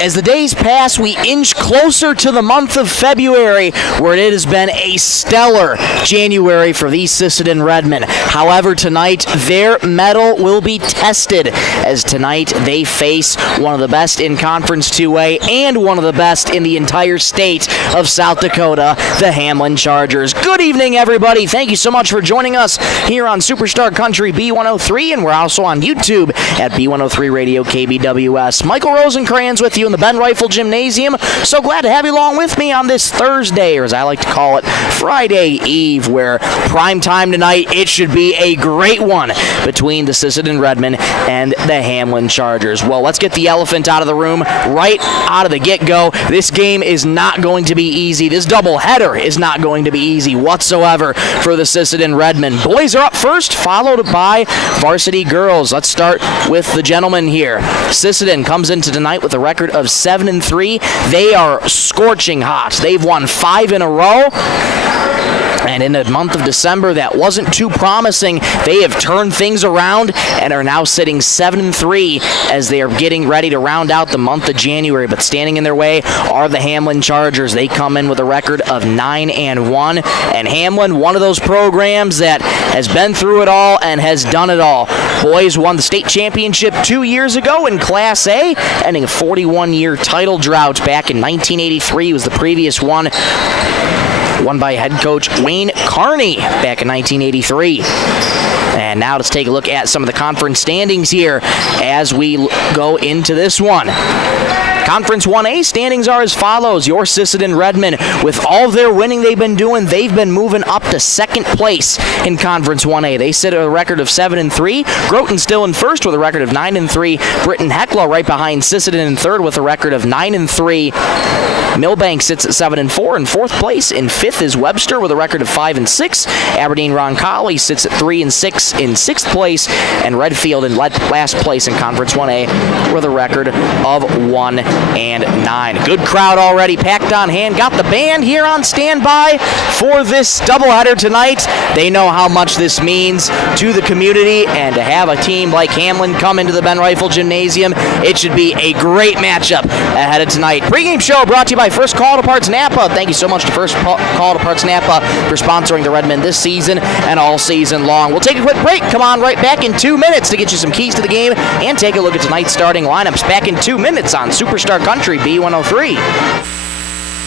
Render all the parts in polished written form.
As the days pass, we inch closer to the month of February, where it has been a stellar January for the Sisseton Redmen. However, tonight, their mettle will be tested, as tonight they face one of the best in Conference 2A and one of the best in the entire state of South Dakota, the Hamlin Chargers. Good evening, everybody. Thank you so much for joining us here on Superstar Country B103, and we're also on YouTube at B103 Radio KBWS. Michael Rosenkrantz with you in the Ben Rifle Gymnasium. So glad to have you along with me on this Thursday, or as I like to call it, Friday Eve, where prime time tonight, it should be a great one between the Sisseton Redmen and the Hamlin Chargers. Well, let's get the elephant out of the room right out of the get-go. This game is not going to be easy. This doubleheader is not going to be easy whatsoever for the Sisseton Redmen. Boys are up first, followed by varsity girls. Let's start with the gentlemen here. Sisseton comes into tonight with a record of 7-3. They are scorching hot. They've won 5 in a row. And in the month of December, that wasn't too promising. They have turned things around and are now sitting 7-3 as they are getting ready to round out the month of January. But standing in their way are the Hamlin Chargers. They come in with a record of 9-1. And Hamlin, one of those programs that has been through it all and has done it all. Boys won the state championship 2 years ago in Class A, ending a 41-year title drought back in 1983 was the previous one. Won by head coach Wayne Carney back in 1983. And now let's take a look at some of the conference standings here as we go into this one. Conference 1A standings are as follows. Your Sisseton Redmen, with all their winning they've been doing, they've been moving up to second place in Conference 1A. They sit at a record of 7-3. Groton still in first with a record of 9-3. Britton Hecla right behind Sisseton in third with a record of 9-3. Millbank sits at 7-4 in fourth place. In fifth is Webster with a record of 5-6. Aberdeen Roncalli sits at 3-6 in sixth place. And Redfield in last place in Conference 1A with a record of 1-9. Good crowd already packed on hand. Got the band here on standby for this doubleheader tonight. They know how much this means to the community, and to have a team like Hamlin come into the Ben Rifle Gymnasium, it should be a great matchup ahead of tonight. Pre-game show brought to you by First Call to Parts Napa. Thank you so much to First Call to Parts Napa for sponsoring the Redmen this season and all season long. We'll take a quick break. Come on right back in 2 minutes to get you some keys to the game and take a look at tonight's starting lineups. Back in 2 minutes on Superstar Country B103.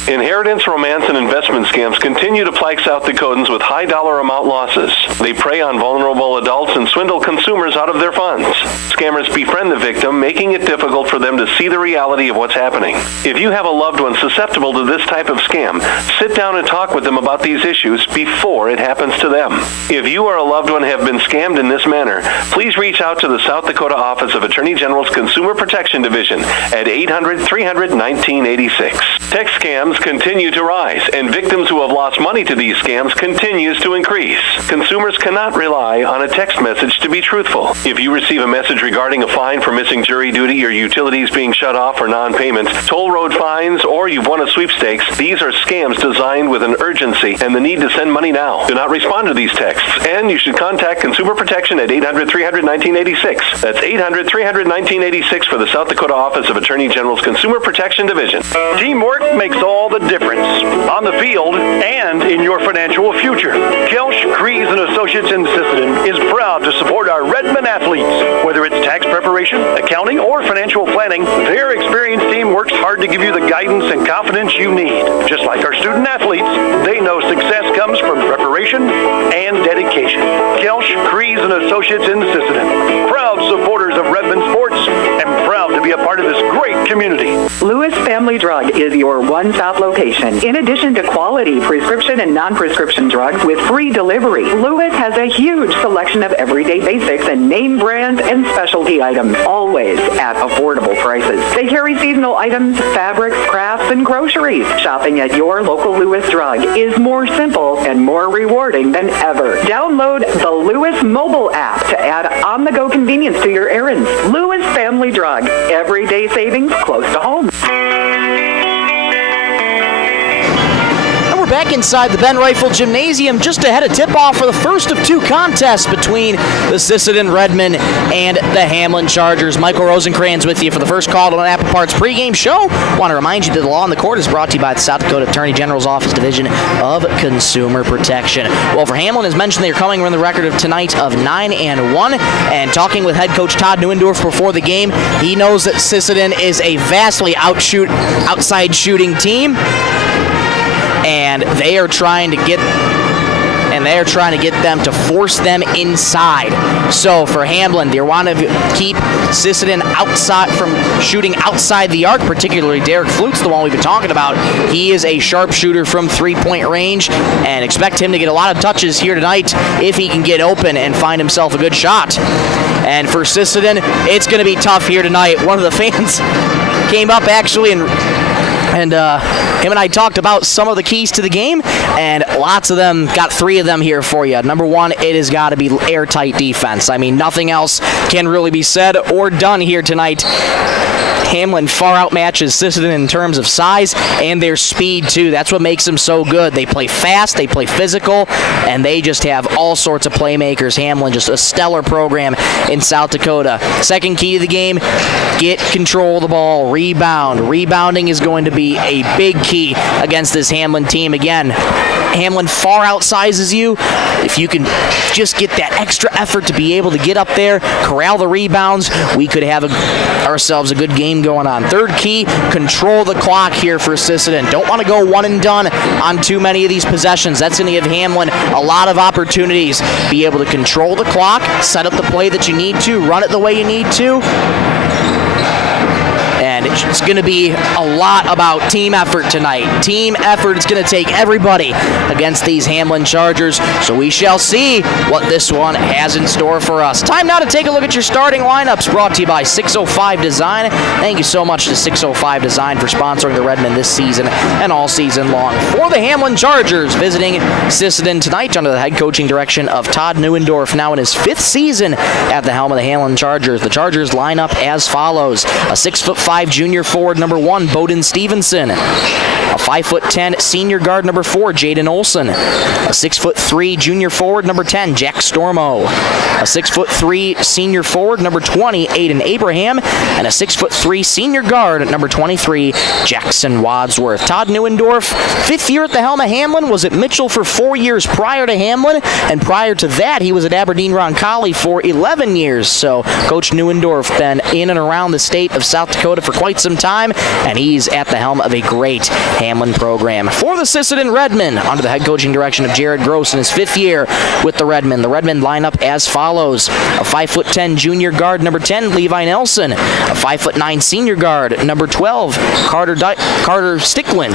Inheritance, romance, and investment scams continue to plague South Dakotans with high dollar amount losses. They prey on vulnerable adults and swindle consumers out of their funds. Scammers befriend the victim, making it difficult for them to see the reality of what's happening. If you have a loved one susceptible to this type of scam, sit down and talk with them about these issues before it happens to them. If you or a loved one have been scammed in this manner, please reach out to the South Dakota Office of Attorney General's Consumer Protection Division at 800-300-1986. Text scams continue to rise, and victims who have lost money to these scams continues to increase. Consumers cannot rely on a text message to be truthful. If you receive a message regarding a fine for missing jury duty or utilities being shut off for non-payment, toll road fines, or you've won a sweepstakes, these are scams designed with an urgency and the need to send money now. Do not respond to these texts, and you should contact Consumer Protection at 800-300-1986. That's 800-300-1986 for the South Dakota Office of Attorney General's Consumer Protection Division. Teamwork makes all the difference on the field and in your financial future. Kelsch, Kreese & Associates in Sisseton is proud to support our Redmen athletes. Whether it's tax preparation, accounting, or financial planning, their experienced team works hard to give you the guidance and confidence you need. Just like our student athletes, they know success comes from preparation and dedication. Kelsch, Kreese & Associates in Sisseton, proud supporters of Redmen sports and proud to be a part of this great community. Lewis Family Drug is your one-stop location. In addition to quality prescription and non-prescription drugs with free delivery, Lewis has a huge selection of everyday basics and name brand and specialty items, always at affordable prices. They carry seasonal items, fabrics, crafts, and groceries. Shopping at your local Lewis Drug is more simple and more rewarding than ever. Download the Lewis mobile app to add on-the-go convenience to your errands. Lewis Family Drug, everyday savings close to home. We're back back inside the Ben Rifle Gymnasium just ahead of tip-off for the first of two contests between the Sisseton Redmen and the Hamlin Chargers. Michael Rosencrans with you for the first call on Apple Parts pregame show. Want to remind you that the Law on the Court is brought to you by the South Dakota Attorney General's Office Division of Consumer Protection. Well, for Hamlin, as mentioned, they're coming with the record of tonight of 9-1, and talking with head coach Todd Neuendorf before the game, he knows that Sisseton is a vastly outside shooting team, and they are trying to get them to force them inside. So for Hamlin, they want to keep Sisseton outside from shooting outside the arc, particularly Derek Flut's the one we've been talking about. He is a sharpshooter from three-point range, and expect him to get a lot of touches here tonight if he can get open and find himself a good shot. And for Sisseton, it's going to be tough here tonight. One of the fans came up actually and him and I talked about some of the keys to the game, and lots of them, got three of them here for you. Number one, it has got to be airtight defense. I mean, nothing else can really be said or done here tonight. Hamlin far outmatches Sisseton in terms of size and their speed, too. That's what makes them so good. They play fast, they play physical, and they just have all sorts of playmakers. Hamlin, just a stellar program in South Dakota. Second key to the game, get control of the ball, rebound. Rebounding is going to be a big key against this Hamlin team. Again, Hamlin far outsizes you. If you can just get that extra effort to be able to get up there, corral the rebounds, we could have ourselves a good game going on. Third key, control the clock here for Sisseton. Don't want to go one and done on too many of these possessions. That's going to give Hamlin a lot of opportunities. Be able to control the clock, set up the play that you need to, run it the way you need to. And it's going to be a lot about team effort tonight. Team effort. It's going to take everybody against these Hamlin Chargers. So we shall see what this one has in store for us. Time now to take a look at your starting lineups, brought to you by 605 Design. Thank you so much to 605 Design for sponsoring the Redmen this season and all season long. For the Hamlin Chargers, visiting Sisseton tonight under the head coaching direction of Todd Neuendorf, now in his fifth season at the helm of the Hamlin Chargers. The Chargers line up as follows: a 6'5" junior forward number 1, Bowden Stevenson. A 5'10" senior guard number 4, Jaden Olson. A 6'3" junior forward number 10, Jack Stormo. A 6'3" senior forward number 20, Aiden Abraham. And a 6'3" senior guard number 23, Jackson Wadsworth. Todd Neuendorf, fifth year at the helm of Hamlin, was at Mitchell for 4 years prior to Hamlin, and prior to that he was at Aberdeen Roncalli for 11 years. So Coach Neuendorf been in and around the state of South Dakota for quite some time, and he's at the helm of a great Hamlin program. For the Sisseton Redmen, under the head coaching direction of Jared Gross in his fifth year with the Redmen line up as follows: a 5'10" junior guard number 10, Levi Nelson. A 5'9" senior guard number 12, Carter Sticklin.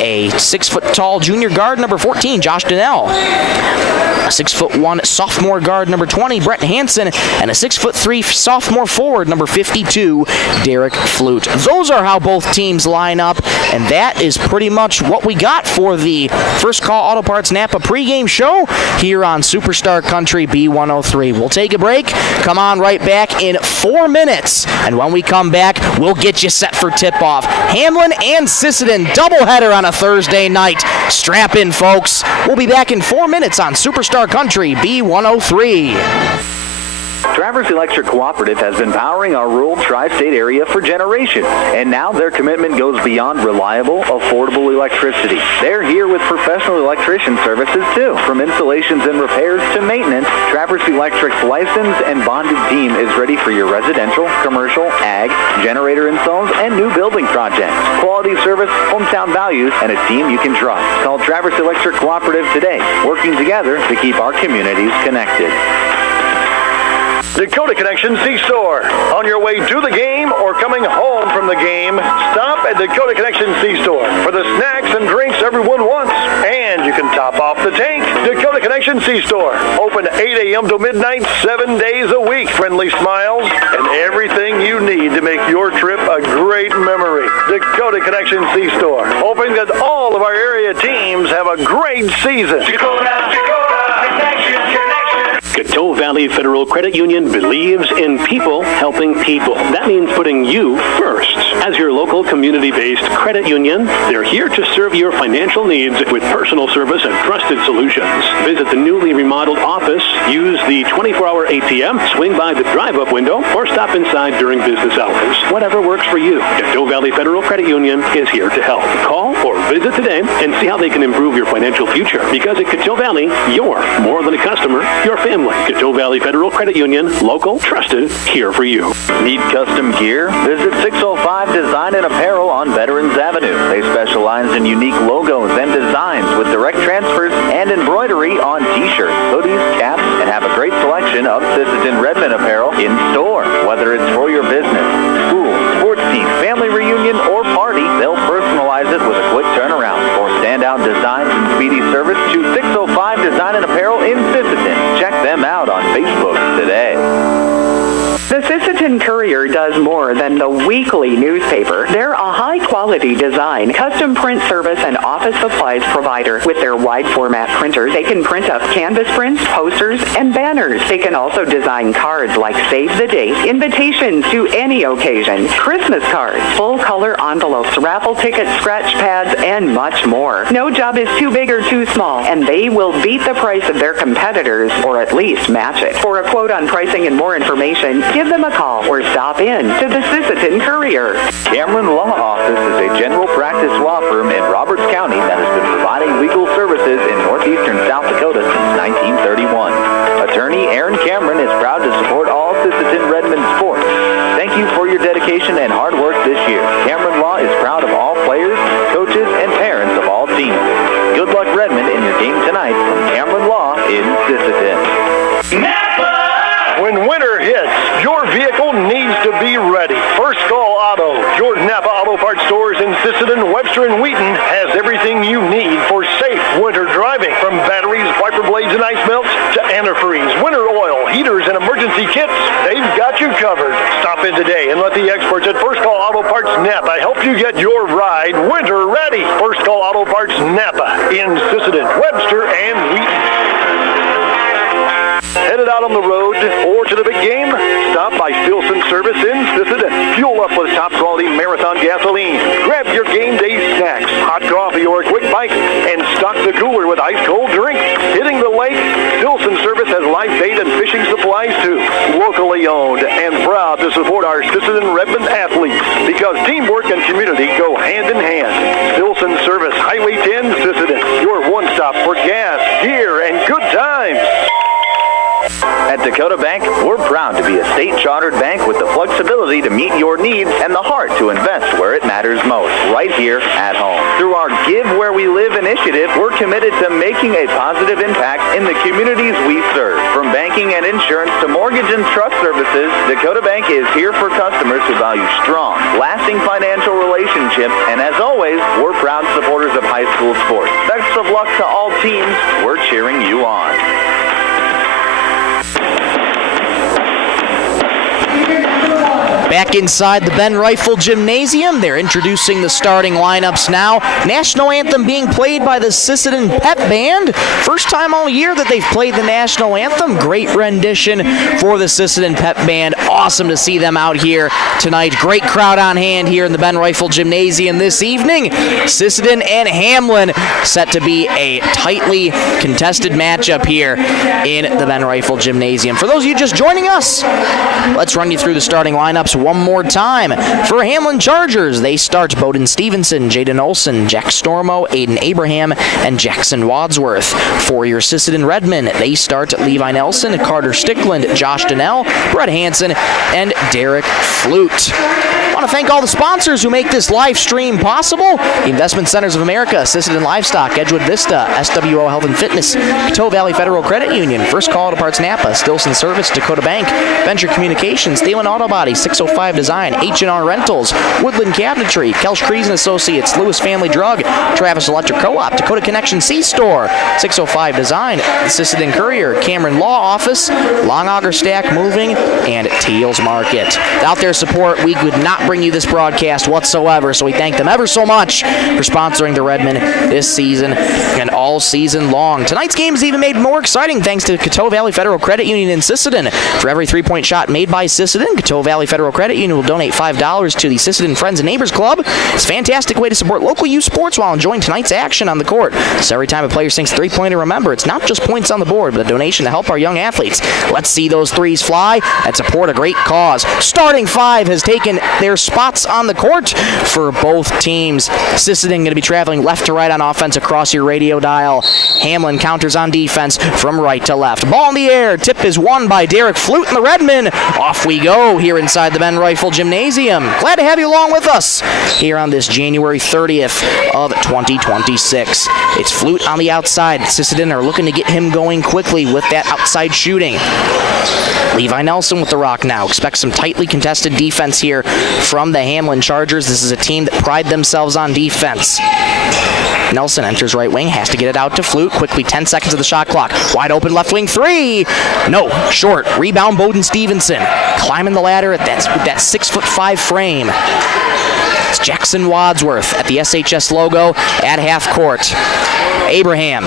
A 6 foot tall junior guard number 14, Josh Donnell. A 6'1" sophomore guard number 20, Brett Hansen. And a 6'3" sophomore forward number 52, Derek Flute. Those are how both teams line up, and that is pretty much what we got for the First Call Auto Parts Napa pregame show here on Superstar Country B103. We'll take a break, come on right back in 4 minutes, and when we come back, we'll get you set for tip-off. Hamlin and Sisseton doubleheader on a Thursday night. Strap in, folks. We'll be back in 4 minutes on Superstar Country B103. Traverse Electric Cooperative has been powering our rural tri-state area for generations, and now their commitment goes beyond reliable, affordable electricity. They're here with professional electrician services too. From installations and repairs to maintenance, Traverse Electric's licensed and bonded team is ready for your residential, commercial, ag, generator installs, and new building projects. Quality service, hometown values, and a team you can trust. Call Traverse Electric Cooperative today, working together to keep our communities connected. Dakota Connection C-Store. On your way to the game or coming home from the game, stop at Dakota Connection C-Store for the snacks and drinks everyone wants. And you can top off the tank. Dakota Connection C-Store. Open 8 a.m. to midnight, 7 days a week. Friendly smiles and everything you need to make your trip a great memory. Dakota Connection C-Store. Hoping that all of our area teams have a great season. Dakota Connection. Coteau Valley Federal Credit Union believes in people helping people. That means putting you first. As your local community-based credit union, they're here to serve your financial needs with personal service and trusted solutions. Visit the newly remodeled office, use the 24-hour ATM, swing by the drive-up window, or stop inside during business hours. Whatever works for you, Coteau Valley Federal Credit Union is here to help. Call or visit today and see how they can improve your financial future. Because at Coteau Valley, you're more than a customer, you're family. Coteau Valley Federal Credit Union, local, trusted, here for you. Need custom gear? Visit 605 Design and Apparel on Veterans Avenue. They specialize in unique logos and designs with direct transfers and embroidery on t-shirts, hoodies, caps, and have a great selection of Sisseton Redmond apparel in store. Whether it's for your business, school, sports team, family reunion, or party, they'll personalize it with a quick turnaround. For standout designs and speedy service, choose 605 Design and Apparel in Sisseton. Check them out on Facebook today. The Sisseton Courier does more than the weekly newspaper. They're a high-quality design, custom print service, and office supplies provider. With their wide-format printer, they can print up canvas prints, posters, and banners. They can also design cards like Save the Date, invitations to any occasion, Christmas cards, full-color envelopes, raffle tickets, scratch pads, and much more. No job is too big or too small, and they will beat the price of their competitors, or at least match it. For a quote on pricing and more information, give them a call or stop in to the Sisseton Courier. Hamlin Law Office is a general practice law firm in Roberts County that has been providing legal services in northeastern South Dakota since 1931. Attorney Aaron Cameron is proud to support all Sisseton Redmond sports. Thank you for your dedication and hard work this year. Cameron Law is proud of all players, coaches, and parents of all teams. Good luck, Redmond, in your game tonight from Cameron Law in Sisseton. Napa! When winter hits, your vehicle needs to be ready. First Call Auto, your Napa Auto Parts stores in Sisseton, Webster, and Wheaton has everything you need for safe winter driving. From batteries, wiper blades, and ice melts to antifreeze, winter oil, heaters, and emergency kits, they've got you covered. Stop in today and let the experts at First Call Auto Parts Napa help you get your ride winter ready. First Call Auto Parts Napa in Sisseton, Webster, and Wheaton. Headed out on the road or to the big game? Stop by Stilson Service in Sisseton. Fuel up with top quality Marathon gasoline. Grab your game day snacks, hot coffee, or a quick bite, and stock the cooler with ice cold drinks. Hitting the lake? Stilson Service has live bait and fishing supplies too. Locally owned and proud to support our Sisseton Redmond athletes because teamwork and community go hand in hand. Stilson Service, Highway 10, Sisseton. Your one stop for gas, gear, and good times. At Dakota Bank, we're proud to be a state-chartered bank with the flexibility to meet your needs and the heart to invest where it matters most, right here at home. Through our Give Where We Live initiative, we're committed to making a positive impact in the communities we serve. From banking and insurance to mortgage and trust services, Dakota Bank is here for customers who value strong, lasting financial relationships, and as always, we're proud supporters of high school sports. Best of luck to all teams. We're cheering you on. Back inside the Ben Rifle Gymnasium, they're introducing the starting lineups now. National anthem being played by the Sisseton Pep Band. First time all year that they've played the national anthem. Great rendition for the Sisseton Pep Band. Awesome to see them out here tonight. Great crowd on hand here in the Ben Rifle Gymnasium this evening. Sisseton and Hamlin set to be a tightly contested matchup here in the Ben Rifle Gymnasium. For those of you just joining us, let's run you through the starting lineups one more time. For Hamlin Chargers, they start Bowden Stevenson, Jaden Olson, Jack Stormo, Aiden Abraham, and Jackson Wadsworth. For your Sisseton Redmond, they start Levi Nelson, Carter Stickland, Josh Donnell, Brett Hansen, and Derek Flute. I want to thank all the sponsors who make this live stream possible. The Investment Centers of America, Sisseton Livestock, Edgewood Vista, SWO Health and Fitness, Coteau Valley Federal Credit Union, First Call Auto Parts Napa, Stilson Service, Dakota Bank, Venture Communications, Thielen Auto Body, 605 Design, H&R Rentals, Woodland Cabinetry, Kelch Crees & Associates, Lewis Family Drug, Travis Electric Co-op, Dakota Connection C-Store, 605 Design, the Sisseton Courier, Cameron Law Office, Long Auger Stack Moving, and Teals Market. Without their support, we could not bring bring you this broadcast whatsoever. So we thank them ever so much for sponsoring the Redmen this season and all season long. Tonight's game is even made more exciting thanks to Coteau Valley Federal Credit Union in Sisseton. For every 3-point shot made by Sisseton, Coteau Valley Federal Credit Union will donate $5 to the Sisseton Friends and Neighbors Club. It's a fantastic way to support local youth sports while enjoying tonight's action on the court. So every time a player sinks a three-pointer, remember, it's not just points on the board, but a donation to help our young athletes. Let's see those threes fly and support a great cause. Starting five has taken their spots on the court for both teams. Sisseton going to be traveling left to right on offense across your radio dial. Hamlin counters on defense from right to left. Ball in the air. Tip is won by Derek Flute and the Redmen. Off we go here inside the Ben Rifle Gymnasium. Glad to have you along with us here on this January 30th of 2026. It's Flute on the outside. Sisseton are looking to get him going quickly with that outside shooting. Levi Nelson with the rock now. Expect some tightly contested defense here from the Hamlin Chargers. This is a team that pride themselves on defense. Nelson enters right wing, has to get it out to Flute. Quickly, 10 seconds of the shot clock. Wide open left wing three. No, short. Rebound Bowden Stevenson. Climbing the ladder with that 6'5" frame. It's Jackson Wadsworth at the SHS logo at half court. Abraham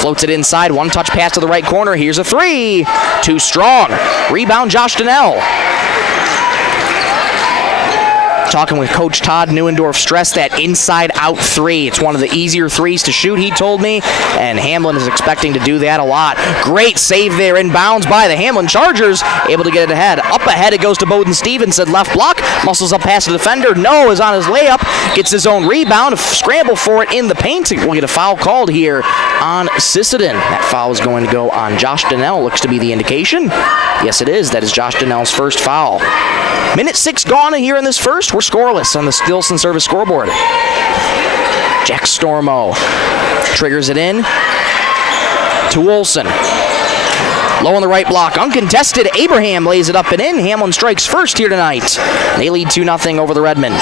floats it inside. One touch pass to the right corner. Here's a three. Too strong. Rebound Josh Donnell. Talking with Coach Todd Neuendorf, stressed that inside-out three. It's one of the easier threes to shoot, he told me, and Hamlin is expecting to do that a lot. Great save there, inbounds by the Hamlin Chargers, able to get it ahead. Up ahead, it goes to Bowden Stevenson, left block, muscles up past the defender. No is on his layup, gets his own rebound, scramble for it in the paint. We'll get a foul called here on Sisseton. That foul is going to go on Josh Donnell, looks to be the indication. Yes, it is. That is Josh Donnell's first foul. Minute 6 gone here in this first. We're scoreless on the Stilson Service scoreboard. Jack Stormo triggers it in to Olsen. Low on the right block, uncontested. Abraham lays it up and in. Hamlin strikes first here tonight. They lead 2-0 over the Redmen.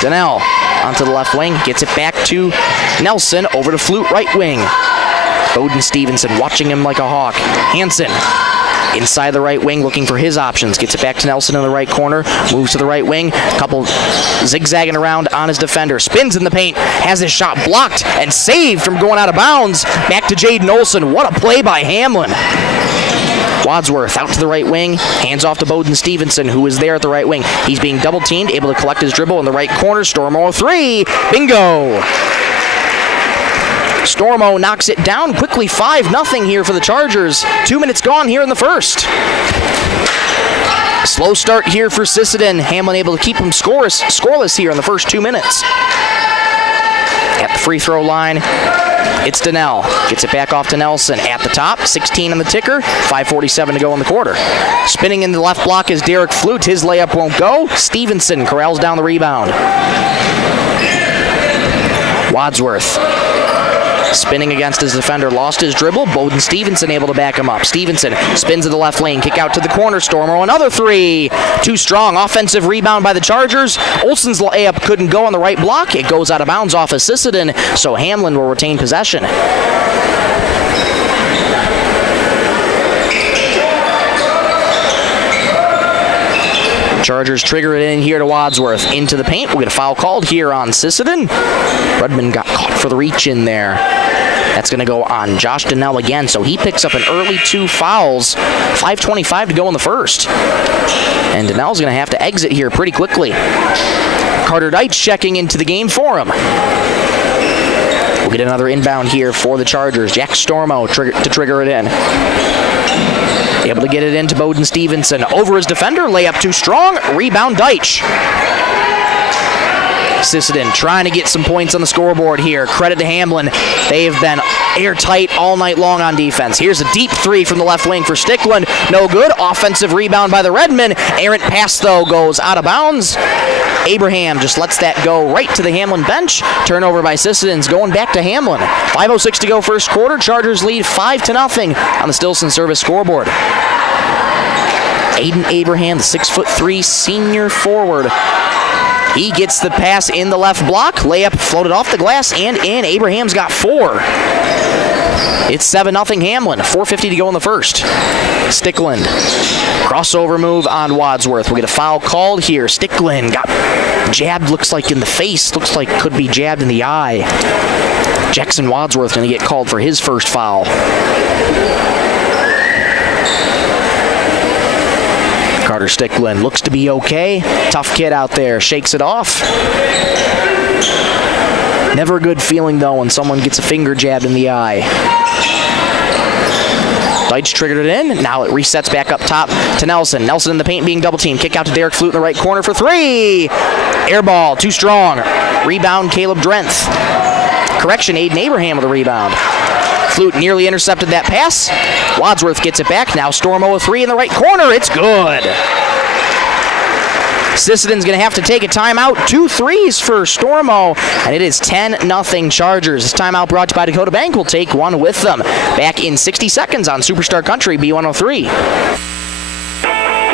Donnell onto the left wing, gets it back to Nelson, over to Flute right wing. Bowden Stevenson watching him like a hawk. Hansen inside the right wing, looking for his options. Gets it back to Nelson in the right corner. Moves to the right wing. Couple zigzagging around on his defender. Spins in the paint. Has his shot blocked and saved from going out of bounds. Back to Jaden Olsen. What a play by Hamlin. Wadsworth out to the right wing. Hands off to Bowden Stevenson, who is there at the right wing. He's being double teamed. Able to collect his dribble in the right corner. Stormo three. Bingo. Stormo knocks it down quickly, 5-0 here for the Chargers. 2 minutes gone here in the first. Slow start here for Sisseton. Hamlin able to keep him scoreless here in the first 2 minutes. At the free throw line, it's Donnell. Gets it back off to Nelson at the top. 16 on the ticker. 5:47 to go in the quarter. Spinning in the left block is Derek Flute. His layup won't go. Stevenson corrals down the rebound. Wadsworth spinning against his defender, lost his dribble. Bowden Stevenson able to back him up. Stevenson spins to the left lane, kick out to the corner. Stormo, another three. Too strong. Offensive rebound by the Chargers. Olsen's layup couldn't go on the right block. It goes out of bounds off of Sisseton, so Hamlin will retain possession. Chargers trigger it in here to Wadsworth. Into the paint. We'll get a foul called here on Sisseton. Redmond got caught for the reach in there. That's going to go on Josh Donnell again, so he picks up an early 2 fouls. 5:25 to go in the first. And Donnell's going to have to exit here pretty quickly. Carter Deitch checking into the game for him. We'll get another inbound here for the Chargers. Jack Stormo to trigger it in. Able to get it into Bowden Stevenson. Over his defender, layup too strong. Rebound Deitch. Sisseton trying to get some points on the scoreboard here. Credit to Hamlin. They have been airtight all night long on defense. Here's a deep three from the left wing for Stickland. No good. Offensive rebound by the Redmen. Errant pass, though, goes out of bounds. Abraham just lets that go right to the Hamlin bench. Turnover by Sisseton's going back to Hamlin. 5:06 to go first quarter. Chargers lead 5-0 on the Stilson Service scoreboard. Aiden Abraham, the 6'3" senior forward. He gets the pass in the left block. Layup floated off the glass and in. Abraham's got 4. It's 7-0 Hamlin. 4:50 to go in the first. Stickland. Crossover move on Wadsworth. We'll get a foul called here. Stickland got jabbed, looks like in the face. Looks like could be jabbed in the eye. Jackson Wadsworth going to get called for his first foul. Carter Stickland looks to be okay. Tough kid out there. Shakes it off. Never a good feeling, though, when someone gets a finger jabbed in the eye. Deitch triggered it in. Now it resets back up top to Nelson. Nelson in the paint being double teamed. Kick out to Derek Flute in the right corner for three. Air ball, too strong. Rebound, Caleb Drenth. Correction, Aiden Abraham with a rebound. Flute nearly intercepted that pass. Wadsworth gets it back. Now Stormo a three in the right corner. It's good. Sisseton's going to have to take a timeout. 2 threes for Stormo, and it is 10-0 Chargers. This timeout brought to you by Dakota Bank. We'll take one with them. Back in 60 seconds on Superstar Country B103.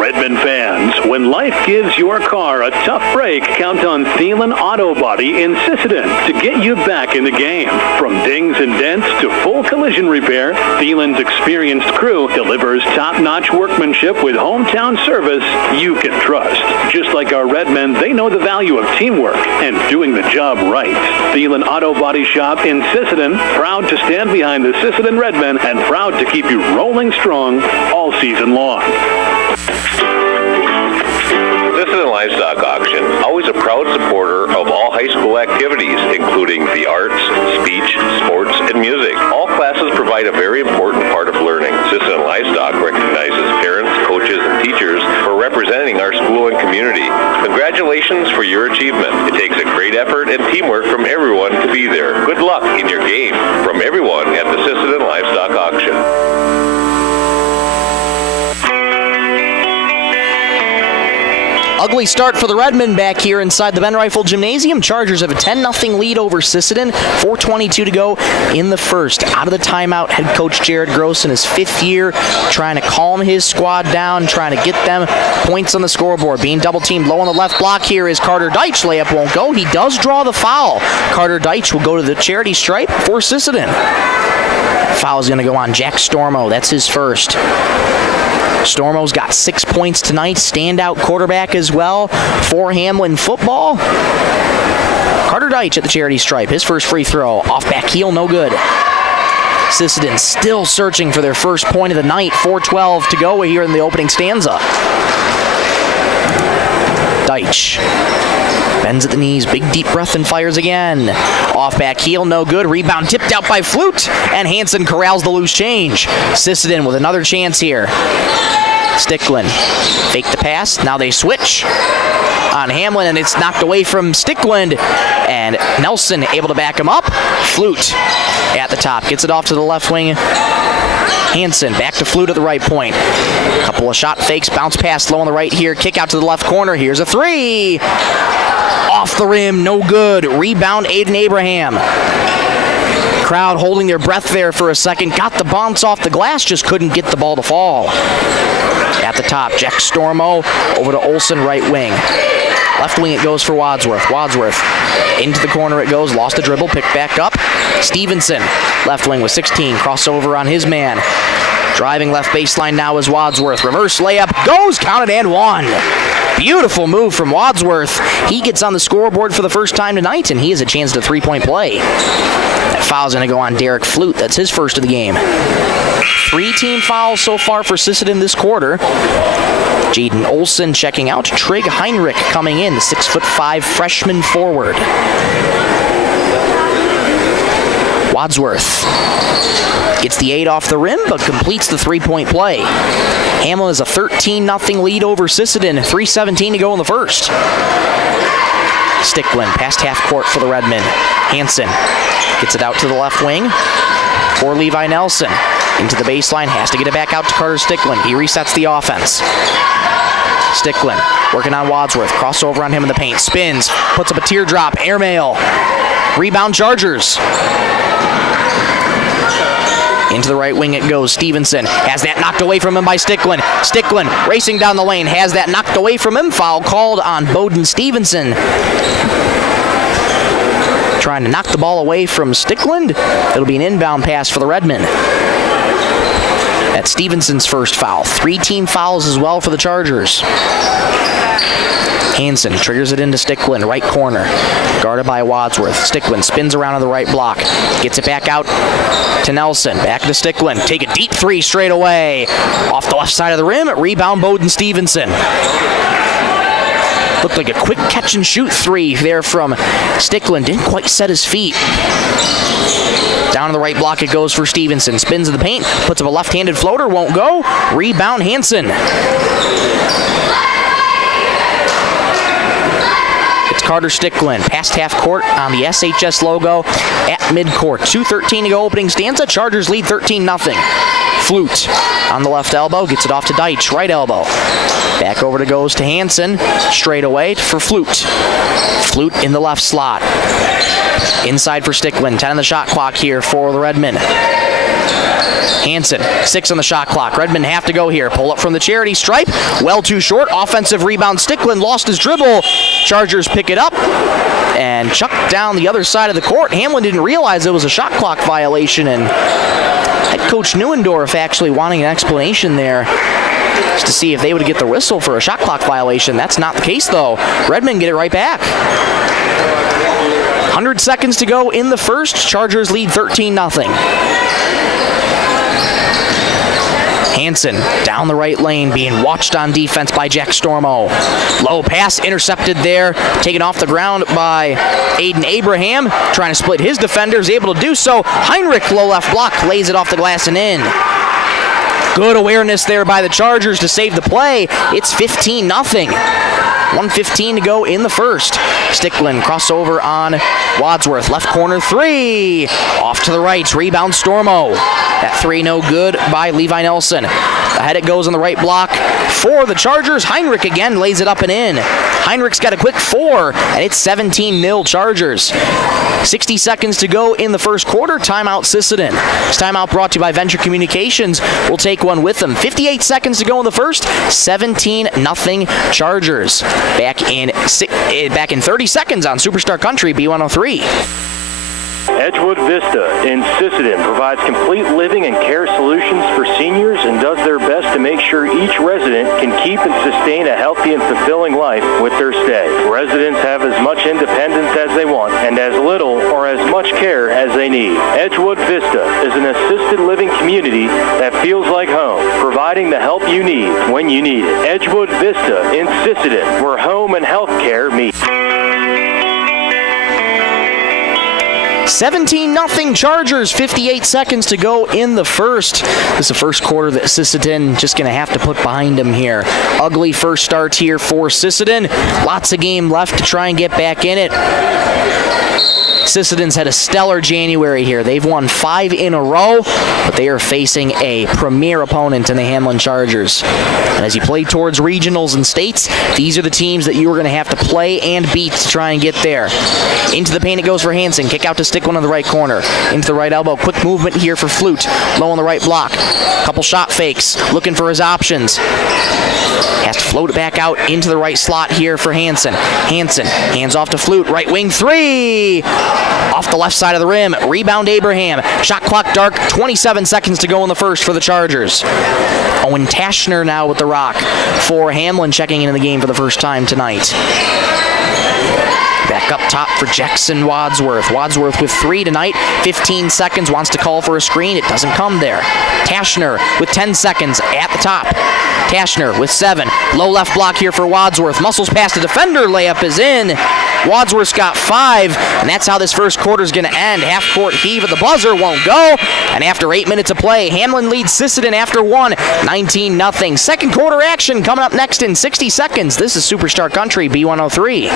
Redmond fans, when life gives your car a tough break, count on Thielen Auto Body in Sisseton to get you back in the game. From dings and dents to full collision repair, Thielen's experienced crew delivers top-notch workmanship with hometown service you can trust. Just like our Redmen, they know the value of teamwork and doing the job right. Thielen Auto Body Shop in Sisseton, proud to stand behind the Sisseton Redmen and proud to keep you rolling strong all season long. Sisseton Livestock Auction, always a proud supporter of all high school activities, including the arts, speech, sports, and music. All classes provide a very important part of learning. Sisseton Livestock recognizes parents, coaches, and teachers for representing our school and community. Congratulations for your achievement. It takes a great effort and teamwork from everyone to be there. Good luck in your game. From everyone at the Sisseton Livestock Auction. Ugly start for the Redmen back here inside the Ben Rifle Gymnasium. Chargers have a 10-0 lead over Sisseton. 4:22 to go in the first. Out of the timeout, head coach Jared Gross in his 5th year, trying to calm his squad down, trying to get them points on the scoreboard. Being double teamed low on the left block here is Carter Deitch. Layup won't go. He does draw the foul. Carter Deitch will go to the charity stripe for Sisseton. Foul is going to go on Jack Stormo. That's his first. Stormo's got 6 points tonight. Standout quarterback as well for Hamlin football. Carter Deitch at the charity stripe. His first free throw. Off back heel, no good. Sisseton still searching for their first point of the night. 4:12 to go here in the opening stanza. Deitch bends at the knees, big deep breath and fires again. Off back heel, no good. Rebound tipped out by Flute, and Hansen corrals the loose change. Sisseton with another chance here. Stickland fake the pass. Now they switch on Hamlin, and it's knocked away from Stickland, and Nelson able to back him up. Flute at the top, gets it off to the left wing. Hansen back to Flute at the right point. Couple of shot fakes, bounce pass low on the right here. Kick out to the left corner. Here's a three. Off the rim, no good. Rebound, Aiden Abraham. Crowd holding their breath there for a second. Got the bounce off the glass, just couldn't get the ball to fall. At the top, Jack Stormo over to Olsen, right wing. Left wing it goes for Wadsworth. Wadsworth into the corner it goes. Lost the dribble, picked back up. Stevenson, left wing with 16. Crossover on his man. Driving left baseline now is Wadsworth. Reverse layup goes, counted and one. Beautiful move from Wadsworth. He gets on the scoreboard for the first time tonight, and he has a chance at a three-point play. That foul's going to go on Derek Flute. That's his first of the game. 3 team fouls so far for Sisseton this quarter. Jaden Olsen checking out. Trig Heinrich coming in, the 6'5" freshman forward. Wadsworth gets the 8 off the rim, but completes the three-point play. Hamlin has a 13-0 lead over Sisseton. 3:17 to go in the first. Stickland past half court for the Redmen. Hansen gets it out to the left wing for Levi Nelson. Into the baseline, has to get it back out to Carter Stickland. He resets the offense. Stickland working on Wadsworth. Crossover on him in the paint. Spins, puts up a teardrop. Airmail. Rebound Chargers. Into the right wing it goes. Stevenson has that knocked away from him by Stickland. Stickland racing down the lane. Has that knocked away from him. Foul called on Bowden Stevenson. trying to knock the ball away from Stickland. It'll be an inbound pass for the Redmen. That's Stevenson's first foul. 3 team fouls as well for the Chargers. Hansen triggers it into Stickland, right corner. Guarded by Wadsworth. Stickland spins around on the right block. Gets it back out to Nelson. Back to Stickland. Take a deep 3 straight away. Off the left side of the rim. Rebound Bowden Stevenson. Looked like a quick catch and shoot 3 there from Stickland. Didn't quite set his feet. Down to the right block it goes for Stevenson. Spins in the paint. Puts up a left-handed floater. Won't go. Rebound Hansen. It's Carter Stickland. Past half court on the SHS logo at midcourt. 2:13 to go opening stanza. Chargers lead 13-0. Flute on the left elbow. Gets it off to Deitch. Right elbow. Back over to goes to Hansen. Straight away for Flute. Flute in the left slot. Inside for Stickland. 10 on the shot clock here for the Redmen. Hansen, 6 on the shot clock. Redmen have to go here. Pull up from the charity stripe. Well too short. Offensive rebound. Stickland lost his dribble. Chargers pick it up and chuck down the other side of the court. Hamlin didn't realize it was a shot clock violation, and head coach Neuendorf actually wanting an explanation there just to see if they would get the whistle for a shot clock violation. That's not the case, though. Redmen get it right back. 100 seconds to go in the first. Chargers lead 13-0. Hansen down the right lane, being watched on defense by Jack Stormo. Low pass intercepted there, taken off the ground by Aiden Abraham. Trying to split his defenders, able to do so. Heinrich, low left block, lays it off the glass and in. Good awareness there by the Chargers to save the play. It's 15-0. 1:15 to go in the first. Stickland crossover on Wadsworth. Left corner 3. Off to the right. Rebound Stormo. That 3 no good by Levi Nelson. Ahead it goes on the right block for the Chargers. Heinrich again lays it up and in. Heinrich's got a quick 4, and it's 17-0 Chargers. 60 seconds to go in the first quarter. Timeout Sisseton. This timeout brought to you by Venture Communications. We'll take one with them. 58 seconds to go in the first. 17-0 Chargers. Back in 30 seconds on Superstar Country B103. Edgewood Vista in Sisseton provides complete living and care solutions for seniors and does their best to make sure each resident can keep and sustain a healthy and fulfilling life with their stay. Residents have as much independence as they want and as little or as much care as they need. Edgewood Vista is an assisted living community that feels like home, providing the help you need when you need it. Edgewood Vista in Sisseton, where home and health care meet. 17-0 Chargers, 58 seconds to go in the first. This is the first quarter that Sisseton just going to have to put behind them here. Ugly first start here for Sisseton. Lots of game left to try and get back in it. Sisseton's had a stellar January here. They've won 5 in a row, but they are facing a premier opponent in the Hamlin Chargers. And as you play towards regionals and states, these are the teams that you are going to have to play and beat to try and get there. Into the paint it goes for Hansen. Kick out to Stickland on the right corner. Into the right elbow. Quick movement here for Flute. Low on the right block. Couple shot fakes. Looking for his options. Has to float it back out into the right slot here for Hansen. Hansen hands off to Flute. Right wing 3. Off the left side of the rim. Rebound Abraham. Shot clock dark. 27 seconds to go in the first for the Chargers. Owen Tashner now with the rock for Hamlin, checking into the game for the first time tonight. Back up top for Jackson Wadsworth. Wadsworth with 3 tonight. 15 seconds. Wants to call for a screen. It doesn't come there. Tashner with 10 seconds at the top. Tashner with 7. Low left block here for Wadsworth. Muscles past the defender. Layup is in. Wadsworth's got 5, and that's how this first quarter is going to end. Half-court heave at the buzzer won't go, and after 8 minutes of play, Hamlin leads Sisseton after 1, 19-0. Second quarter action coming up next in 60 seconds. This is Superstar Country B103.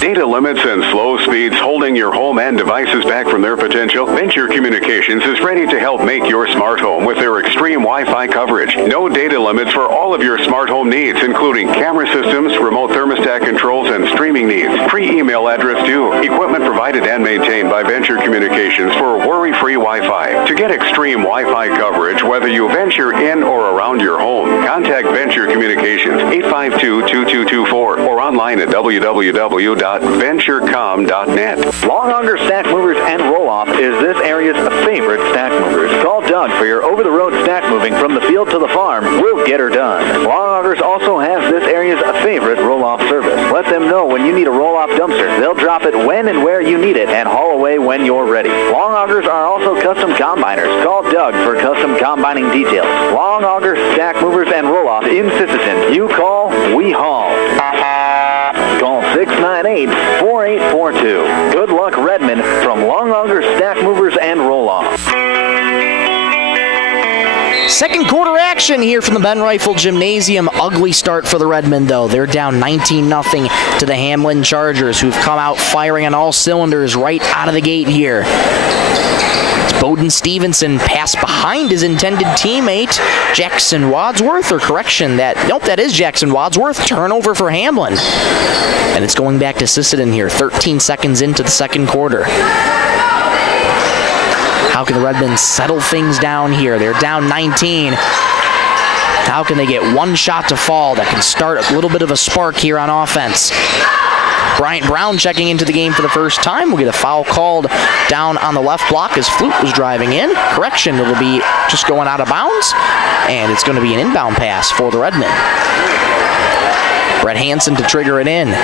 Data limits and slow speeds holding your home and devices back from their potential? Venture Communications is ready to help make your smart home with their extreme Wi-Fi coverage. No data limits for all of your smart home needs, including camera systems, remote thermostat controls, and streaming needs. Free email address due. Equipment provided and maintained by Venture Communications for worry-free Wi-Fi. To get extreme Wi-Fi coverage, whether you venture in or around your home, contact Venture Communications 852-2224 or online at www.venturecomms.com. www.venturecom.net. Long Auger Stack Movers and Roll-Off is this area's favorite stack movers. Call Doug for your over-the-road stack moving from the field to the farm. We'll get her done. Long Augers also has this area's favorite roll-off service. Let them know when you need a roll-off dumpster. They'll drop it when and where you need it and haul away when you're ready. Long Augers are also custom combiners. Call Doug for custom combining details. Long Auger Stack Movers and Roll-Off in Sisseton. You call, we haul. Call 698-4842. Good luck, Redmond, from Long Auger Stack Movers and Roll-Off. Second quarter action here from the Ben Rifle Gymnasium. Ugly start for the Redmen, though. They're down 19-0 to the Hamlin Chargers, who've come out firing on all cylinders right out of the gate here. It's Bowden Stevenson pass behind his intended teammate, Jackson Wadsworth, or correction, that is Jackson Wadsworth. Turnover for Hamlin. And it's going back to Sisseton here, 13 seconds into the second quarter. How can the Redmen settle things down here? They're down 19. How can they get one shot to fall that can start a little bit of a spark here on offense? Bryant Brown checking into the game for the first time. We'll get a foul called down on the left block as Flute was driving in. Correction, it'll be just going out of bounds, and it's going to be an inbound pass for the Redmen. Brett Hansen to trigger it in.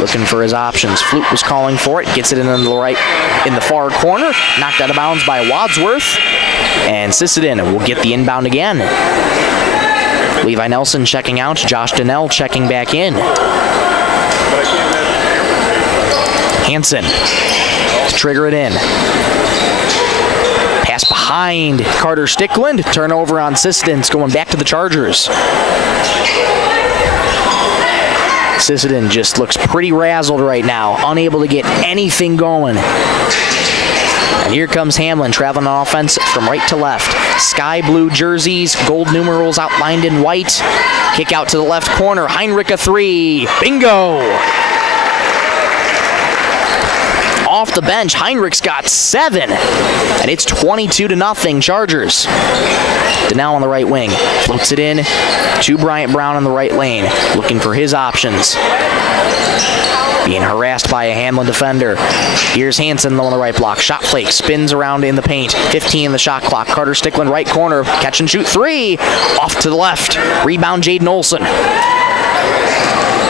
Looking for his options. Flute was calling for it. Gets it in the far corner. Knocked out of bounds by Wadsworth. And Sisseton will get the inbound again. Levi Nelson checking out. Josh Donnell checking back in. Hansen to trigger it in. Pass behind Carter Stickland. Turnover on Sisseton. It's going back to the Chargers. Sisseton just looks pretty razzled right now, unable to get anything going. And here comes Hamlin traveling on offense from right to left. Sky blue jerseys, gold numerals outlined in white. Kick out to the left corner. Heinrich a three. Bingo! Off the bench, Heinrich's got 7. And it's 22-0 Chargers. Donnell on the right wing. Floats it in to Bryant Brown in the right lane. Looking for his options. Being harassed by a Hamlin defender. Here's Hansen on the right block. Shot fake. Spins around in the paint. 15 in the shot clock. Carter Stickland right corner. Catch and shoot 3. Off to the left. Rebound Jaden Olson.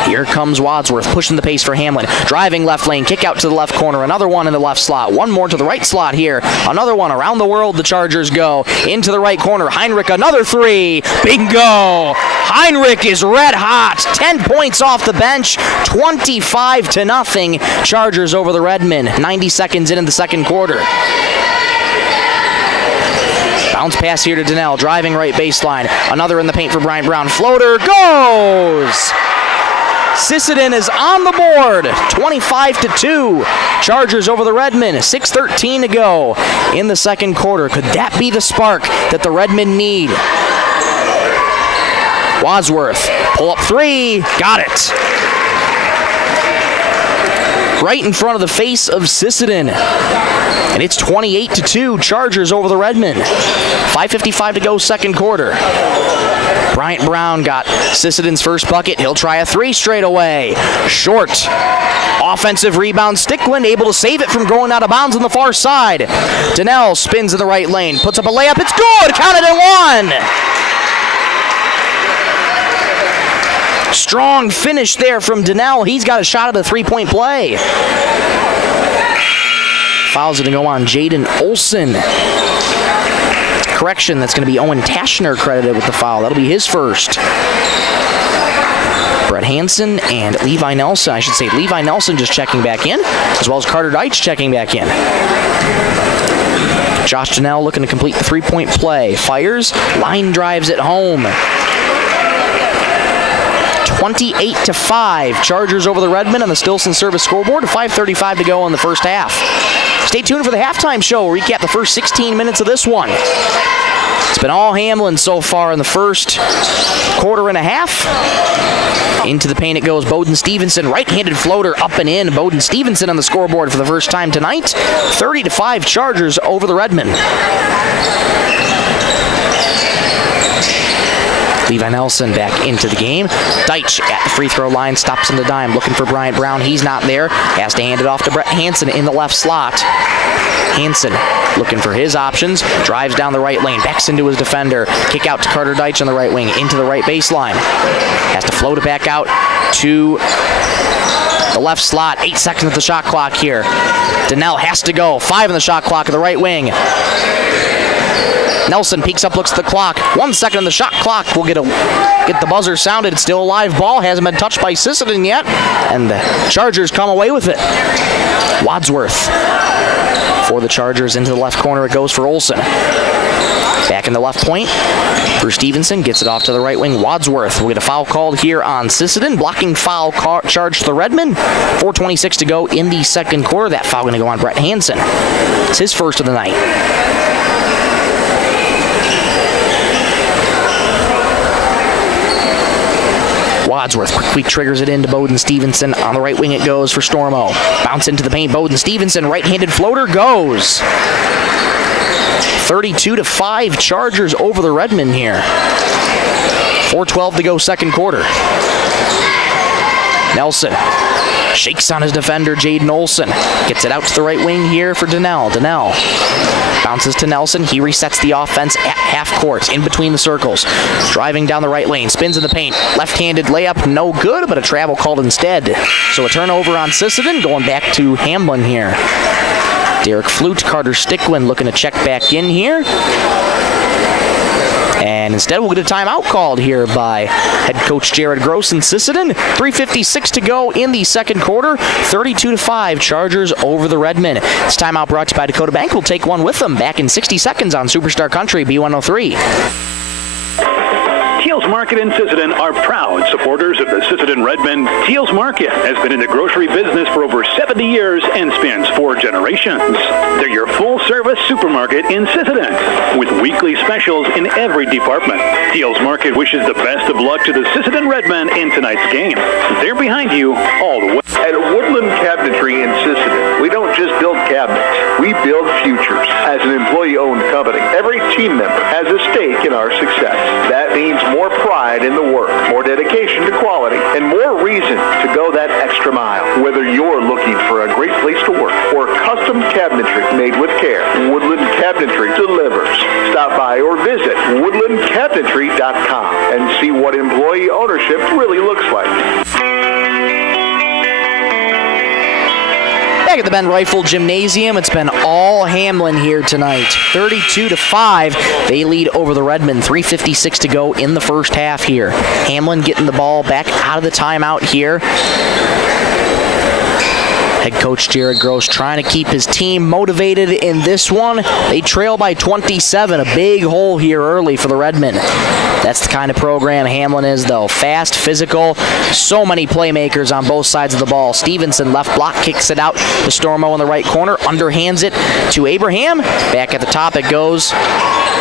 Here comes Wadsworth, pushing the pace for Hamlin. Driving left lane, kick out to the left corner. Another one in the left slot. One more to the right slot here. Another one around the world. The Chargers go into the right corner. Heinrich, another 3. Bingo! Heinrich is red hot. 10 points off the bench. 25-0. Chargers over the Redmen. 90 seconds in the second quarter. Bounce pass here to Donnell. Driving right baseline. Another in the paint for Bryant Brown. Floater goes! Sisseton is on the board, 25-2. Chargers over the Redmen, 6:13 to go in the second quarter. Could that be the spark that the Redmen need? Wadsworth, pull up 3, got it. Right in front of the face of Sisseton. And it's 28-2, Chargers over the Redmen. 5:55 to go second quarter. Bryant Brown got Sisseton's first bucket. He'll try a 3 straight away. Short. Offensive rebound. Stickland able to save it from going out of bounds on the far side. Donnell spins in the right lane. Puts up a layup. It's good. Counted at 1. Strong finish there from Donnell. He's got a shot at a 3-point play. Fouls it to go on Jaden Olson. Correction, that's going to be Owen Tashner credited with the foul. That'll be his first. Brett Hansen and Levi Nelson. I should say Levi Nelson just checking back in, as well as Carter Deitch checking back in. Josh Donnell looking to complete the 3-point play. Fires, line drives at home. 28-5. Chargers over the Redmen on the Stilson Service scoreboard. 5:35 to go in the first half. Stay tuned for the halftime show. We'll recap the first 16 minutes of this one. It's been all Hamlin so far in the first quarter and a half. Into the paint it goes. Bowden Stevenson, right-handed floater up and in. Bowden Stevenson on the scoreboard for the first time tonight. 30-5 Chargers over the Redmen. Levi Nelson back into the game. Deitch at the free throw line, stops in the dime, looking for Bryant Brown. He's not there. Has to hand it off to Brett Hansen in the left slot. Hansen looking for his options, drives down the right lane, backs into his defender. Kick out to Carter Deitch on the right wing, into the right baseline. Has to float it back out to the left slot. 8 seconds at the shot clock here. Donnell has to go. 5 on the shot clock at the right wing. Nelson peeks up, looks at the clock. 1 second on the shot clock. We'll get the buzzer sounded. It's still a live ball. Hasn't been touched by Sisseton yet. And the Chargers come away with it. Wadsworth for the Chargers into the left corner. It goes for Olsen. Back in the left point. Bruce Stevenson gets it off to the right wing. Wadsworth will get a foul called here on Sisseton. Blocking foul charge to the Redmen. 4:26 to go in the second quarter. That foul going to go on Brett Hansen. It's his first of the night. Wadsworth quickly triggers it into Bowden Stevenson. On the right wing it goes for Stormo. Bounce into the paint. Bowden Stevenson, right-handed floater, goes. 32-5 Chargers over the Redmen here. 4:12 to go second quarter. Nelson shakes on his defender, Jaden Olsen. Gets it out to the right wing here for Donnell. Donnell bounces to Nelson. He resets the offense at half court, in between the circles. Driving down the right lane, spins in the paint. Left-handed layup, no good, but a travel called instead. So a turnover on Sisseton, going back to Hamlin here. Derek Flute, Carter Stickwin looking to check back in here. And instead we'll get a timeout called here by head coach Jared Gross in Sisseton. 3:56 to go in the second quarter. 32-5 Chargers over the Redmen. This timeout brought to you by Dakota Bank. We'll take one with them back in 60 seconds on Superstar Country B103. Teals Market in Sisseton are proud supporters of the Sisseton Redmen. Teals Market has been in the grocery business for over 70 years and spans 4 generations. They're your full-service supermarket in Sisseton, with weekly specials in every department. Teals Market wishes the best of luck to the Sisseton Redmen in tonight's game. They're behind you all the way. At Woodland Cabinetry in Sisseton, we don't just build cabinets, we build futures. As an employee-owned company, every team member has a stake in our success. That means more pride in the work, more dedication to quality, and more reason to go that extra mile. Whether you're looking for a great place to work or custom cabinetry made with care, Woodland Cabinetry delivers. Stop by or visit woodlandcabinetry.com and see what employee ownership really looks like. Back at the Ben Rifle Gymnasium, it's been all Hamlin here tonight. 32-5, they lead over the Redmen. 3:56 to go in the first half here. Hamlin getting the ball back out of the timeout here. Head coach Jared Gross trying to keep his team motivated in this one. They trail by 27. A big hole here early for the Redmen. That's the kind of program Hamlin is, though. Fast, physical, so many playmakers on both sides of the ball. Stevenson, left block, kicks it out to Stormo in the right corner, underhands it to Abraham. Back at the top it goes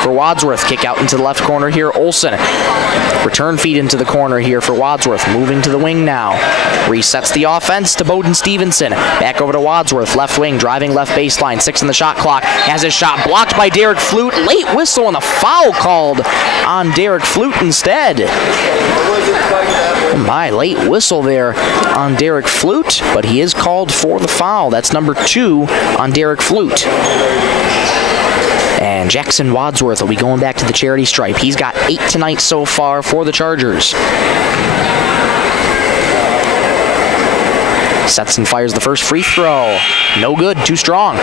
for Wadsworth. Kick out into the left corner here, Olsen. Return feed into the corner here for Wadsworth. Moving to the wing now. Resets the offense to Bowden Stevenson. Back over to Wadsworth, left wing, driving left baseline. 6 on the shot clock. Has his shot blocked by Derek Flute. Late whistle and a foul called on Derek Flute instead. My late whistle there on Derek Flute, but he is called for the foul. That's number 2 on Derek Flute. And Jackson Wadsworth will be going back to the charity stripe. He's got 8 tonight so far for the Chargers. Sets and fires the first free throw. No good, too strong.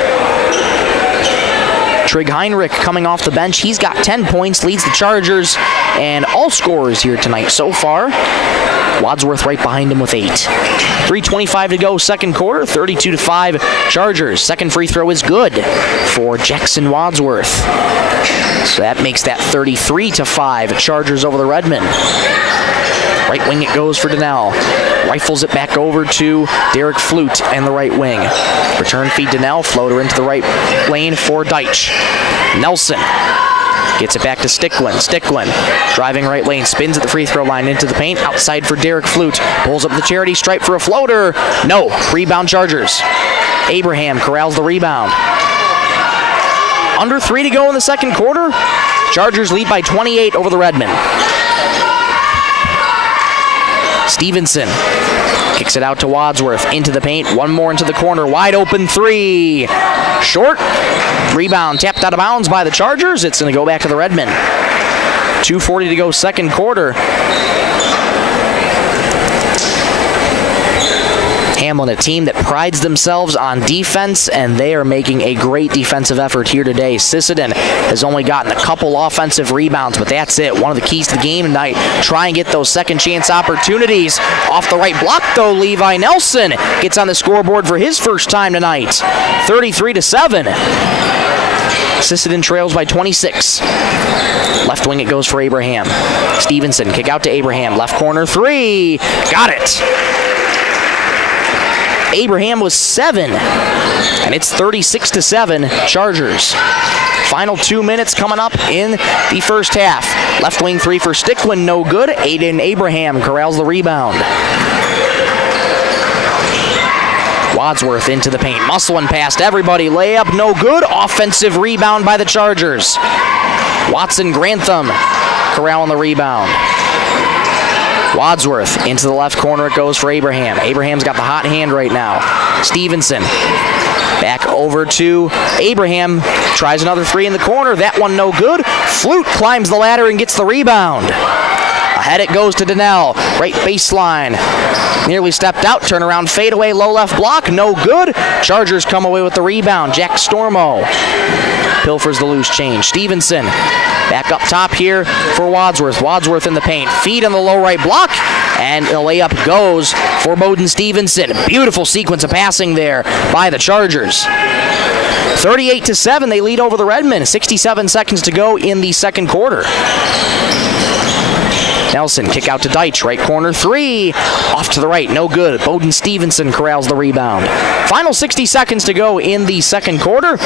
Trig Heinrich coming off the bench. He's got 10 points, leads the Chargers, and all scorers here tonight so far. Wadsworth right behind him with 8. 3:25 to go, second quarter, 32-5 Chargers. Second free throw is good for Jackson Wadsworth. So that makes that 33-5 Chargers over the Redmen. Right wing it goes for Donnell. Rifles it back over to Derek Flute and the right wing. Return feed Donnell, floater into the right lane for Deitch. Nelson gets it back to Stickwin. Stickwin driving right lane, spins at the free throw line into the paint. Outside for Derek Flute. Pulls up the charity stripe for a floater. No. Rebound Chargers. Abraham corrals the rebound. Under 3 to go in the second quarter. Chargers lead by 28 over the Redmen. Stevenson kicks it out to Wadsworth, into the paint, one more into the corner, wide open three. Short, rebound tapped out of bounds by the Chargers. It's going to go back to the Redmen. 2:40 to go, second quarter. Hamlin, a team that prides themselves on defense, and they are making a great defensive effort here today. Sisseton has only gotten a couple offensive rebounds, but that's it. One of the keys to the game tonight, try and get those second chance opportunities. Off the right block, though, Levi Nelson gets on the scoreboard for his first time tonight. 33-7. Sisseton trails by 26. Left wing it goes for Abraham. Stevenson, kick out to Abraham. Left corner three. Got it. Abraham was 7, and it's 36-7 Chargers. Final 2 minutes coming up in the first half. Left wing three for Stickland, no good. Aiden Abraham corrals the rebound. Wadsworth into the paint, muscling past everybody. Layup, no good. Offensive rebound by the Chargers. Watson Grantham corralling the rebound. Wadsworth into the left corner, it goes for Abraham. Abraham's got the hot hand right now. Stevenson back over to Abraham, tries another three in the corner. That one no good. Flute climbs the ladder and gets the rebound. Ahead it goes to Donnell, right baseline. Nearly stepped out, turnaround fadeaway, low left block, no good. Chargers come away with the rebound. Jack Stormo pilfers the loose change. Stevenson back up top here for Wadsworth. Wadsworth in the paint. Feed on the low right block. And the layup goes for Bowden Stevenson. Beautiful sequence of passing there by the Chargers. 38-7, they lead over the Redmen. 67 seconds to go in the second quarter. Nelson, kick out to Deitch, right corner three. Off to the right, no good. Bowden Stevenson corrals the rebound. Final 60 seconds to go in the second quarter.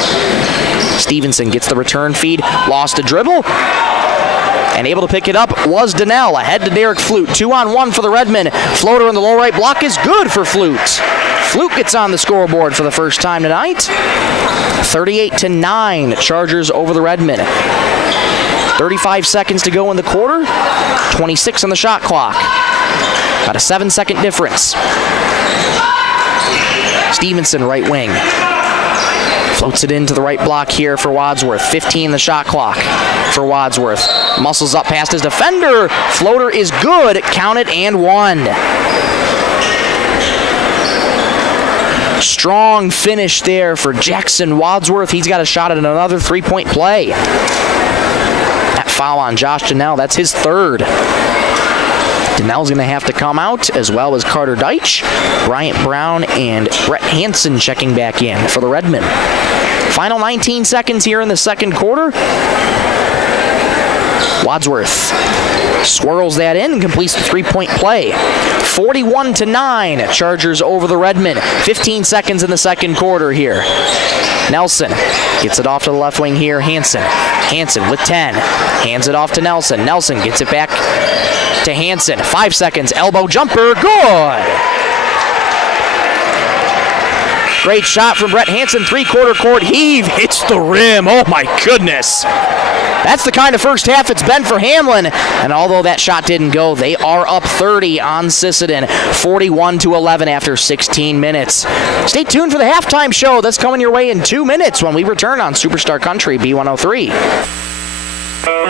Stevenson gets the return feed, lost a dribble, and able to pick it up was Donnell. Ahead to Derek Flute. 2-on-1 for the Redmen. Floater in the low right block is good for Flute. Flute gets on the scoreboard for the first time tonight. 38-9, Chargers over the Redmen. 35 seconds to go in the quarter. 26 on the shot clock. About a 7-second difference. Stevenson, right wing. Floats it into the right block here for Wadsworth. 15 the shot clock for Wadsworth. Muscles up past his defender. Floater is good. Counted and one. Strong finish there for Jackson Wadsworth. He's got a shot at another three-point play. That foul on Josh Donnell, that's his third. Donnell's going to have to come out, as well as Carter Deitch, Bryant Brown, and Brett Hansen checking back in for the Redmen. Final 19 seconds here in the second quarter. Wadsworth swirls that in and completes the three-point play. 41-9, Chargers over the Redmen. 15 seconds in the second quarter here. Nelson gets it off to the left wing here. Hansen with 10. Hands it off to Nelson. Nelson gets it back to Hansen. 5 seconds. Elbow jumper. Good. Great shot from Brett Hansen. Three-quarter court heave. Hits the rim. Oh, my goodness. That's the kind of first half it's been for Hamlin. And although that shot didn't go, they are up 30 on Sisseton. 41-11 after 16 minutes. Stay tuned for the halftime show. That's coming your way in 2 minutes when we return on Superstar Country B103.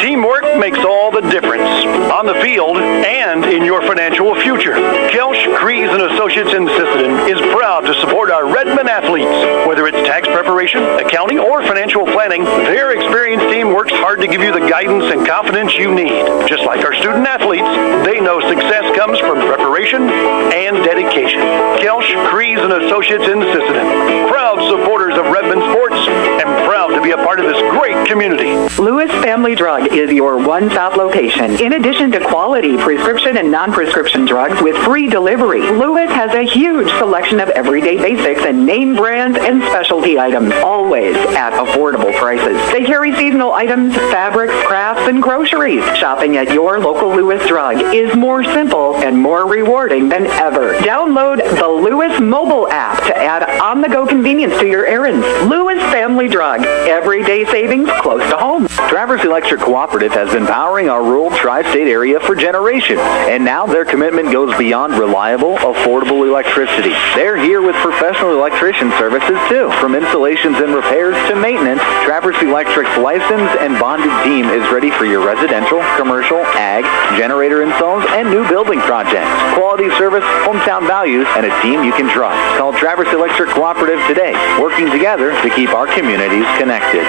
Teamwork makes all the difference on the field and in your financial future. Kelsch, Kreese & Associates in Sisseton is proud to support our Redmen athletes. Whether it's tax preparation, accounting, or financial planning, their experienced team works hard to give you the guidance and confidence you need. Just like our student athletes, they know success comes from preparation and dedication. Kelsch, Kreese & Associates in Sisseton, proud supporters of Redmen sports and proud to be a part of this great community. Lewis Family Drug is your one-stop location. In addition to quality prescription and non-prescription drugs with free delivery, Lewis has a huge selection of everyday basics and name brands and specialty items, always at affordable prices. They carry seasonal items, fabrics, crafts, and groceries. Shopping at your local Lewis Drug is more simple and more rewarding than ever. Download the Lewis mobile app to add on-the-go convenience to your errands. Lewis Family Drug, everyday savings close to home. Traverse Electric Cooperative has been powering our rural tri-state area for generations, and now their commitment goes beyond reliable, affordable electricity. They're here with professional electrician services too. From installations and repairs to maintenance, Traverse Electric's licensed and bonded team is ready for your residential, commercial, ag, generator installs, and new building projects. Quality service, hometown values, and a team you can trust. Call Traverse Electric Cooperative today, working together to keep our communities connected.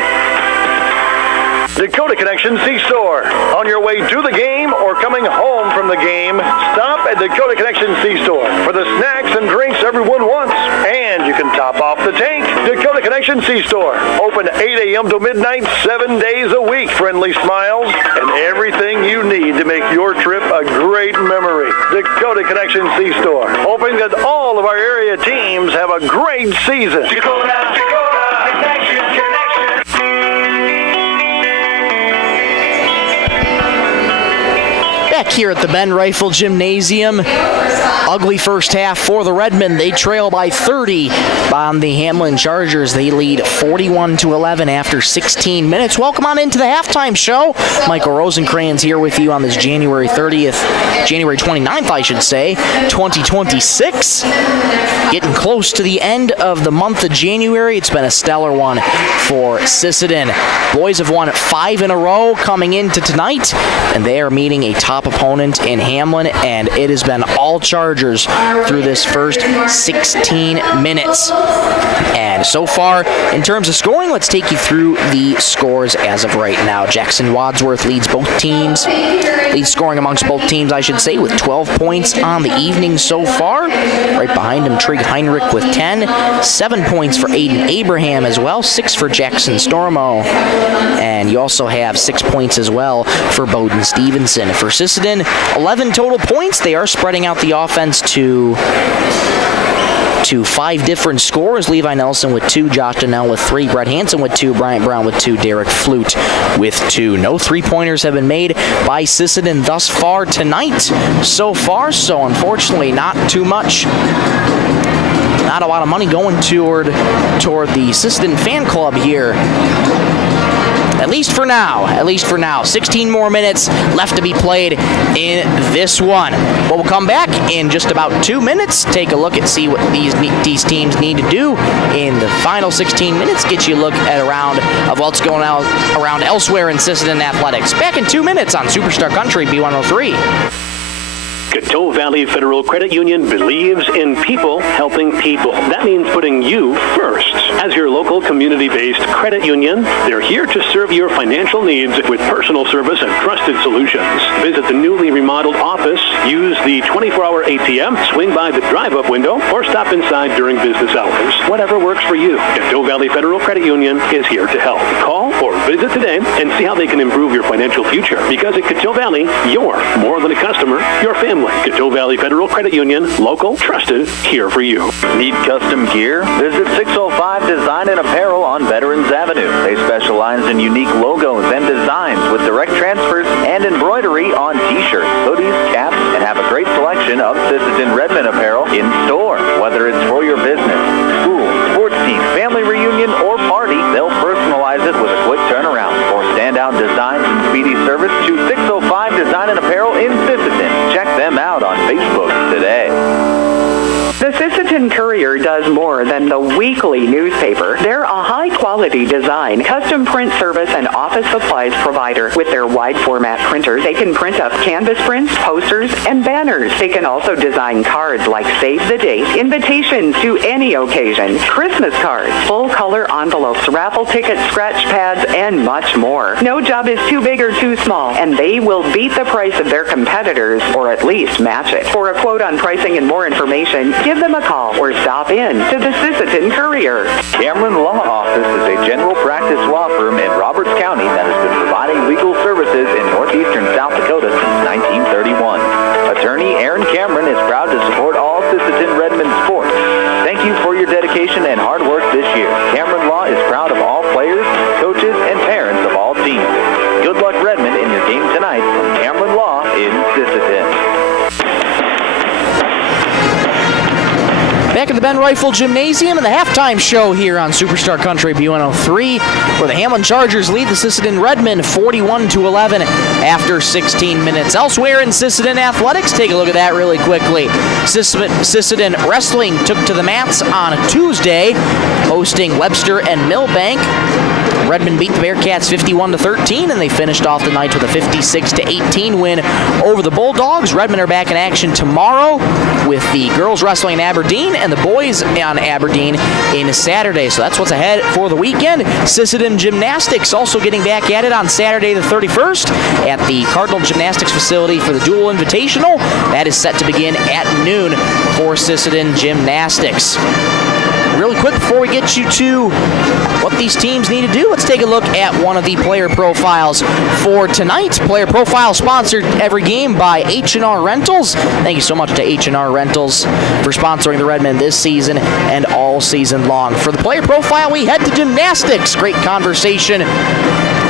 Dakota Connection C-Store. On your way to the game or coming home from the game, stop at Dakota Connection C-Store for the snacks and drinks everyone wants. And you can top off the tank. Dakota Connection C-Store. Open 8 a.m. to midnight, 7 days a week. Friendly smiles and everything you need to make your trip a great memory. Dakota Connection C-Store. Hoping that all of our area teams have a great season. Dakota Connection. Back here at the Ben Rifle Gymnasium. Ugly first half for the Redmen. They trail by 30 on the Hamlin Chargers. They lead 41-11 after 16 minutes. Welcome on into the halftime show. Michael Rosencrans here with you on this January 29th, I should say, 2026. Getting close to the end of the month of January. It's been a stellar one for Sisseton. Boys have won 5 in a row coming into tonight, and they are meeting a top opponent in Hamlin, and it has been all Chargers through this first 16 minutes. And so far, in terms of scoring, let's take you through the scores as of right now. Jackson Wadsworth leads scoring amongst both teams, I should say, with 12 points on the evening so far. Right behind him, Trig Heinrich with 10. 7 points for Aiden Abraham as well. 6 for Jackson Stormo. And you also have 6 points as well for Bowden Stevenson. For Sisseton, 11 total points. They are spreading out the offense to 5 different scorers. Levi Nelson with 2, Josh Donnell with 3, Brett Hansen with 2, Bryant Brown with 2, Derek Flute with 2. No 3-pointers have been made by Sisseton thus far tonight. So unfortunately not too much. Not a lot of money going toward the Sisseton fan club here. At least for now. 16 more minutes left to be played in this one. But we'll come back in just about 2 minutes, take a look and see what these teams need to do in the final 16 minutes, get you a look at of what's going on around elsewhere in Sisseton athletics. Back in 2 minutes on Superstar Country B103. Coteau Valley Federal Credit Union believes in people helping people. That means putting you first. As your local community-based credit union, they're here to serve your financial needs with personal service and trusted solutions. Visit the newly remodeled office, use the 24-hour ATM, swing by the drive-up window, or stop inside during business hours. Whatever works for you, Coteau Valley Federal Credit Union is here to help. Call or visit today and see how they can improve your financial future. Because at Coteau Valley, you're more than a customer, you're family. Coteau Valley Federal Credit Union, local, trusted, here for you. Need custom gear? Visit 605 Design and Apparel on Veterans Avenue. They specialize in unique logos and designs with direct transfers and embroidery on t-shirts, hoodies, caps, and have a great selection of Sisseton Redmond apparel in store. Whether it's for your business, school, sports team, family reunion, or party, they'll personalize it with a quick turnaround. For standout designs and speedy service, choose 605 Design and Apparel in Sisseton. Check them out on Facebook today. The Sisseton Courier does more than the weekly newspaper. They're a high-quality design, custom print service, and office supplies provider. With their wide-format printers, they can print up canvas prints, posters, and banners. They can also design cards like Save the Date, invitations to any occasion, Christmas cards, full-color envelopes, raffle tickets, scratch pads, and much more. No job is too big or too small, and they will beat the price of their competitors, or at least match it. For a quote on pricing and more information, give them a call or stop in to the Sisseton Courier. Cameron Law Office is a general practice law firm in Roberts County that has been providing legal services in northeastern South Dakota since 1931. Attorney Aaron Cameron is proud to support all Sisseton Redmond sports. Thank you for your dedication and hard work this year. Cameron Law is proud of all players, coaches, and parents of all teams. Good luck, Redmond, in your game tonight from Cameron Law in Sisseton. Back at the Ben Rifle Gymnasium and the halftime show here on Superstar Country B103, where the Hamlin Chargers lead the Sisseton Redmen 41-11 after 16 minutes. Elsewhere in Sisseton athletics, take a look at that really quickly. Sisseton Wrestling took to the mats on Tuesday, hosting Webster and Millbank. Redmond beat the Bearcats 51-13, and they finished off the night with a 56-18 win over the Bulldogs. Redmond are back in action tomorrow with the girls wrestling in Aberdeen and the boys on Aberdeen in Saturday. So that's what's ahead for the weekend. Sisseton Gymnastics also getting back at it on Saturday the 31st at the Cardinal Gymnastics facility for the Dual Invitational. That is set to begin at noon for Sisseton Gymnastics. Really quick before we get you to what these teams need to do, let's take a look at one of the player profiles for tonight. Player profile sponsored every game by H&R Rentals. Thank you so much to H&R Rentals for sponsoring the Redmen this season and all season long. For the player profile, we head to gymnastics. Great conversation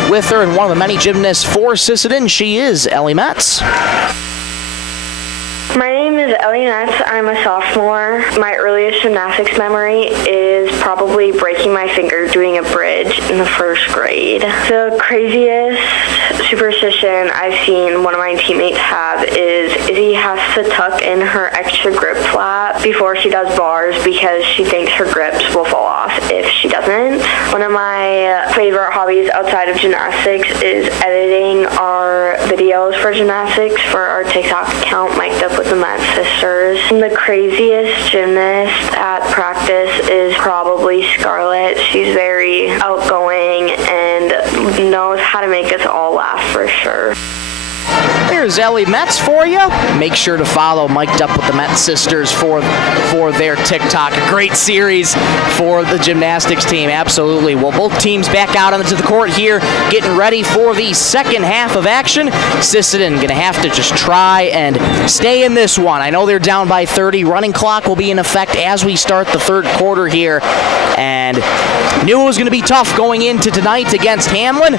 with her and one of the many gymnasts for Sisseton. She is Ellie Metz. My name is Ellie Metz. I'm a sophomore. My earliest gymnastics memory is probably breaking my finger doing a bridge in the first grade. The craziest superstition I've seen one of my teammates have is Izzy has to tuck in her extra grip flap before she does bars because she thinks her grips will fall off if she doesn't. One of my favorite hobbies outside of gymnastics is editing our videos for gymnastics for our TikTok account, Mic'd Up with the Metz Sisters. The craziest gymnast at practice is probably Scarlett. She's very outgoing and knows how to make us all laugh for sure. There's Ellie Metz for you. Make sure to follow Mic'd Up with the Metz Sisters for their TikTok. A great series for the gymnastics team. Absolutely. Well, both teams back out onto the court here, getting ready for the second half of action. Sisseton going to have to just try and stay in this one. I know they're down by 30. Running clock will be in effect as we start the third quarter here. And knew it was going to be tough going into tonight against Hamlin.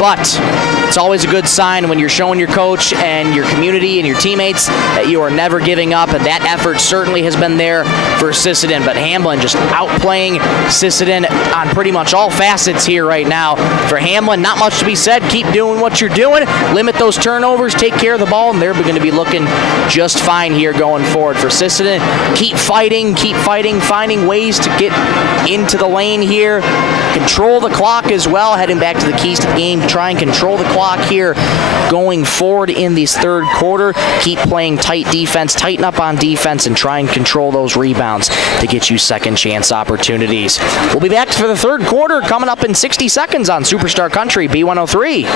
But it's always a good sign when you're showing your coach and your community and your teammates that you are never giving up, and that effort certainly has been there for Sisseton. But Hamlin just outplaying Sisseton on pretty much all facets here right now. For Hamlin, not much to be said. Keep doing what you're doing. Limit those turnovers. Take care of the ball, and they're going to be looking just fine here going forward. For Sisseton, keep fighting, finding ways to get into the lane here. Control the clock as well, heading back to the keys to the game. Try and control the clock here going forward in this third quarter. Keep playing tight defense, tighten up on defense, and try and control those rebounds to get you second chance opportunities. We'll be back for the third quarter coming up in 60 seconds on Superstar Country B103.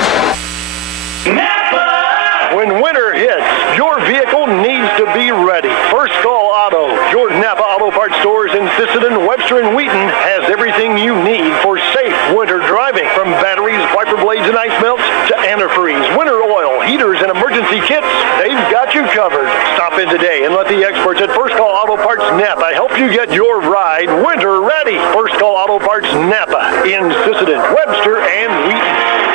When winter hits, your vehicle needs to be ready. First Call Auto, your Napa Auto Parts stores in Sisseton, Webster, and Wheaton has everything you need for safe winter driving. From batteries, wiper blades, and ice melts to antifreeze, winter oil, heaters, and emergency kits, they've got you covered. Stop in today and let the experts at First Call Auto Parts Napa help you get your ride winter ready. First Call Auto Parts Napa in Sisseton, Webster, and Wheaton.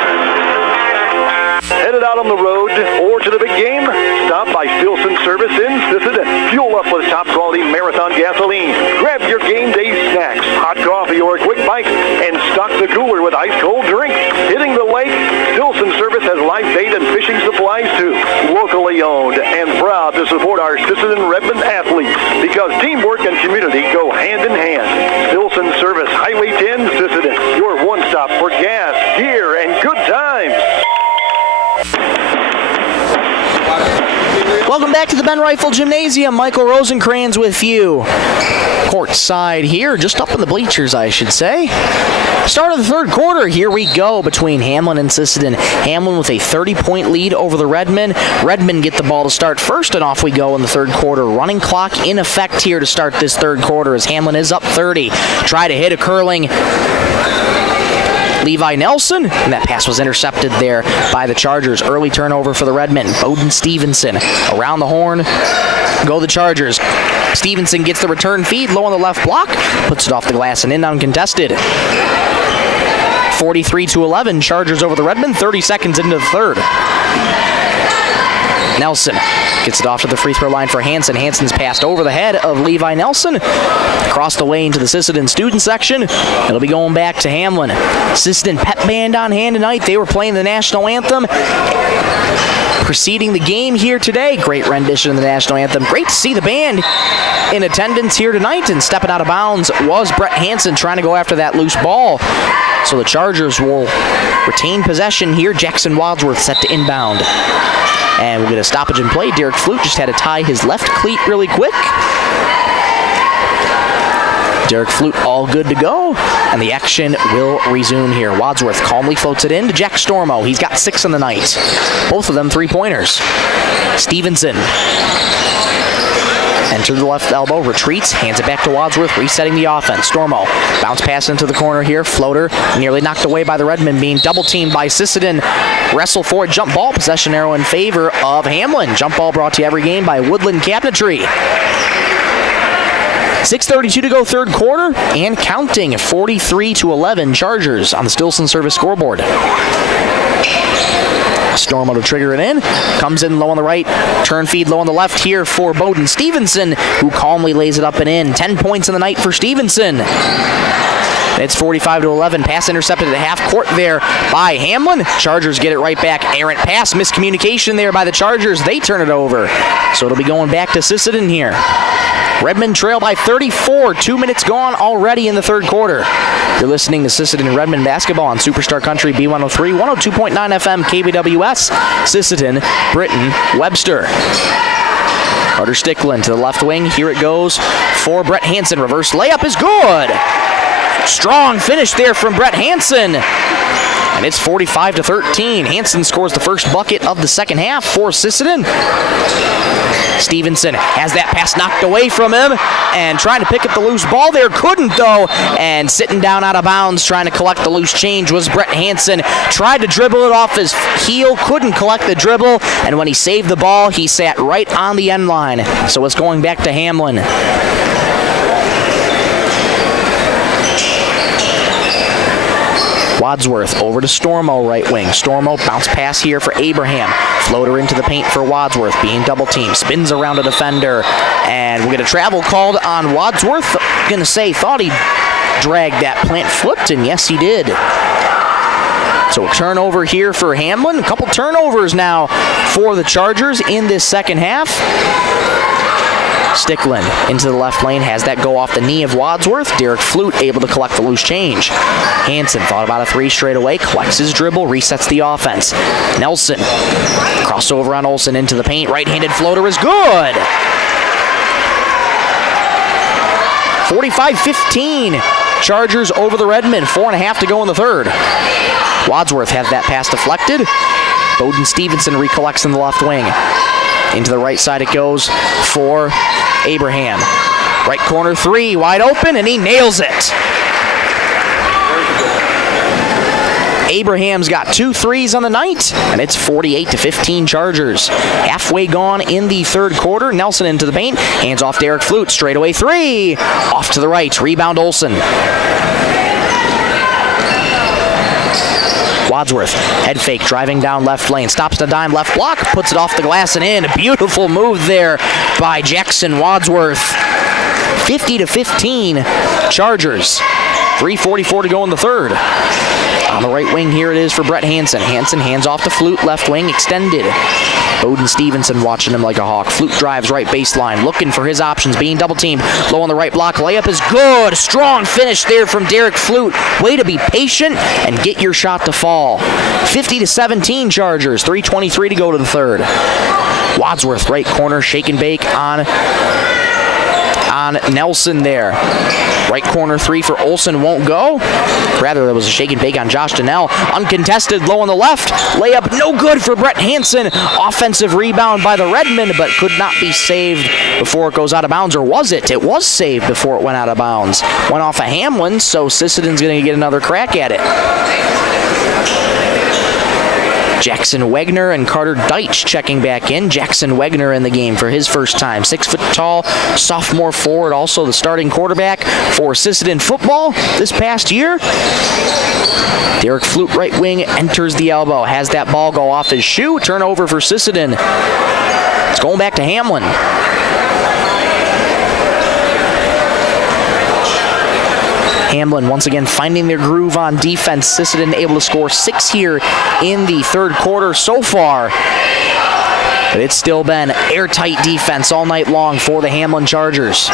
Headed out on the road or to the big game? Stop by Stilson Service in Sisseton. Fuel up with top quality Marathon gasoline. Grab your game day snacks, hot coffee, or a quick bite, and stock the cooler with ice cold drinks. Hitting the lake? Stilson Service has live bait and fishing supplies too. Locally owned and proud to support our Sisseton Redmond athletes because teamwork and community go hand in hand. Stilson Service, Highway 10, Sisseton. Your one stop for gas, gear, and good times. Welcome back to the Ben Rifle Gymnasium. Michael Rosencrans with you. Courtside here, just up in the bleachers, I should say. Start of the third quarter, here we go between Hamlin and Sisseton. Hamlin with a 30-point lead over the Redmen. Redmen get the ball to start first, and off we go in the third quarter. Running clock in effect here to start this third quarter as Hamlin is up 30. Try to hit a curling Levi Nelson, and that pass was intercepted there by the Chargers. Early turnover for the Redmen. Bowden Stevenson around the horn. Go the Chargers. Stevenson gets the return feed, low on the left block, puts it off the glass and in uncontested. 43-11, Chargers over the Redmen, 30 seconds into the third. Nelson gets it off to the free throw line for Hansen. Hansen's passed over the head of Levi Nelson. Across the way into the Sisseton student section. It'll be going back to Hamlin. Sisseton pep band on hand tonight. They were playing the national anthem preceding the game here today. Great rendition of the national anthem. Great to see the band in attendance here tonight, and stepping out of bounds was Brett Hansen trying to go after that loose ball. So the Chargers will retain possession here. Jackson Wadsworth set to inbound. And we'll get a stoppage in play. Derek Flute just had to tie his left cleat really quick. Derek Flute all good to go, and the action will resume here. Wadsworth calmly floats it in to Jack Stormo. He's got 6 on the night. Both of them three-pointers. Stevenson enters the left elbow, retreats, hands it back to Wadsworth, resetting the offense. Stormo, bounce pass into the corner here. Floater nearly knocked away by the Redmen, being double-teamed by Sisseton. Wrestle for a jump ball. Possession arrow in favor of Hamlin. Jump ball brought to you every game by Woodland Cabinetry. 6:32 to go, third quarter, and counting. 43-11 Chargers on the Stilson service scoreboard. Stormo to trigger it in. Comes in low on the right. Turn feed low on the left here for Bowden Stevenson, who calmly lays it up and in. 10 points in the night for Stevenson. It's 45-11. Pass intercepted at the half court there by Hamlin. Chargers get it right back. Errant pass. Miscommunication there by the Chargers. They turn it over. So it'll be going back to Sisseton here. Redmond trail by 34. 2 minutes gone already in the third quarter. You're listening to Sisseton and Redmond basketball on Superstar Country B103, 102.9 FM KBWS. Sisseton, Britton, Webster. Carter Stickland to the left wing. Here it goes for Brett Hansen. Reverse layup is good. Strong finish there from Brett Hansen. And it's 45-13. Hansen scores the first bucket of the second half for Sisseton. Stevenson has that pass knocked away from him and trying to pick up the loose ball there. Couldn't, though. And sitting down out of bounds trying to collect the loose change was Brett Hansen. Tried to dribble it off his heel. Couldn't collect the dribble. And when he saved the ball, he sat right on the end line. So it's going back to Hamlin. Wadsworth over to Stormo, right wing. Stormo, bounce pass here for Abraham. Floater into the paint for Wadsworth, being double teamed. Spins around a defender, and we'll get a travel called on Wadsworth. Gonna say, thought he dragged that plant foot, and yes, he did. So a turnover here for Hamlin. A couple turnovers now for the Chargers in this second half. Stickland into the left lane, has that go off the knee of Wadsworth. Derek Flute able to collect the loose change. Hansen thought about a three straight away, collects his dribble, resets the offense. Nelson, crossover on Olsen into the paint, right-handed floater is good. 45-15, Chargers over the Redmen, 4.5 to go in the third. Wadsworth had that pass deflected. Bowden Stevenson recollects in the left wing. Into the right side it goes for Abraham. Right corner three, wide open, and he nails it. Abraham's got 2 threes on the night, and it's 48-15 Chargers. Halfway gone in the third quarter. Nelson into the paint, hands off Derek Flute, straightaway three. Off to the right, rebound Olsen. Wadsworth, head fake, driving down left lane, stops the dime, left block, puts it off the glass and in. A beautiful move there by Jackson Wadsworth. 50-15, Chargers. 3:44 to go in the third. On the right wing, here it is for Brett Hansen. Hansen hands off to Flute, left wing, extended. Bowden Stevenson watching him like a hawk. Flute drives right baseline, looking for his options, being double-teamed. Low on the right block, layup is good. Strong finish there from Derek Flute. Way to be patient and get your shot to fall. 50-17 Chargers, 3:23 to go to the third. Wadsworth, right corner, shake and bake on Nelson there. Right corner three for Olsen won't go. Rather, there was a shake and bake on Josh Donnell. Uncontested, low on the left. Layup no good for Brett Hansen. Offensive rebound by the Redmen, but could not be saved before it goes out of bounds. Or was it? It was saved before it went out of bounds. Went off of Hamlin, so Sisseton's going to get another crack at it. Jackson Wegner and Carter Deitch checking back in. Jackson Wegner in the game for his first time. 6 foot tall, sophomore forward, also the starting quarterback for Sisseton football this past year. Derek Flute, right wing, enters the elbow. Has that ball go off his shoe. Turnover for Sisseton. It's going back to Hamlin. Hamlin once again finding their groove on defense. Sisseton able to score 6 here in the third quarter so far. But it's still been airtight defense all night long for the Hamlin Chargers.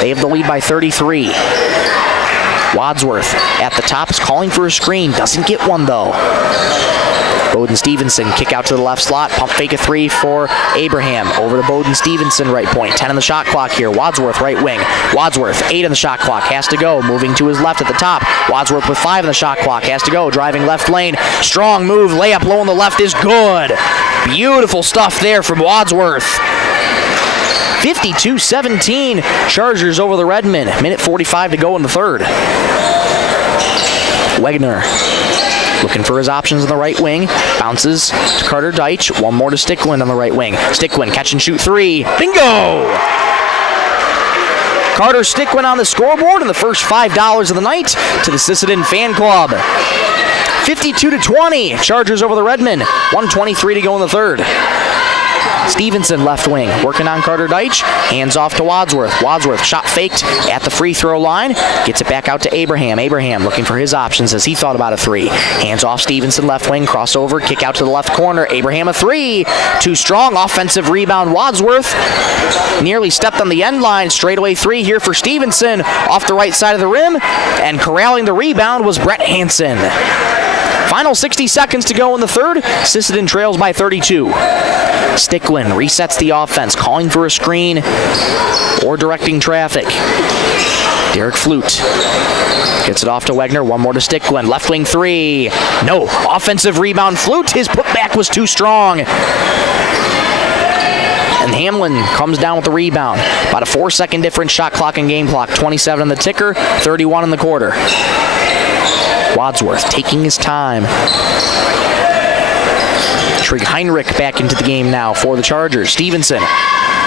They have the lead by 33. Wadsworth at the top is calling for a screen. Doesn't get one though. Bowden Stevenson, kick out to the left slot, pump fake a 3 for Abraham. Over to Bowden Stevenson, right point. 10 on the shot clock here. Wadsworth, right wing. Wadsworth, 8 on the shot clock, has to go. Moving to his left at the top. Wadsworth with 5 on the shot clock, has to go. Driving left lane. Strong move, layup low on the left is good. Beautiful stuff there from Wadsworth. 52-17, Chargers over the Redmen. Minute 45 to go in the third. Wegner looking for his options on the right wing. Bounces to Carter Deitch. One more to Stickwin on the right wing. Stickwin, catch and shoot 3. Bingo! Carter Stickwin on the scoreboard and the first $5 of the night to the Sisseton fan club. 52-20, Chargers over the Redmen. 1:23 to go in the third. Stevenson, left wing, working on Carter Deitch. Hands off to Wadsworth. Wadsworth, shot faked at the free throw line. Gets it back out to Abraham. Abraham looking for his options as he thought about a 3. Hands off Stevenson, left wing, crossover, kick out to the left corner. Abraham a 3. Too strong, offensive rebound. Wadsworth nearly stepped on the end line. Straightaway 3 here for Stevenson. Off the right side of the rim. And corralling the rebound was Brett Hansen. Final 60 seconds to go in the third. Sisseton trails by 32. Stickwin resets the offense, calling for a screen or directing traffic. Derek Flute gets it off to Wegner. One more to Stickwin. Left wing 3. No. Offensive rebound. Flute. His putback was too strong. And Hamlin comes down with the rebound. About a 4-second difference, shot clock and game clock. 27 on the ticker, 31 in the quarter. Wadsworth taking his time. Trig Heinrich back into the game now for the Chargers. Stevenson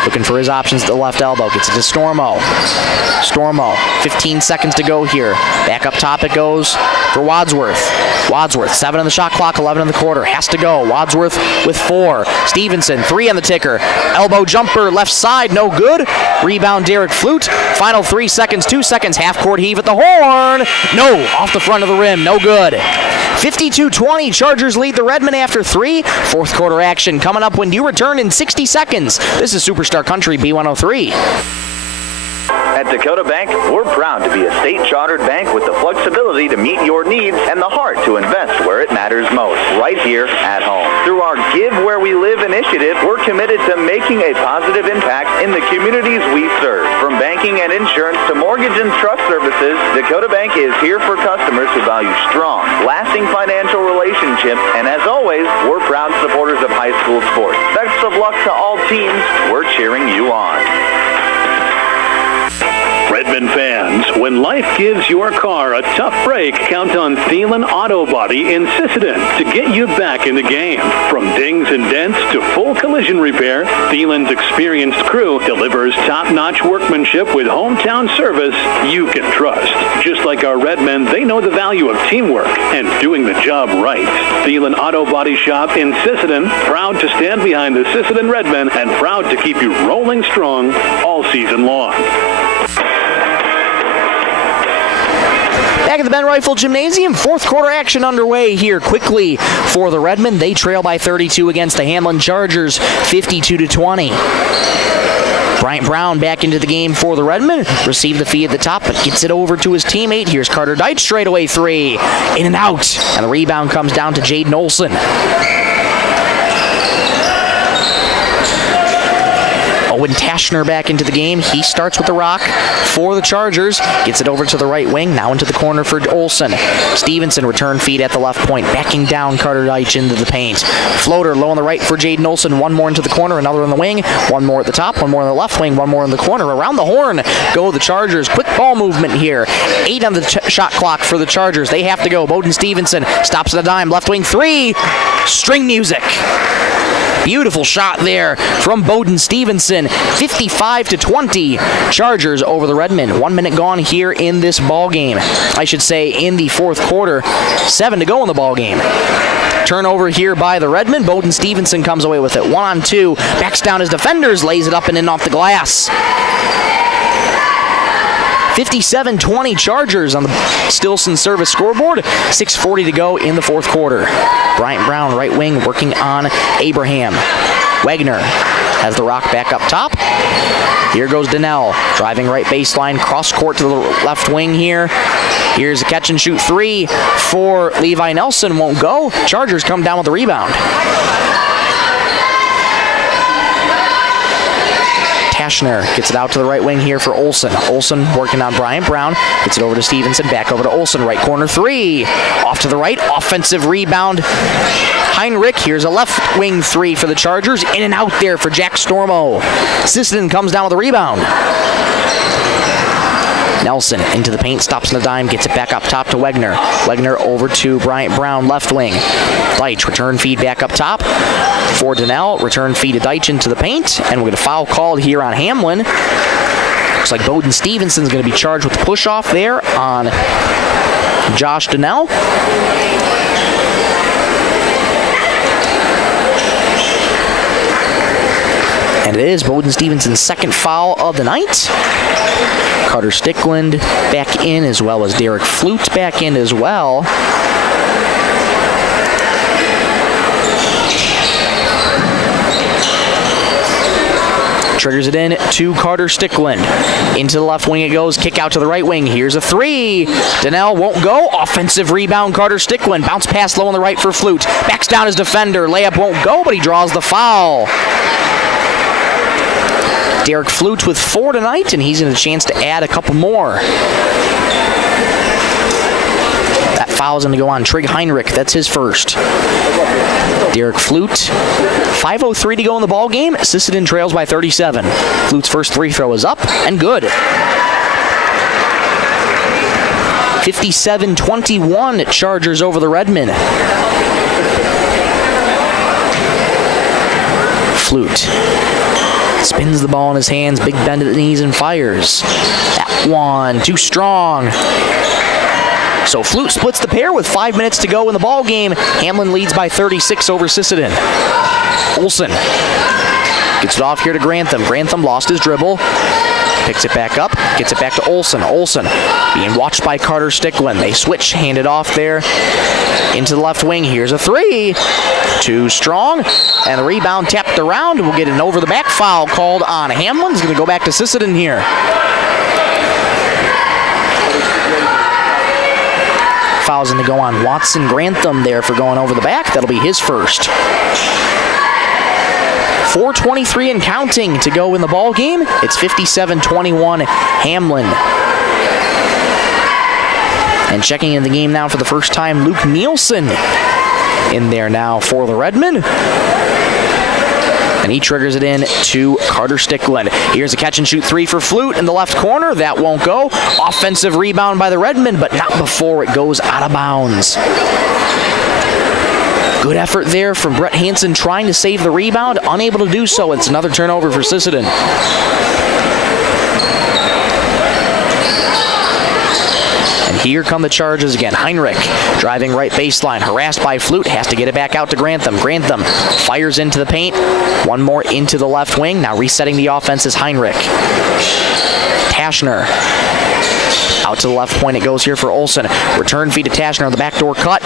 looking for his options at the left elbow. Gets it to Stormo. Stormo, 15 seconds to go here. Back up top it goes for Wadsworth. Wadsworth, 7 on the shot clock, 11 in the quarter. Has to go. Wadsworth with 4. Stevenson, 3 on the ticker. Elbow jumper, left side, no good. Rebound, Derek Flute. Final 3 seconds, 2 seconds. Half court heave at the horn. No, off the front of the rim, no good. 52-20, Chargers lead the Redmen after 3. Fourth quarter action coming up when you return in 60 seconds. This is Superstar Country B103. At Dakota Bank, we're proud to be a state-chartered bank with the flexibility to meet your needs and the heart to invest where it matters most, right here at home. Through our Give Where We Live initiative, we're committed to making a positive impact in the communities we serve. From banking and insurance to mortgage and trust services, Dakota Bank is here for customers who value strong, lasting financial relationships, and as always, we're proud supporters of high school sports. Best of luck to all teams. We're cheering you on. Redmen fans, when life gives your car a tough break, count on Thielen Auto Body in Sisseton to get you back in the game. From dings and dents to full collision repair, Thielen's experienced crew delivers top-notch workmanship with hometown service you can trust. Just like our Redmen, they know the value of teamwork and doing the job right. Thielen Auto Body Shop in Sisseton, proud to stand behind the Sisseton Redmen and proud to keep you rolling strong all season long. Back at the Ben Rifle Gymnasium, fourth quarter action underway here quickly for the Redmen. They trail by 32 against the Hamlin Chargers, 52-20. Bryant Brown back into the game for the Redmen. Received the feed at the top, but gets it over to his teammate. Here's Carter Deitch, straightaway 3. In and out. And the rebound comes down to Jaden Olson. Owen Taschner back into the game. He starts with the rock for the Chargers. Gets it over to the right wing. Now into the corner for Olsen. Stevenson return feed at the left point. Backing down Carter Deitch into the paint. Floater low on the right for Jaden Olsen. One more into the corner. Another in the wing. One more at the top. One more in the left wing. One more in the corner. Around the horn go the Chargers. Quick ball movement here. 8 on the shot clock for the Chargers. They have to go. Bowden Stevenson stops at a dime. Left wing 3. String music. Beautiful shot there from Bowden Stevenson. 55-20. Chargers over the Redmen. 1 minute gone here in this ball game. I should say in the fourth quarter. 7 to go in the ball game. Turnover here by the Redmen. Bowden Stevenson comes away with it. 1-on-2. Backs down his defenders. Lays it up and in off the glass. 57-20 Chargers on the Stilson service scoreboard. 6:40 to go in the fourth quarter. Bryant Brown, right wing, working on Abraham. Wagner has the rock back up top. Here goes Donnell, driving right baseline, cross court to the left wing here. Here's a catch and shoot 3 for Levi Nelson. Won't go. Chargers come down with the rebound. Taschner gets it out to the right wing here for Olsen. Olsen working on Bryant Brown. Gets it over to Stevenson. Back over to Olsen. Right corner 3. Off to the right. Offensive rebound. Heinrich. Here's a left wing 3 for the Chargers. In and out there for Jack Stormo. Sisseton comes down with a rebound. Nelson into the paint, stops in the dime, gets it back up top to Wagner. Wagner over to Bryant Brown, left wing. Deitch, return feed back up top for Donnell. Return feed to Deitch into the paint, and we're going to foul called here on Hamlin. Looks like Bowden Stevenson's going to be charged with the push-off there on Josh Donnell. And it is Bowden Stevenson's second foul of the night. Carter Stickland back in, as well as Derek Flute back in as well. Triggers it in to Carter Stickland. Into the left wing it goes. Kick out to the right wing. Here's a 3. Donnell won't go. Offensive rebound, Carter Stickland. Bounce pass low on the right for Flute. Backs down his defender. Layup won't go, but he draws the foul. Derek Flute with 4 tonight, and he's in a chance to add a couple more. That foul is going to go on Trig Heinrich. That's his first. Derek Flute. 5:03 to go in the ball game. Sisseton trails by 37. Flute's first free throw is up and good. 57-21 Chargers over the Redmen. Flute spins the ball in his hands, big bend at the knees and fires. That one, too strong. So Flute splits the pair with 5 minutes to go in the ball game. Hamlin leads by 36 over Sisseton. Olsen gets it off here to Grantham. Grantham lost his dribble. Picks it back up, gets it back to Olsen. Olsen being watched by Carter Stickland. They switch, hand it off there into the left wing. Here's a 3. Too strong. And the rebound tapped around. We'll get an over-the-back foul called on Hamlin. He's going to go back to Sisseton here. Foul's going to go on Watson Grantham there for going over the back. That'll be his first. 4:23 and counting to go in the ball game. It's 57-21 Hamlin. And checking in the game now for the first time, Luke Nielsen in there now for the Redmen. And he triggers it in to Carter Stickland. Here's a catch and shoot 3 for Flute in the left corner. That won't go. Offensive rebound by the Redmen, but not before it goes out of bounds. Good effort there from Brett Hansen trying to save the rebound. Unable to do so. It's another turnover for Sisseton. And here come the charges again. Heinrich driving right baseline. Harassed by Flute. Has to get it back out to Grantham. Grantham fires into the paint. One more into the left wing. Now resetting the offense is Heinrich. Taschner. Out to the left point it goes here for Olsen. Return feed to Taschner on the backdoor cut.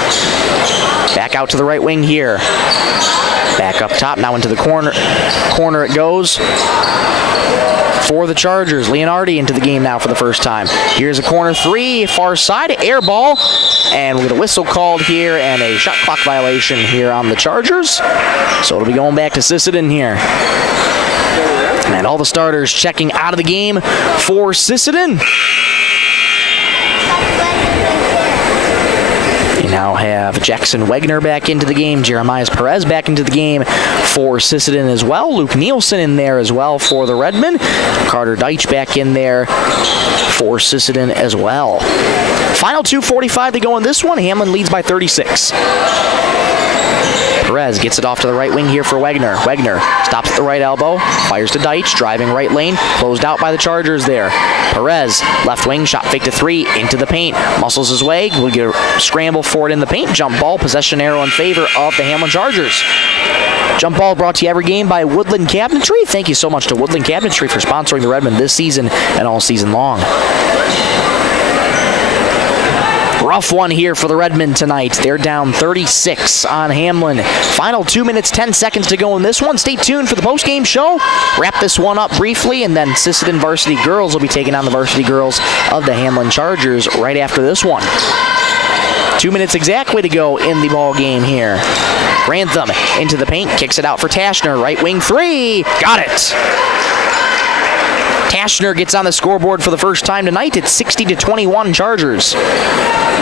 Back out to the right wing here. Back up top, now into the corner. Corner it goes for the Chargers. Leonardi into the game now for the first time. Here's a corner 3, far side, air ball. And we'll get a whistle called here and a shot clock violation here on the Chargers. So it'll be going back to Sisseton here. And all the starters checking out of the game for Sisseton. You now have Jackson Wegner back into the game, Jeremiah Perez back into the game for Sisseton as well. Luke Nielsen in there as well for the Redmen. Carter Deitch back in there for Sisseton as well. Final 2:45 to go in this one. Hamlin leads by 36. Perez gets it off to the right wing here for Wegner. Wegner stops at the right elbow, fires to Deitch, driving right lane, closed out by the Chargers there. Perez, left wing, shot fake to three, into the paint, muscles his way, will get a scramble for it in the paint, jump ball, possession arrow in favor of the Hamlin Chargers. Jump ball brought to you every game by Woodland Cabinetry. Thank you so much to Woodland Cabinetry for sponsoring the Redmen this season and all season long. Rough one here for the Redmen tonight. They're down 36 on Hamlin. Final 2 minutes, 10 seconds to go in this one. Stay tuned for the postgame show. Wrap this one up briefly, and then Sisseton varsity girls will be taking on the varsity girls of the Hamlin Chargers right after this one. 2 minutes exactly to go in the ball game here. Grantham into the paint, kicks it out for Tashner. Right wing three. Got it. Tashner gets on the scoreboard for the first time tonight. It's 60-21 Chargers.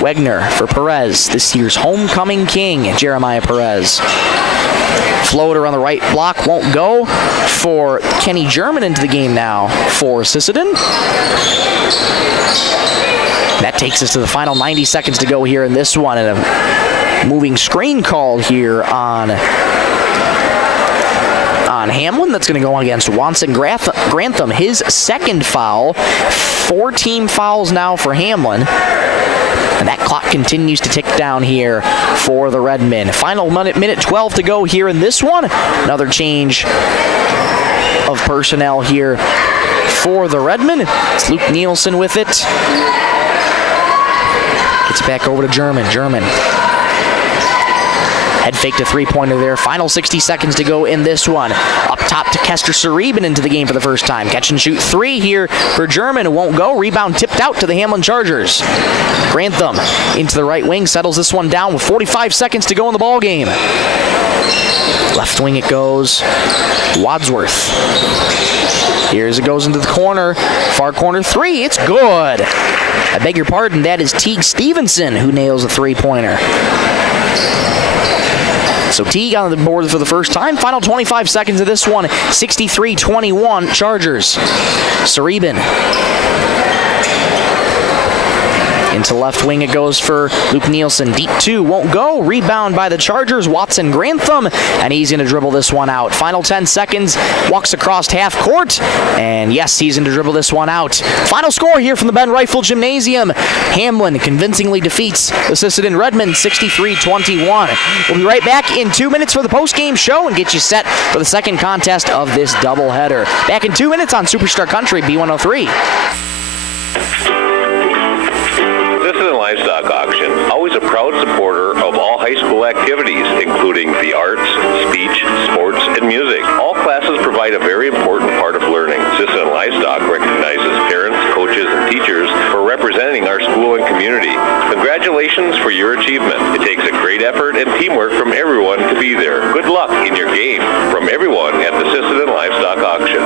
Wegner for Perez, this year's homecoming king, Jeremiah Perez. Floater on the right block won't go for Kenny German into the game now for Sisseton. That takes us to the final 90 seconds to go here in this one, and a moving screen call here on Hamlin. That's going to go against Watson Grantham, his second foul. 4 team fouls now for Hamlin. And that clock continues to tick down here for the Redmen. Final minute 12 to go here in this one. Another change of personnel here for the Redmen. It's Luke Nielsen with it. Gets it back over to German. German. Head fake to three-pointer there. Final 60 seconds to go in this one. Up top to Kester Sareben into the game for the first time. Catch and shoot three here for German. It won't go. Rebound tipped out to the Hamlin Chargers. Grantham into the right wing. Settles this one down with 45 seconds to go in the ball game. Left wing it goes. Wadsworth. Here's it goes into the corner. Far corner three. It's good. I beg your pardon. That is Teague Stevenson who nails a three-pointer. So Teague on the board for the first time. Final 25 seconds of this one. 63-21 Chargers. Sareben. Into left wing it goes for Luke Nielsen. Deep two won't go. Rebound by the Chargers. Watson Grantham. And he's going to dribble this one out. Final 10 seconds. Walks across half court. And yes, he's going to dribble this one out. Final score here from the Ben Rifle Gymnasium. Hamlin convincingly defeats the Sisseton Redmen 63-21. We'll be right back in 2 minutes for the post-game show and get you set for the second contest of this doubleheader. Back in 2 minutes on Superstar Country B103. Sisseton Livestock Auction, always a proud supporter of all high school activities, including the arts, speech, sports, and music. All classes provide a very important part of learning. Sisseton Livestock recognizes parents, coaches, and teachers for representing our school and community. Congratulations for your achievement. It takes a great effort and teamwork from everyone to be there. Good luck in your game from everyone at the Sisseton Livestock Auction.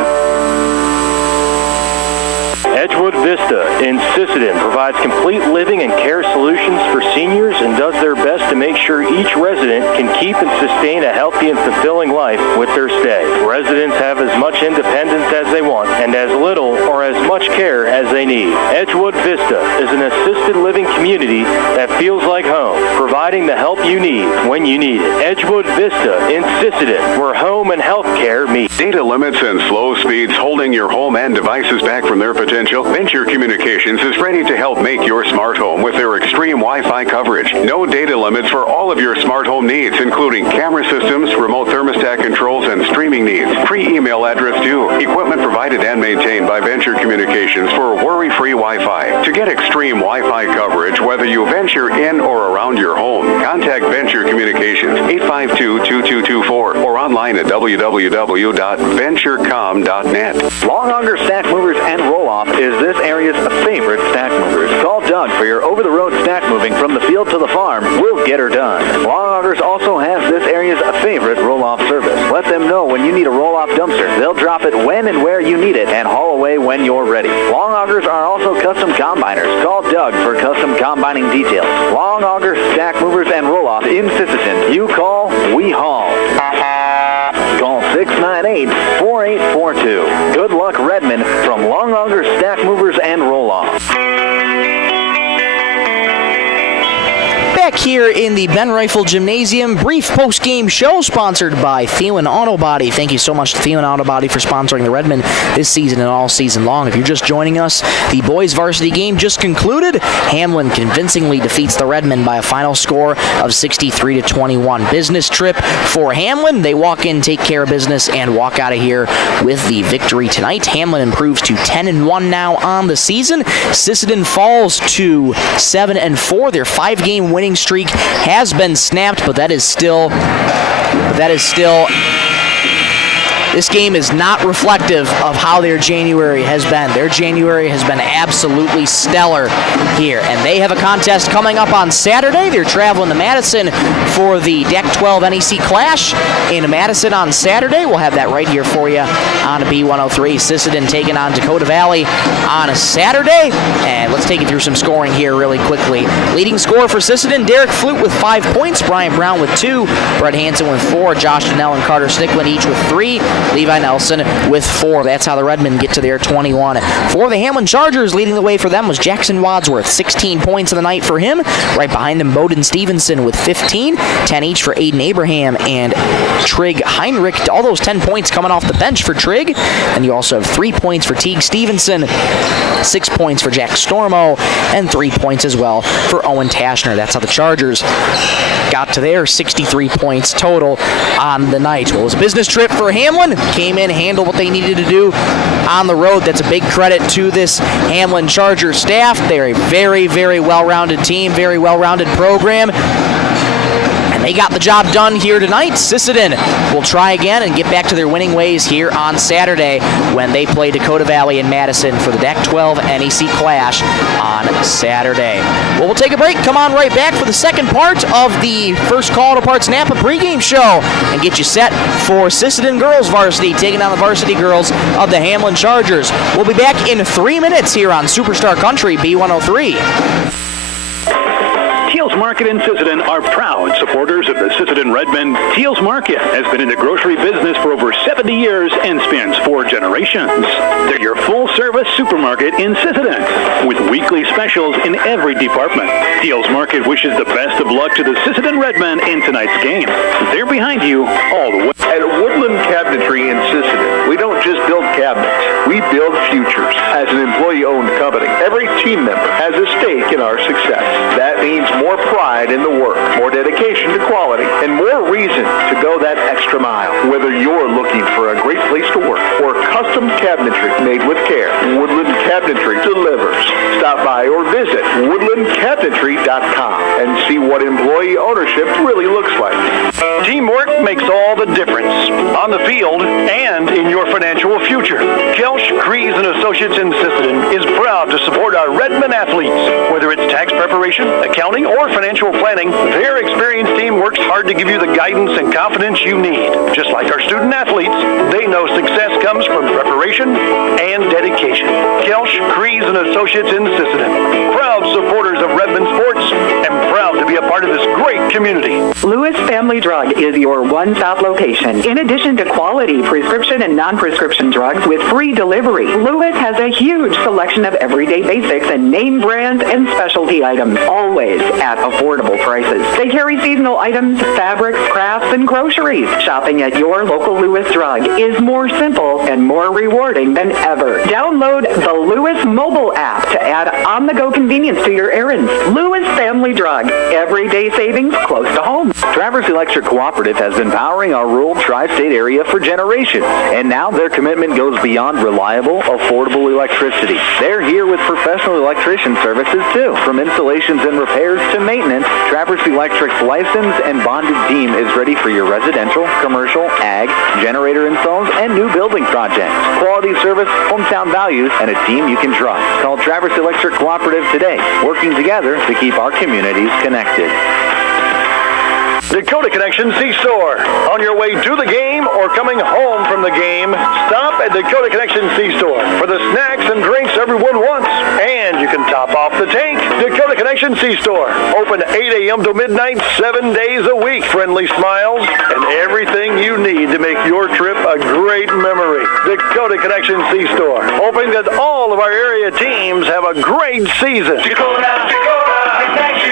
Edgewood Vista in Sisseton provides complete living and care solutions for seniors and does their best to make sure each resident can keep and sustain a healthy and fulfilling life with their stay. Residents have as much independence as they want and as little or as much care as they need. Edgewood Vista is an assisted living community that feels like home, providing the help you need when you need it. Edgewood Vista in Sisseton, where home and health care meet. Data limits and slow speeds holding your home and devices back from their potential? Venture Communications is ready to help make your smart home with their extreme Wi-Fi coverage. No data limits for all of your smart home needs, including camera systems, remote thermostat controls, and streaming needs. Free email address too. Equipment provided and maintained by Venture Communications for worry-free Wi-Fi. To get extreme Wi-Fi coverage, whether you venture in or around your home, contact Venture Communications 852-2224 or online at www.venturecom.net. Long Auger Stack Movers and Roll-Off is this area's favorite stack movers. Call Doug for your over-the-road stack moving from the field to the farm. We'll get her done. Long Augers also has this area's favorite roll-off service. Let them know when you need a roll-off dumpster. They'll drop it when and where custom combining details. Long auger, stack movers, and roll-off in Sisseton. You call, we haul. Call 698-4842. Good luck, Redmond, from Long Auger, Stack Movers, and Roll-Off. Back here in the Ben Rifle Gymnasium, brief post-game show sponsored by Thielen Auto Body. Thank you so much to Thielen Auto Body for sponsoring the Redmond this season and all season long. If you're just joining us, the boys varsity game just concluded. Hamlin convincingly defeats the Redmond by a final score of 63-21. Business trip for Hamlin. They walk in, take care of business, and walk out of here with the victory tonight. Hamlin improves to 10-1 now on the season. Sisseton falls to 7-4. Their 5-game winning streak has been snapped, but that is still this game is not reflective of how their January has been. Their January has been absolutely stellar here, and they have a contest coming up on Saturday. They're traveling to Madison for the Deck 12 NEC Clash in Madison on Saturday. We'll have that right here for you on B103. Sisseton taking on Dakota Valley on a Saturday, and let's take you through some scoring here really quickly. Leading scorer for Sisseton, Derek Flute with 5 points, Brian Brown with 2, Brett Hansen with 4, Josh Donnell and Carter Snicklin each with 3, Levi Nelson with 4. That's how the Redmen get to their 21. For the Hamlin Chargers, leading the way for them was Jackson Wadsworth, 16 points of the night for him. Right behind him, Bowden Stevenson with 15, 10 each for Aiden Abraham and Trig Heinrich. All those 10 points coming off the bench for Trig. And you also have 3 points for Teague Stevenson, 6 points for Jack Stormo, and 3 points as well for Owen Tashner. That's how the Chargers got to their 63 points total on the night. Well, it was a business trip for Hamlin. Came in, handled what they needed to do on the road. That's a big credit to this Hamlin Charger staff. They're a very, very well-rounded team, very well-rounded program. They got the job done here tonight. Sisseton will try again and get back to their winning ways here on Saturday when they play Dakota Valley in Madison for the Deck 12 NEC Clash on Saturday. Well, we'll take a break. Come on right back for the second part of the First Call to Parts Napa pregame show and get you set for Sisseton girls varsity taking on the varsity girls of the Hamlin Chargers. We'll be back in 3 minutes here on Superstar Country B103. Teal's Market in Sisseton are proud supporters of the Sisseton Redmond. Teal's Market has been in the grocery business for over 70 years and spans 4 generations. They're your full-service supermarket in Sisseton with weekly specials in every department. Teal's Market wishes the best of luck to the Sisseton Redmen in tonight's game. They're behind you all the way. At Woodland Cabinetry in Sisseton, we don't just build cabinets, we build futures. As an employee-owned company, every team member has a stake in our success. That means more pride in the work, more dedication to quality, and more reason to go that extra mile. Whether you're looking for a great place to work or custom cabinetry made with care, Woodland Cabinetry delivers. Stop by or visit woodlandcabinetry.com and see what employee ownership really looks like. Teamwork makes all the difference on the field and in your financial future. Kelsch, Kreese & Associates in Sisseton is proud to support our Redmond athletes. Whether it's tax preparation, accounting, or financial planning, their experienced team works hard to give you the guidance and confidence you need. Just like our student athletes, they know success comes from preparation and dedication. Kelsch, Kreese & Associates in Sisseton, proud supporters of Redmond sports and proud to be a part of this great community. Lewis Family Drug is your one-stop location. In addition to quality prescription and non-prescription drugs with free delivery, Lewis has a huge selection of everyday basics and name brands and specialty items, always at affordable prices. They carry seasonal items, fabrics, crafts, and groceries. Shopping at your local Lewis Drug is more simple and more rewarding than ever. Download the Lewis mobile app to add on-the-go convenience to your errands. Lewis Family Drug, everyday savings close to home. Traverse Electric Cooperative has been powering our rural tri-state area for generations, and now their commitment goes beyond reliable, affordable electricity. They're here with professional electrician services too. From installations and repairs to maintenance, Traverse Electric's licensed and bonded team is ready for your residential, commercial, ag, generator installs, and new building projects. Quality service, hometown values, and a team you can trust. Call Traverse Electric Cooperative today, working together to keep our communities connected. Dakota Connection C-Store. On your way to the game or coming home from the game, stop at Dakota Connection C-Store for the snacks and drinks everyone wants. And you can top off the tank. Dakota Connection Connection C-Store. Open 8 a.m. to midnight, 7 days a week. Friendly smiles and everything you need to make your trip a great memory. Dakota Connection C-Store. Hoping that all of our area teams have a great season. Dakota Connection.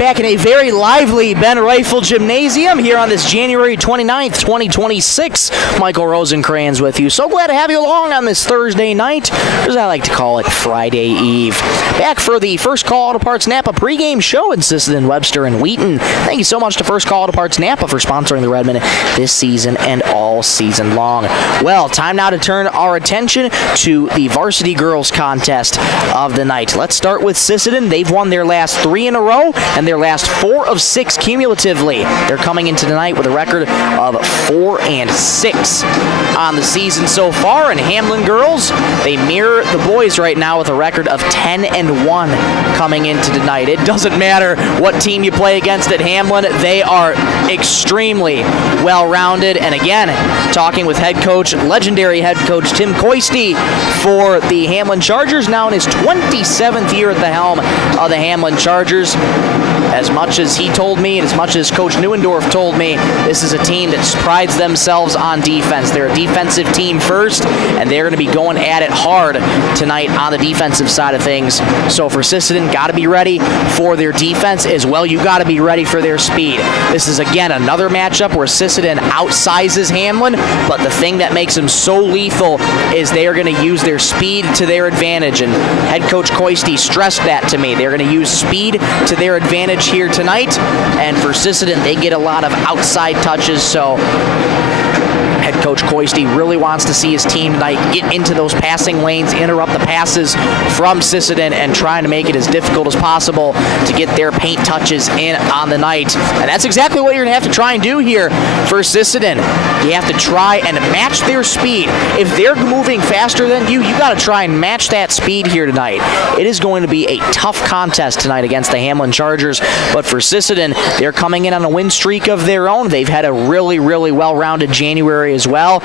Back in a very lively Ben Rifle Gymnasium here on this January 29th, 2026. Michael Rosencrans with you. So glad to have you along on this Thursday night, or as I like to call it, Friday Eve. Back for the First Call Auto Parts Napa pregame show in Sisseton, Webster, and Wheaton. Thank you so much to First Call Auto Parts Napa for sponsoring the Redmen this season and all season long. Well, time now to turn our attention to the varsity girls contest of the night. Let's start with Sisseton. They've won their last 3 in a row, and their last 4 of 6 cumulatively. They're coming into tonight with a record of 4-6 on the season so far. And Hamlin girls, they mirror the boys right now with a record of 10-1 coming into tonight. It doesn't matter what team you play against at Hamlin, they are extremely well-rounded. And again, talking with legendary head coach Tim Coisty for the Hamlin Chargers, now in his 27th year at the helm of the Hamlin Chargers. As much as he told me, and as much as Coach Neuendorf told me, this is a team that prides themselves on defense. They're a defensive team first, and they're going to be going at it hard tonight on the defensive side of things. So for Sisseton, got to be ready for their defense as well. You got to be ready for their speed. This is, again, another matchup where Sisseton outsizes Hamlin, but the thing that makes them so lethal is they are going to use their speed to their advantage, and head coach Coisty stressed that to me. They're going to use speed to their advantage here tonight, and for Sisseton, they get a lot of outside touches, so head coach Coisty really wants to see his team tonight get into those passing lanes, interrupt the passes from Sisseton, and trying to make it as difficult as possible to get their paint touches in on the night. And that's exactly what you're going to have to try and do here for Sisseton. You have to try and match their speed. If they're moving faster than you, you got to try and match that speed here tonight. It is going to be a tough contest tonight against the Hamlin Chargers, but for Sisseton, they're coming in on a win streak of their own. They've had a really, really well-rounded January as well.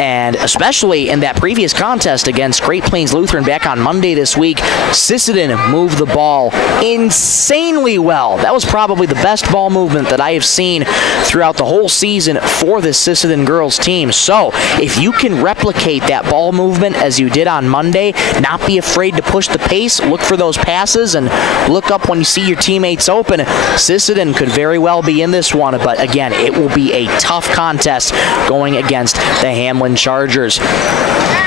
And especially in that previous contest against Great Plains Lutheran back on Monday this week, Sisseton moved the ball insanely well. That was probably the best ball movement that I have seen throughout the whole season for this Sisseton girls team. So if you can replicate that ball movement as you did on Monday, not be afraid to push the pace, look for those passes, and look up when you see your teammates open, Sisseton could very well be in this one. But again, it will be a tough contest going against the Hamlin Chargers.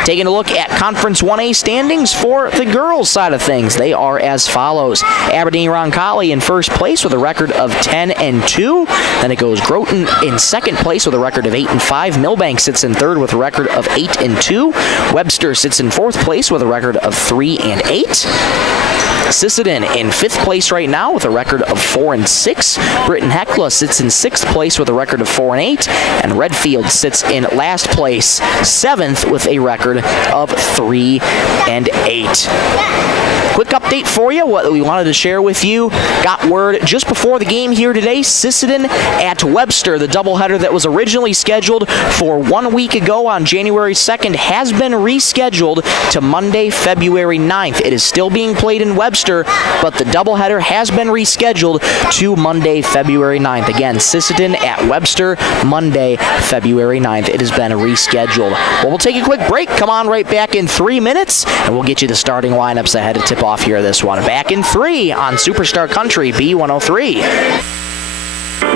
Taking a look at Conference 1A standings for the girls' side of things, they are as follows. Aberdeen Roncalli in first place with a record of 10-2. Then it goes Groton in second place with a record of 8-5. Millbank sits in third with a record of 8-2. Webster sits in fourth place with a record of 3-8. Sisseton in fifth place right now with a record of 4-6. Britton Hecla sits in sixth place with a record of 4-8. And Redfield sits in last place, seventh, with a record of 3-8. Quick update for you, what we wanted to share with you. Got word just before the game here today, Sisseton at Webster, the doubleheader that was originally scheduled for 1 week ago on January 2nd, has been rescheduled to Monday, February 9th. It is still being played in Webster, but the doubleheader has been rescheduled to Monday, February 9th. Again, Sisseton at Webster, Monday, February 9th. It has been rescheduled. Well, we'll take a quick break. Come on right back in 3 minutes, and we'll get you the starting lineups ahead of tip-off here this one. Back in 3 on Superstar Country B103.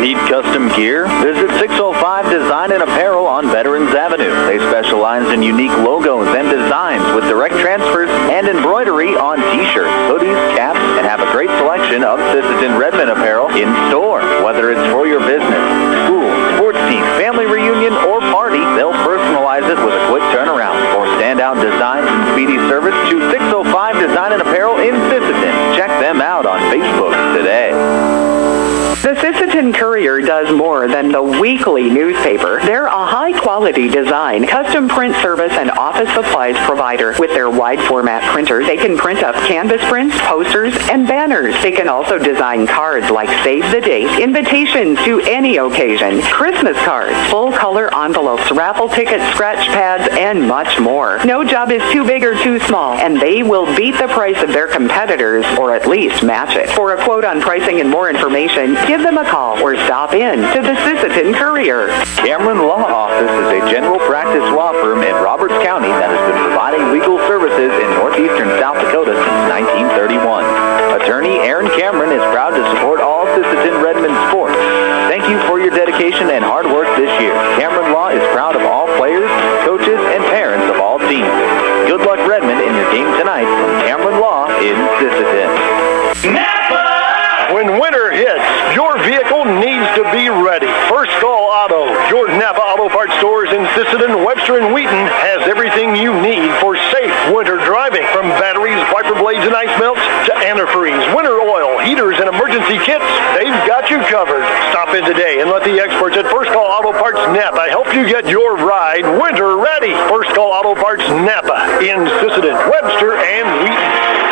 Need custom gear? Visit 605 Design and Apparel on Veterans Avenue. They specialize in unique logos and designs with direct transfers and embroidery on t-shirts, hoodies, caps, and have a great selection of Sisseton Redmen apparel in store. Whether it's for your business, school, sports team, family reunion, or party, they'll personalize it with a quick turnaround. For standout designs and speedy service, choose 605 Design and Apparel in Sisseton. Check them out on Facebook today. The Sisseton Courier does more than the weekly newspaper. They're a high-quality quality design, custom print service, and office supplies provider. With their wide format printers, they can print up canvas prints, posters, and banners. They can also design cards like Save the Date, invitations to any occasion, Christmas cards, full color envelopes, raffle tickets, scratch pads, and much more. No job is too big or too small, and they will beat the price of their competitors, or at least match it. For a quote on pricing and more information, give them a call or stop in to the Sisseton Courier. Hamlin Law Office is a general practice law firm in Roberts County that has been providing legal services in northeastern South Dakota since 1931. Attorney Aaron Cameron is proud to support all Sisseton Redmond sports. Thank you for your dedication and hard work this year. Cameron Law is proud of all players, coaches, and parents of all teams. Good luck, Redmond, in your game tonight from Cameron Law in Sisseton. When winter hits, your vehicle needs to be ready. First Call Auto, your Napa Auto Parts stores in Sisseton, Webster, and Wheaton has everything you need for safe winter driving. From batteries, wiper blades, and ice melts to antifreeze, winter oil, heaters, and emergency kits, they've got you covered. Stop in today and let the experts at First Call Auto Parts Napa help you get your ride winter ready. First Call Auto Parts Napa in Sisseton, Webster, and Wheaton.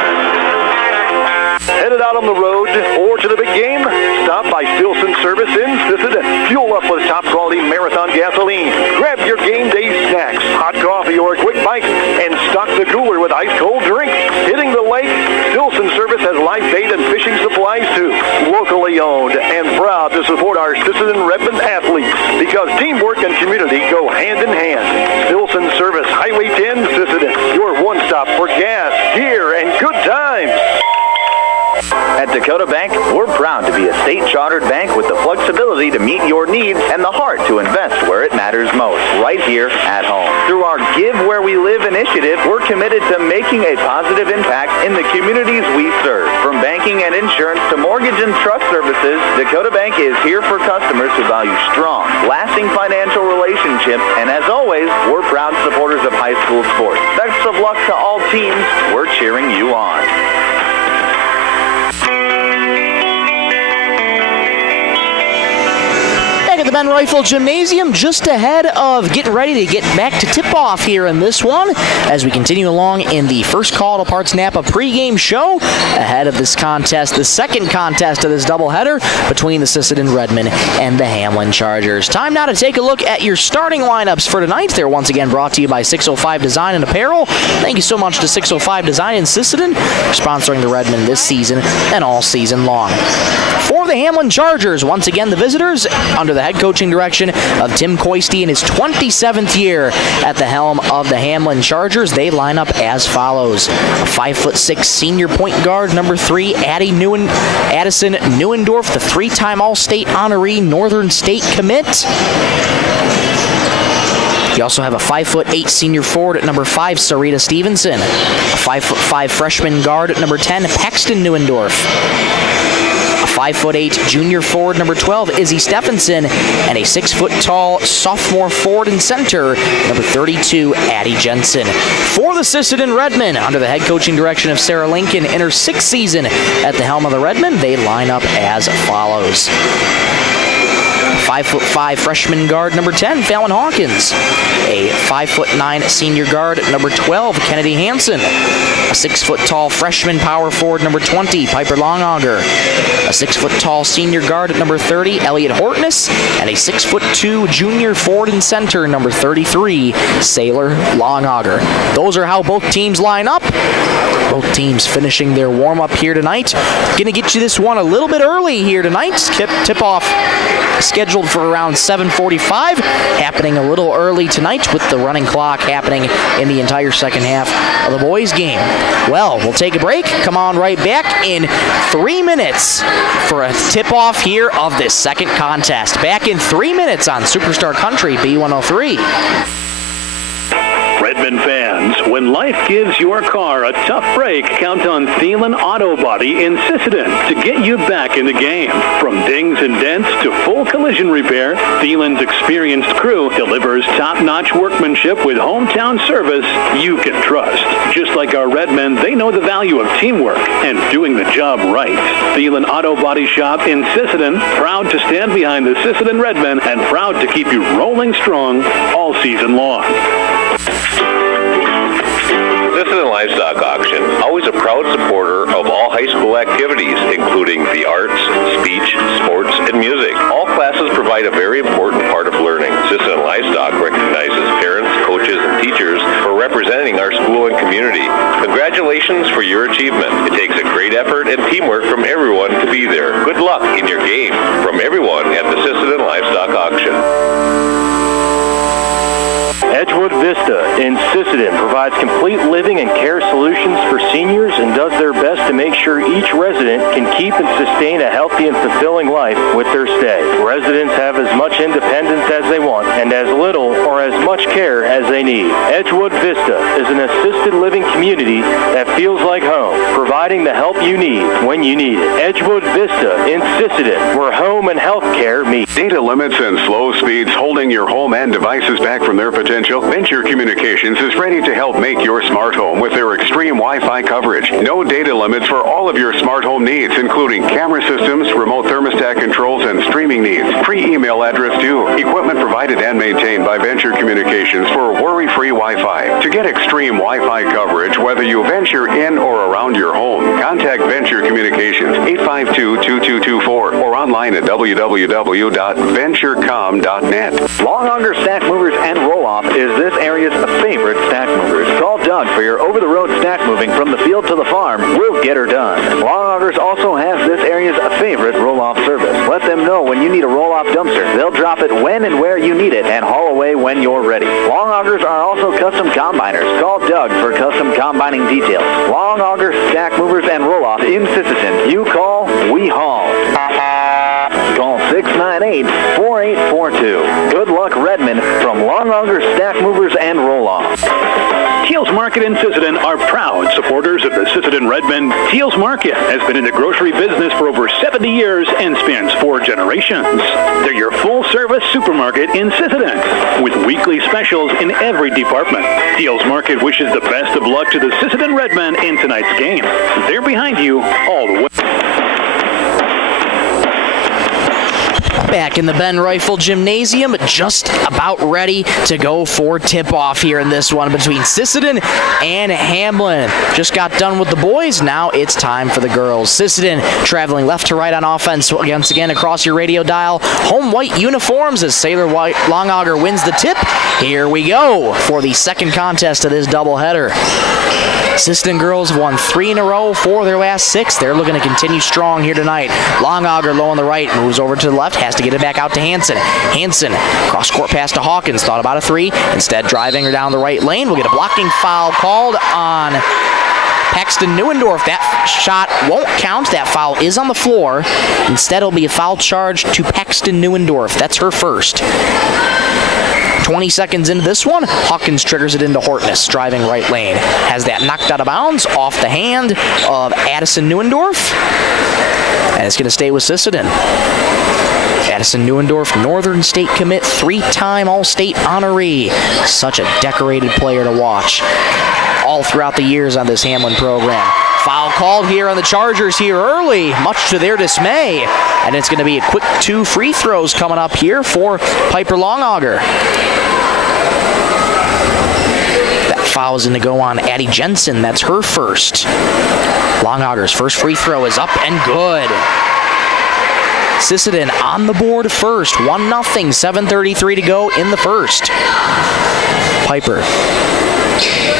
Headed out on the road or to the big game? Stop by Stilson Service in Sisseton. Fuel up with top quality Marathon gasoline. Grab your game day snacks, hot coffee, or a quick bite, and stock the cooler with ice cold drinks. Hitting the lake? Stilson Service has live bait and fishing supplies too. Locally owned and proud to support our Sisseton Redmond athletes because teamwork and community go hand in hand. Stilson Service, Highway 10, Sisseton. Your one stop for gas, gear, and good times. At Dakota Bank, we're proud to be a state-chartered bank with the flexibility to meet your needs and the heart to invest where it matters most, right here at home. Through our Give Where We Live initiative, we're committed to making a positive impact in the communities we serve. From banking and insurance to mortgage and trust services, Dakota Bank is here for customers who value strong, lasting financial relationships, and as always, we're proud supporters of high school sports. Best of luck to all teams. We're cheering you on. At the Ben Rifle Gymnasium, just ahead of getting ready to get back to tip-off here in this one as we continue along in the First Call Auto Parts Napa pregame show ahead of this contest, the second contest of this doubleheader between the Sisseton Redmond and the Hamlin Chargers. Time now to take a look at your starting lineups for tonight. They're once again brought to you by 605 Design and Apparel. Thank you so much to 605 Design in Sisseton for sponsoring the Redmond this season and all season long. For the Hamlin Chargers, once again the visitors under the head coaching direction of Tim Coisty in his 27th year at the helm of the Hamlin Chargers. They line up as follows. 5'6" senior point guard, number 3, Addison Neuendorf, the 3-time All-State honoree Northern State commit. You also have a 5'8" senior forward at number 5, Sarita Stevenson. A 5'5" freshman guard at number 10, Paxton Neuendorf. 5'8" junior forward, number 12, Izzy Stephenson, and a 6-foot-tall sophomore forward and center, number 32, Addie Jensen. For the Sisseton Redmond, under the head coaching direction of Sarah Lincoln in her 6th season at the helm of the Redmond, they line up as follows. 5'5" freshman guard, number 10, Fallon Hawkins. A 5'9" senior guard, number 12, Kennedy Hansen. A 6-foot-tall freshman power forward, number 20, Piper Longauger. A 6-foot-tall senior guard at number 30, Elliot Hortness. And a 6'2" junior forward and center, number 33, Sailor Longauger. Those are how both teams line up. Both teams finishing their warm-up here tonight. Going to get you this one a little bit early here tonight. Tip-off scheduled for around 7:45, happening a little early tonight with the running clock happening in the entire second half of the boys' game. Well, we'll take a break. Come on right back in 3 minutes for a tip-off here of this second contest. Back in 3 minutes on Superstar Country B103. Redmond fans, When life gives your car a tough break, count on Thielen Auto Body in Sisseton to get you back in the game. From dings and dents to full collision repair, Thielen's experienced crew delivers top-notch workmanship with hometown service you can trust. Just like our Redmen, they know the value of teamwork and doing the job right. Thielen Auto Body Shop in Sisseton, proud to stand behind the Sisseton Redmen and proud to keep you rolling strong all season long. Sisseton Livestock Auction, always a proud supporter of all high school activities, including the arts, speech, sports, and music. All classes provide a very important part of learning. Sisseton Livestock recognizes parents, coaches, and teachers for representing our school and community. Congratulations for your achievement. It takes a great effort and teamwork from everyone to be there. Good luck in your game from everyone at the Sisseton Livestock Auction. Edgewood Vista in Sisseton provides complete living and care solutions for seniors and does their best to make sure each resident can keep and sustain a healthy and fulfilling life with their stay. Residents have as much independence as they want and as little or as much care as they need. Edgewood Vista is an assisted living community that feels like home, providing the help you need when you need it. Edgewood Vista in Sisseton, where home and health care meet. Data limits and slow speeds holding your home and devices back from their potential? Venture Communications is ready to help make your smart home with their extreme Wi-Fi coverage. No data limits for all of your smart home needs, including camera systems, remote thermostat controls, and streaming needs. Free email address too. Equipment provided and maintained by Venture Communications for worry-free Wi-Fi. To get extreme Wi-Fi coverage, whether you venture in or around your home, contact Venture Communications 852-2224 or online at www.venturecom.net. Long Auger Stack Movers and Roll-Off is this area's favorite stack movers. Call Doug for your over-the-road stack moving from the field to the farm. We'll get her done. Long Augers also has this area's favorite roll-off service. Let them know when you need a roll-off dumpster. They'll drop it when and where you need it and haul away when you're ready. Long Augers are also custom combiners. Call Doug for custom combining details. Long Auger Stack Movers and Roll-Off in Sisseton. You call, we haul. Call 698-4842. Good luck, Redmond, from Long Auger Stack Movers and Roll-Off. Teals Market in Sisseton are proud supporters of the Sisseton Redmen. Teals Market has been in the grocery business for over 70 years and spans 4 generations. They're your full-service supermarket in Sisseton with weekly specials in every department. Teals Market wishes the best of luck to the Sisseton Redmen in tonight's game. They're behind you all the way. Back in the Ben Rifle Gymnasium, just about ready to go for tip-off here in this one between Sisseton and Hamlin. Just got done with the boys, now it's time for the girls. Sisseton traveling left to right on offense once again across your radio dial. Home white uniforms as Sailor White Long Auger wins the tip. Here we go for the second contest of this doubleheader. Sisseton girls won 3 in a row for their last 6. They're looking to continue strong here tonight. Long Auger low on the right, moves over to the left, has to get it back out to Hansen. Hansen, cross-court pass to Hawkins, thought about a 3, instead driving her down the right lane. We'll get a blocking foul called on Paxton Neuendorf. That shot won't count. That foul is on the floor. Instead, it'll be a foul charge to Paxton Neuendorf. That's her first. 20 seconds into this one, Hawkins triggers it into Hortness, driving right lane. Has that knocked out of bounds off the hand of Addison Neuendorf. And it's going to stay with Sisseton. Addison Neuendorf, Northern State commit, 3-time All-State honoree. Such a decorated player to watch all throughout the years on this Hamlin program. Foul called here on the Chargers here early, much to their dismay. And it's going to be a quick 2 free throws coming up here for Piper Long Auger. That foul is going to go on Addie Jensen. That's her first. Long Auger's first free throw is up and good. Sisseton on the board first, 1-0, 7:33 to go in the first. Piper.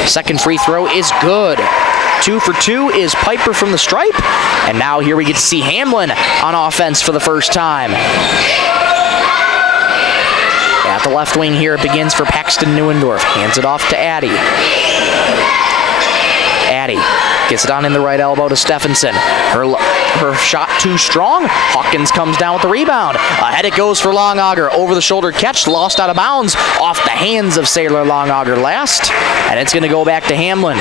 Second free throw is good. 2 for 2 is Piper from the stripe. And now here we get to see Hamlin on offense for the first time. At the left wing here it begins for Paxton Neuendorf. Hands it off to Addie. Addie Gets it on in the right elbow to Stephenson. Her shot too strong. Hawkins comes down with the rebound. Ahead it goes for Longauger. Over the shoulder catch, lost out of bounds off the hands of Sailor Longauger last. And it's going to go back to Hamlin.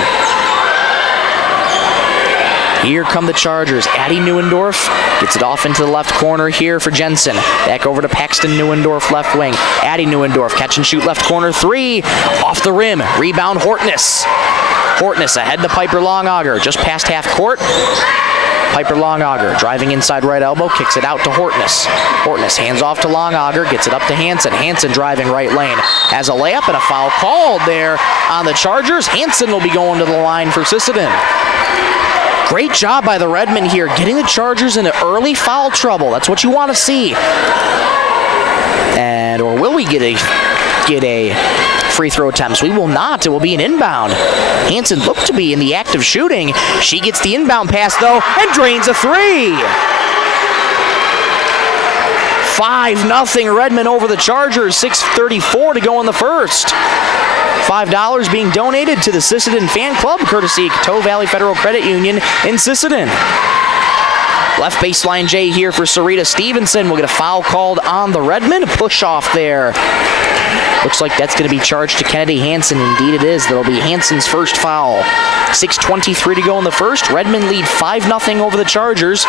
Here come the Chargers. Addie Neuendorf gets it off into the left corner here for Jensen. Back over to Paxton Neuendorf, left wing. Addie Neuendorf, catch and shoot left corner, 3. Off the rim. Rebound, Hortness. Hortness ahead to Piper Longauger. Just past half court. Piper Longauger driving inside right elbow, kicks it out to Hortness. Hortness hands off to Longauger, gets it up to Hansen. Hansen driving right lane. Has a layup and a foul called there on the Chargers. Hansen will be going to the line for Sisseton. Great job by the Redmen here, getting the Chargers into early foul trouble. That's what you want to see. And or will we get a free throw attempts? We will not. It will be an inbound. Hansen looked to be in the act of shooting. She gets the inbound pass though and drains a 3. 5-0 Redmen over the Chargers. 6:34 to go in the first. $5 being donated to the Sisseton Fan Club, courtesy Coteau Valley Federal Credit Union in Sisseton. Left baseline J here for Sarita Stevenson. We'll get a foul called on the Redmen. Push off there. Looks like that's going to be charged to Kennedy Hansen. Indeed it is. That'll be Hansen's first foul. 6:23 to go in the first. Redmen lead 5-0 over the Chargers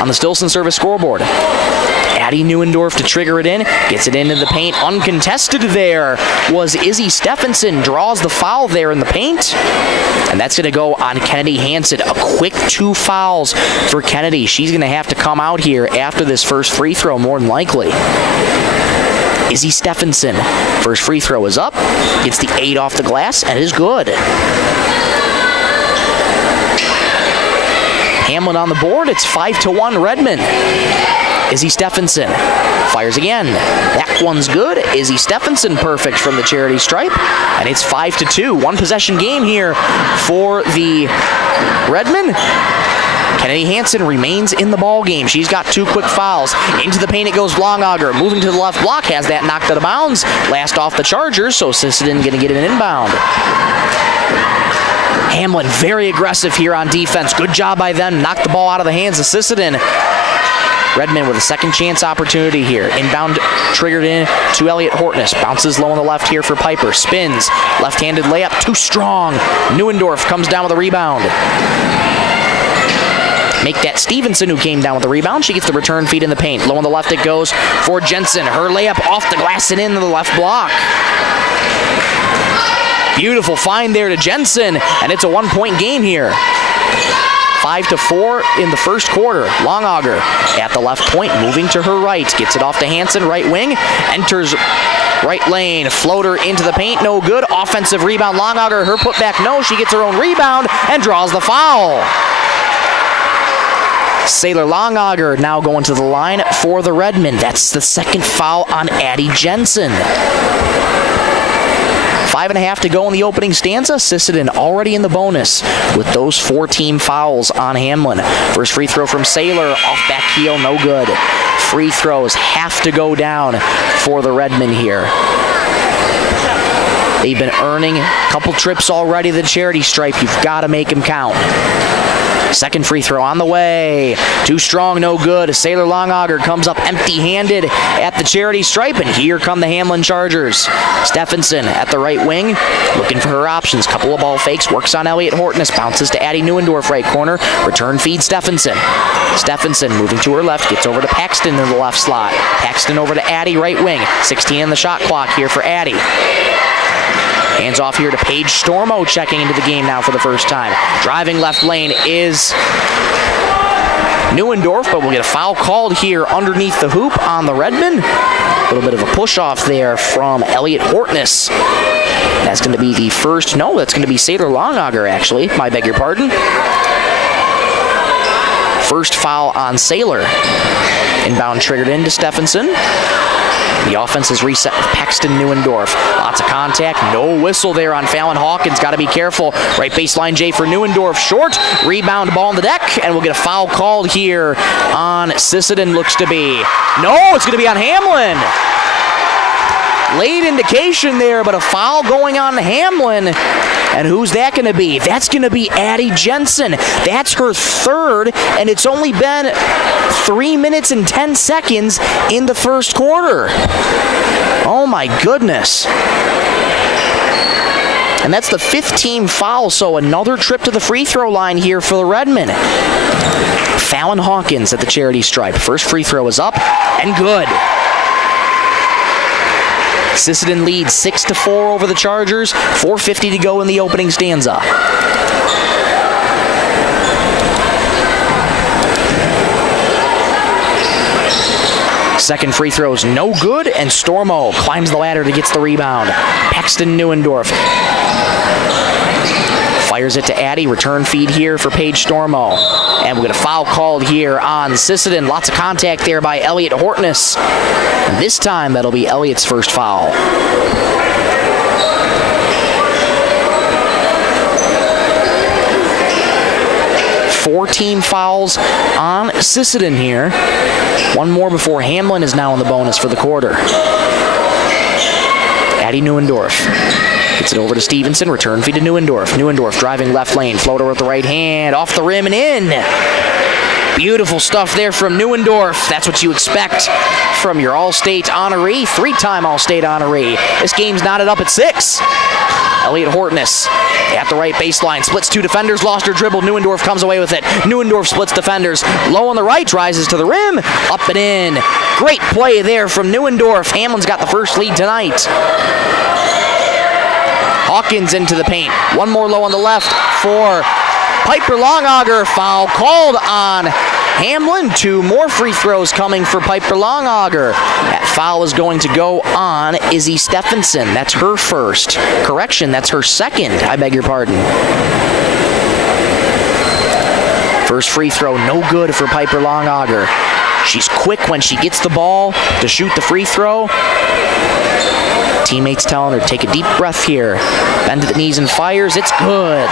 on the Stilson Service scoreboard. Addie Neuendorf to trigger it in. Gets it into the paint. Uncontested there was Izzy Stephenson. Draws the foul there in the paint. And that's going to go on Kennedy Hansen. A quick 2 fouls for Kennedy. She's going to have to come out here after this first free throw, more than likely. Izzy Stephenson. First free throw is up. Gets the 8 off the glass and is good. Hamlin on the board. It's 5-1 Redmen. Izzy Stephenson fires again. That one's good. Izzy Stephenson perfect from the charity stripe. And it's 5-2. One possession game here for the Redmen. Kennedy Hansen remains in the ball game. She's got 2 quick fouls. Into the paint it goes Longauger. Moving to the left block. Has that knocked out of bounds. Last off the Chargers, so Sisseton going to get an inbound. Hamlin very aggressive here on defense. Good job by them. Knocked the ball out of the hands of Sisseton. Redmen with a second chance opportunity here. Inbound triggered in to Elliott Hortness. Bounces low on the left here for Piper. Spins. Left-handed layup. Too strong. Neuendorf comes down with a rebound. Make that Stevenson who came down with the rebound. She gets the return feed in the paint. Low on the left it goes for Jensen. Her layup off the glass and into the left block. Beautiful find there to Jensen, and it's a 1-point game here. 5-4 in the first quarter. Longauger at the left point, moving to her right. Gets it off to Hansen, right wing. Enters right lane. Floater into the paint, no good. Offensive rebound, Longauger. Her putback, no. She gets her own rebound and draws the foul. Sailor Longauger now going to the line for the Redmen. That's the second foul on Addie Jensen. 5.5 to go in the opening stanza. Sisseton already in the bonus with those 4 team fouls on Hamlin. First free throw from Sailor, off back heel, no good. Free throws have to go down for the Redmen here. They've been earning a couple trips already to the charity stripe. You've got to make them count. Second free throw on the way. Too strong, no good. Sailor Longauger comes up empty-handed at the charity stripe, and here come the Hamlin Chargers. Stephenson at the right wing, looking for her options. Couple of ball fakes, works on Elliott Hortness, bounces to Addie Neuendorf right corner. Return feed Stephenson. Stephenson moving to her left, gets over to Paxton in the left slot. Paxton over to Addie right wing. 16 in the shot clock here for Addie. Hands off here to Paige Stormo, checking into the game now for the first time. Driving left lane is Neuendorf, but we'll get a foul called here underneath the hoop on the Redmen. A little bit of a push-off there from Elliott Hortness. That's going to be the first. No, that's going to be Sailor Longauger, actually. I beg your pardon. First foul on Sailor. Inbound triggered into Stephenson. The offense is reset with Paxton Neuendorf. Lots of contact. No whistle there on Fallon Hawkins. Got to be careful. Right baseline J for Neuendorf. Short. Rebound ball on the deck. And we'll get a foul called here on Sisseton. Looks to be. No, it's going to be on Hamlin. Late indication there, but a foul going on Hamlin. And who's that going to be? That's going to be Addie Jensen. That's her third, and it's only been 3 minutes and 10 seconds in the first quarter. Oh my goodness. And that's the 5th team foul, so another trip to the free throw line here for the Redmen. Fallon Hawkins at the charity stripe. First free throw is up and good. Sisseton leads 6-4 over the Chargers. 4:50 to go in the opening stanza. Second free throw is no good, and Stormo climbs the ladder to get the rebound. Paxton Neuendorf fires it to Addie. Return feed here for Paige Stormo. And we get a foul called here on Sisseton. Lots of contact there by Elliot Hortness. And this time, that'll be Elliot's first foul. Four team fouls on Sisseton here. One more before Hamlin is now in the bonus for the quarter. Addie Neuendorf gets it over to Stevenson. Return feed to Neuendorf. Neuendorf driving left lane. Floater with the right hand. Off the rim and in. Beautiful stuff there from Neuendorf. That's what you expect from your All-State honoree. 3-time All-State honoree. This game's knotted up at 6. Elliot Hortness at the right baseline. Splits 2 defenders. Lost her dribble. Neuendorf comes away with it. Neuendorf splits defenders. Low on the right. Rises to the rim. Up and in. Great play there from Neuendorf. Hamlin's got the first lead tonight. Hawkins into the paint. One more low on the left for Piper Longauger. Foul called on Hamlin. 2 more free throws coming for Piper Longauger. That foul is going to go on Izzy Stephenson. That's her first. Correction, that's her second. I beg your pardon. First free throw, no good for Piper Longauger. She's quick when she gets the ball to shoot the free throw. Teammates telling her, take a deep breath here. Bend to the knees and fires. It's good.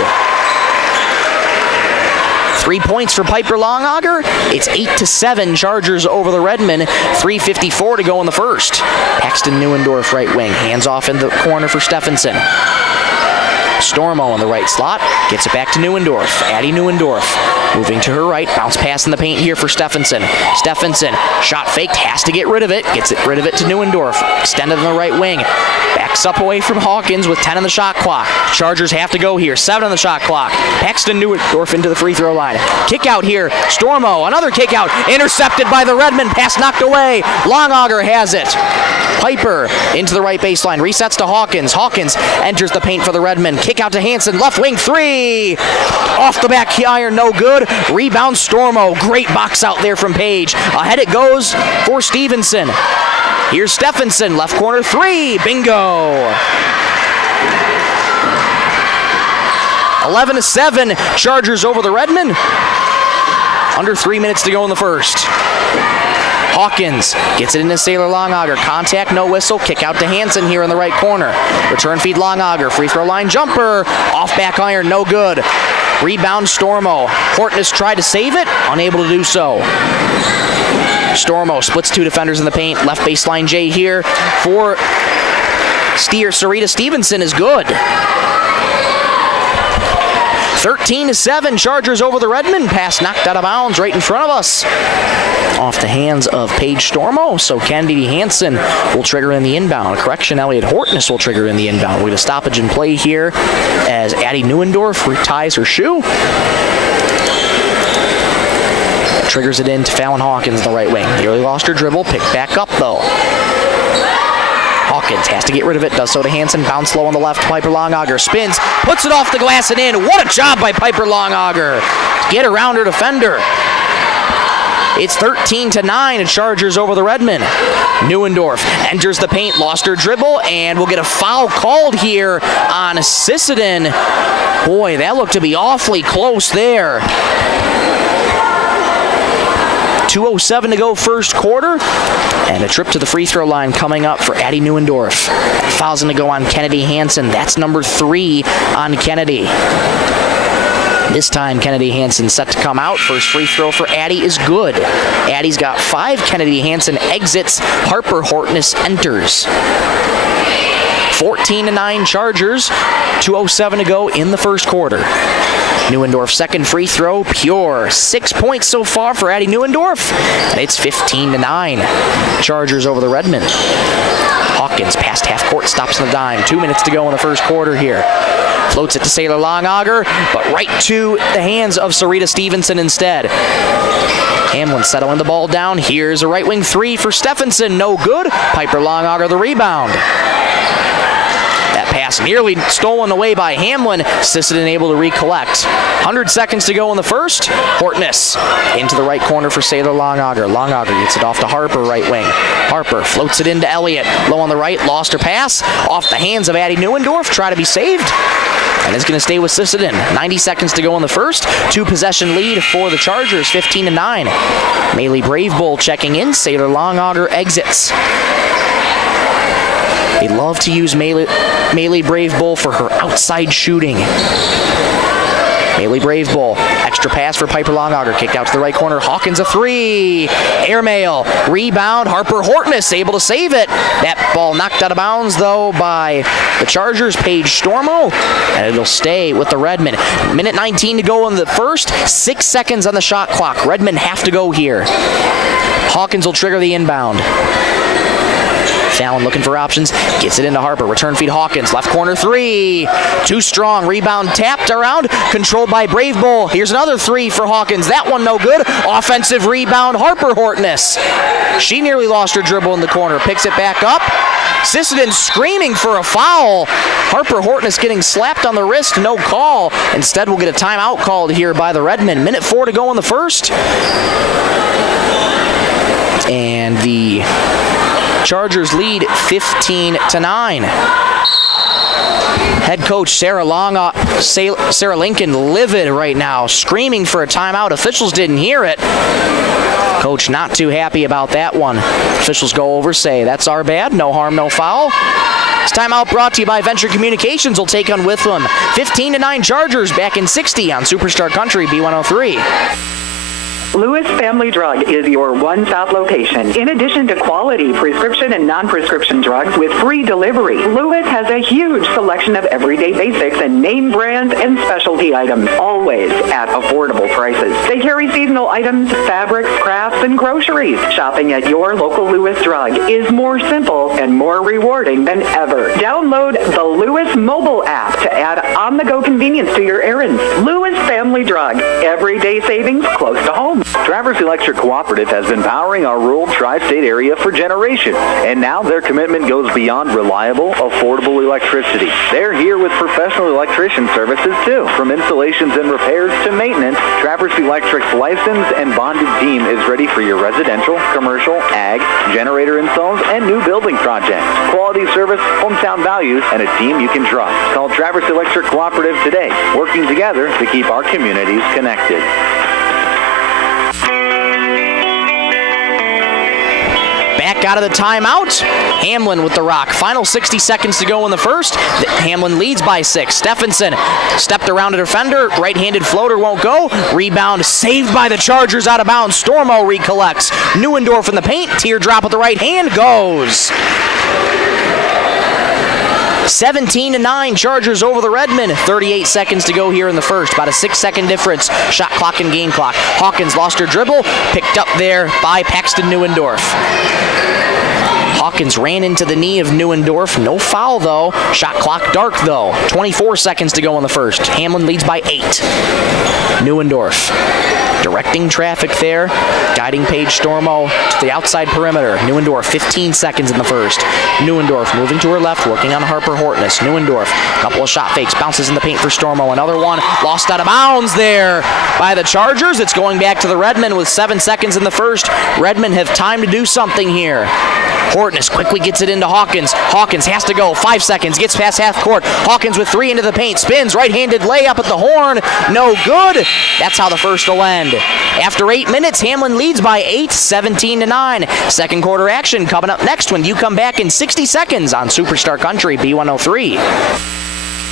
3 points for Piper Longauger. It's 8-7 Chargers over the Redmen. 3:54 to go in the first. Paxton Neuendorf right wing. Hands off in the corner for Stephenson. Stormo in the right slot. Gets it back to Neuendorf. Addie Neuendorf moving to her right. Bounce pass in the paint here for Stephenson. Stephenson, shot faked, has to get rid of it. Gets rid of it to Neuendorf. Extended on the right wing. Backs up away from Hawkins with 10 on the shot clock. Chargers have to go here. 7 on the shot clock. Paxton Neuendorf into the free throw line. Kick out here. Stormo, another kick out. Intercepted by the Redmen. Pass knocked away. Longauger has it. Piper into the right baseline. Resets to Hawkins. Hawkins enters the paint for the Redmen. Kick out to Hansen. Left wing 3. Off the back iron. No good. Rebound Stormo. Great box out there from Paige. Ahead it goes for Stevenson. Here's Stephenson. Left corner 3. Bingo. 11-7. Chargers over the Redmen. Under 3 minutes to go in the first. Hawkins gets it into Sailor Longauger. Contact, no whistle. Kick out to Hansen here in the right corner. Return feed Longauger. Free throw line jumper. Off back iron, no good. Rebound Stormo. Hortness tried to save it. Unable to do so. Stormo splits 2 defenders in the paint. Left baseline J here for Sarita Stevenson is good. 13-7, Chargers over the Redmen. Pass knocked out of bounds right in front of us. Off the hands of Paige Stormo, so Kennedy Hansen will trigger in the inbound. Correction, Elliot Hortness will trigger in the inbound. We'll get a stoppage in play here as Addie Neuendorf ties her shoe. Triggers it in to Fallon Hawkins in the right wing. Nearly lost her dribble, picked back up though. Hawkins has to get rid of it, does so to Hansen. Bounce low on the left. Piper Longauger spins, puts it off the glass and in. What a job by Piper Longauger to get around her defender. It's 13-9, Chargers over the Redmen. Neuendorf enters the paint, lost her dribble, and we'll get a foul called here on Sisseton. Boy, that looked to be awfully close there. 2:07 to go first quarter, and a trip to the free throw line coming up for Addie Neuendorf. Foul's going to go on Kennedy Hansen. That's number 3 on Kennedy. This time, Kennedy Hansen set to come out. First free throw for Addie is good. Addie's got 5. Kennedy Hansen exits. Harper Hortness enters. 14-9 Chargers. 2:07 to go in the first quarter. Neuendorf second free throw, pure. 6 points so far for Addie Neuendorf. And it's 15-9. Chargers over the Redmen. Hawkins past half court, stops on the dime. 2 minutes to go in the first quarter here. Floats it to Sailor Longauger, but right to the hands of Sarita Stevenson instead. Hamlin settling the ball down. Here's a right wing three for Stephenson. No good. Piper Longauger the rebound. That pass nearly stolen away by Hamlin. Sisseton able to recollect. 100 seconds to go in the first. Hortness into the right corner for Sailor Longauger. Longauger gets it off to Harper, right wing. Harper floats it into Elliott. Low on the right, lost her pass. Off the hands of Addie Neuendorf. Try to be saved. And it's going to stay with Sisseton. 90 seconds to go in the first. 2-possession lead for the Chargers, 15-9. Maylee Bravebull checking in. Sailor Longauger exits. They love to use Maylee Bravebull for her outside shooting. Maylee Bravebull, extra pass for Piper Longauger, kicked out to the right corner. Hawkins a three, airmail, rebound. Harper Hortness able to save it. That ball knocked out of bounds though by the Chargers. Paige Stormo, and it'll stay with the Redmen. Minute 19 to go in the first. 6 seconds on the shot clock. Redmen have to go here. Hawkins will trigger the inbound. Fallon looking for options, gets it into Harper. Return feed Hawkins, left corner three. Too strong, rebound tapped around, controlled by Bravebull. Here's another three for Hawkins. That one no good. Offensive rebound, Harper Hortness. She nearly lost her dribble in the corner, picks it back up. Sisseton screaming for a foul. Harper Hortness getting slapped on the wrist, no call. Instead, we'll get a timeout called here by the Redmen. Minute 4 to go in the first. And the Chargers lead 15-9. Head coach Sarah Lincoln livid right now, screaming for a timeout. Officials didn't hear it. Coach not too happy about that one. Officials go over, say, that's our bad, no harm, no foul. This timeout brought to you by Venture Communications. Will take on with them. 15-9 Chargers back in 60 on Superstar Country B103. Lewis Family Drug is your one-stop location. In addition to quality prescription and non-prescription drugs with free delivery, Lewis has a huge selection of everyday basics and name brands and specialty items, always at affordable prices. They carry seasonal items, fabrics, crafts, and groceries. Shopping at your local Lewis Drug is more simple and more rewarding than ever. Download the Lewis mobile app to add on-the-go convenience to your errands. Lewis Family Drug, everyday savings close to home. Traverse Electric Cooperative has been powering our rural tri-state area for generations, and now their commitment goes beyond reliable, affordable electricity. They're here with professional electrician services too. From installations and repairs to maintenance, Traverse Electric's licensed and bonded team is ready for your residential, commercial, ag, generator installs, and new building projects. Quality service, hometown values, and a team you can trust. Call Traverse Electric Cooperative today, working together to keep our communities connected. Back out of the timeout. Hamlin with the rock. Final 60 seconds to go in the first. Hamlin leads by 6. Stephenson stepped around a defender. Right-handed floater won't go. Rebound saved by the Chargers out of bounds. Stormo recollects. Neuendorf in the paint. Teardrop with the right hand. Goes. 17-9 Chargers over the Redmen. 38 seconds to go here in the first. About a 6-second difference. Shot clock and game clock. Hawkins lost her dribble. Picked up there by Paxton Neuendorf. Hawkins ran into the knee of Neuendorf. No foul, though. Shot clock dark, though. 24 seconds to go in the first. Hamlin leads by 8. Neuendorf directing traffic there, guiding Paige Stormo to the outside perimeter. Neuendorf, 15 seconds in the first. Neuendorf moving to her left, working on Harper Hortness. Neuendorf, couple of shot fakes, bounces in the paint for Stormo. Another one lost out of bounds there by the Chargers. It's going back to the Redmen with 7 seconds in the first. Redmen have time to do something here. Hortness quickly gets it into Hawkins. Hawkins has to go. 5 seconds. Gets past half court. Hawkins with 3 into the paint. Spins. Right-handed layup at the horn. No good. That's how the first will end. After 8 minutes, Hamlin leads by 8, 17-9. Second quarter action coming up next when you come back in 60 seconds on Superstar Country B103.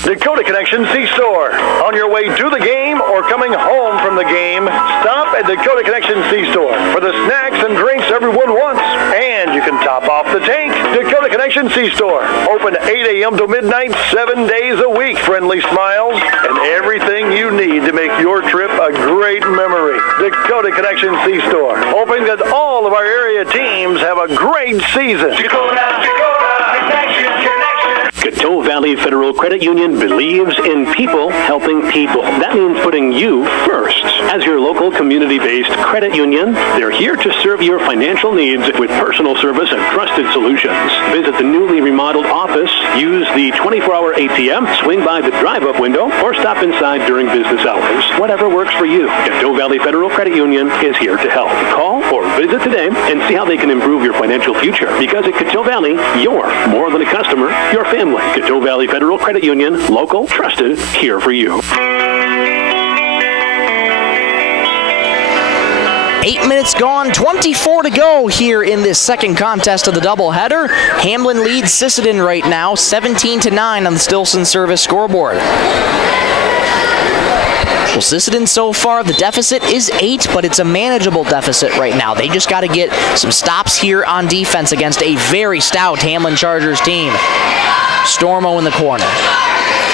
Dakota Connection C-Store. On your way to the game or coming home from the game, stop at Dakota Connection C-Store for the snacks and drinks everyone wants. And you can top off the tank. Dakota Connection C-Store. Open 8 a.m. to midnight, 7 days a week. Friendly smiles and everything you need to make your trip a great memory. Dakota Connection C-Store. Hoping that all of our area teams have a great season. Dakota Connection. Coteau Valley Federal Credit Union believes in people helping people. That means putting you first. As your local community-based credit union, they're here to serve your financial needs with personal service and trusted solutions. Visit the newly remodeled office, use the 24-hour ATM, swing by the drive-up window, or stop inside during business hours. Whatever works for you, Coteau Valley Federal Credit Union is here to help. Call or visit today and see how they can improve your financial future. Because at Coteau Valley, you're more than a customer, you're family. Coteau Valley Federal Credit Union, local, trusted, here for you. 8 minutes gone, 24 to go here in this second contest of the doubleheader. Hamlin leads Sisseton right now, 17-9 on the Stilson service scoreboard. Well, Sisseton so far, the deficit is 8, but it's a manageable deficit right now. They just got to get some stops here on defense against a very stout Hamlin Chargers team. Stormo in the corner.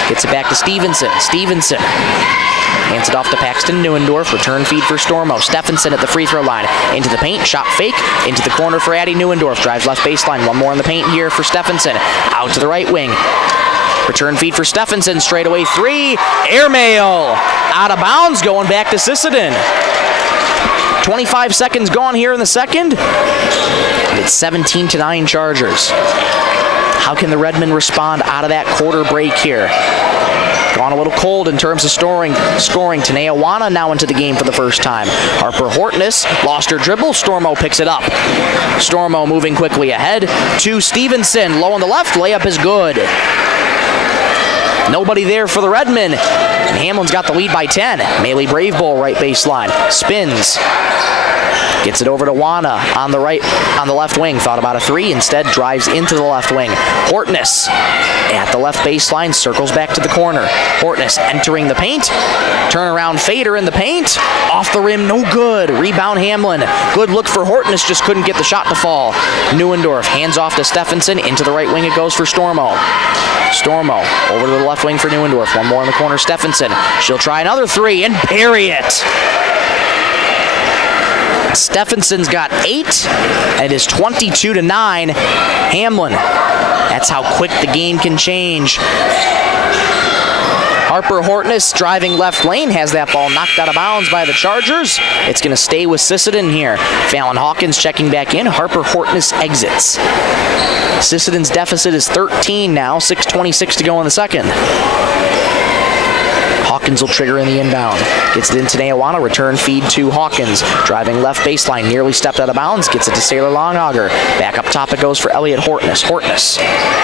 Gets it back to Stevenson. Stevenson hands it off to Paxton Neuendorf. Return feed for Stormo. Stephenson at the free throw line. Into the paint. Shot fake. Into the corner for Addie Neuendorf. Drives left baseline. One more in the paint here for Stephenson. Out to the right wing. Return feed for Stephenson. Straightaway three. Airmail. Out of bounds. Going back to Sisseton. 25 seconds gone here in the second. It's 17-9 Chargers. How can the Redmen respond out of that quarter break here? Gone a little cold in terms of scoring. Tanea Wana now into the game for the first time. Harper Hortness lost her dribble. Stormo picks it up. Stormo moving quickly ahead to Stevenson. Low on the left. Layup is good. Nobody there for the Redmen. And Hamlin's got the lead by 10. Maley Brave Bull right baseline. Spins. Gets it over to Wana on the left wing. Thought about a three. Instead, drives into the left wing. Hortness at the left baseline. Circles back to the corner. Hortness entering the paint. Turnaround fader in the paint. Off the rim, no good. Rebound Hamlin. Good look for Hortness. Just couldn't get the shot to fall. Neuendorf hands off to Stephenson. Into the right wing it goes for Stormo. Stormo over to the left wing for Neuendorf. One more in the corner. Stephenson. She'll try another three and bury it. Stephenson's got 8, and it is 22-9. Hamlin. That's how quick the game can change. Harper Hortness driving left lane has that ball knocked out of bounds by the Chargers. It's going to stay with Sisseton here. Fallon Hawkins checking back in. Harper Hortness exits. Sisseton's deficit is 13 now. 6:26 to go in the second. Hawkins will trigger in the inbound. Gets it into Neawana. Return feed to Hawkins. Driving left baseline. Nearly stepped out of bounds. Gets it to Sailor Longauger. Back up top it goes for Elliott Hortness. Hortness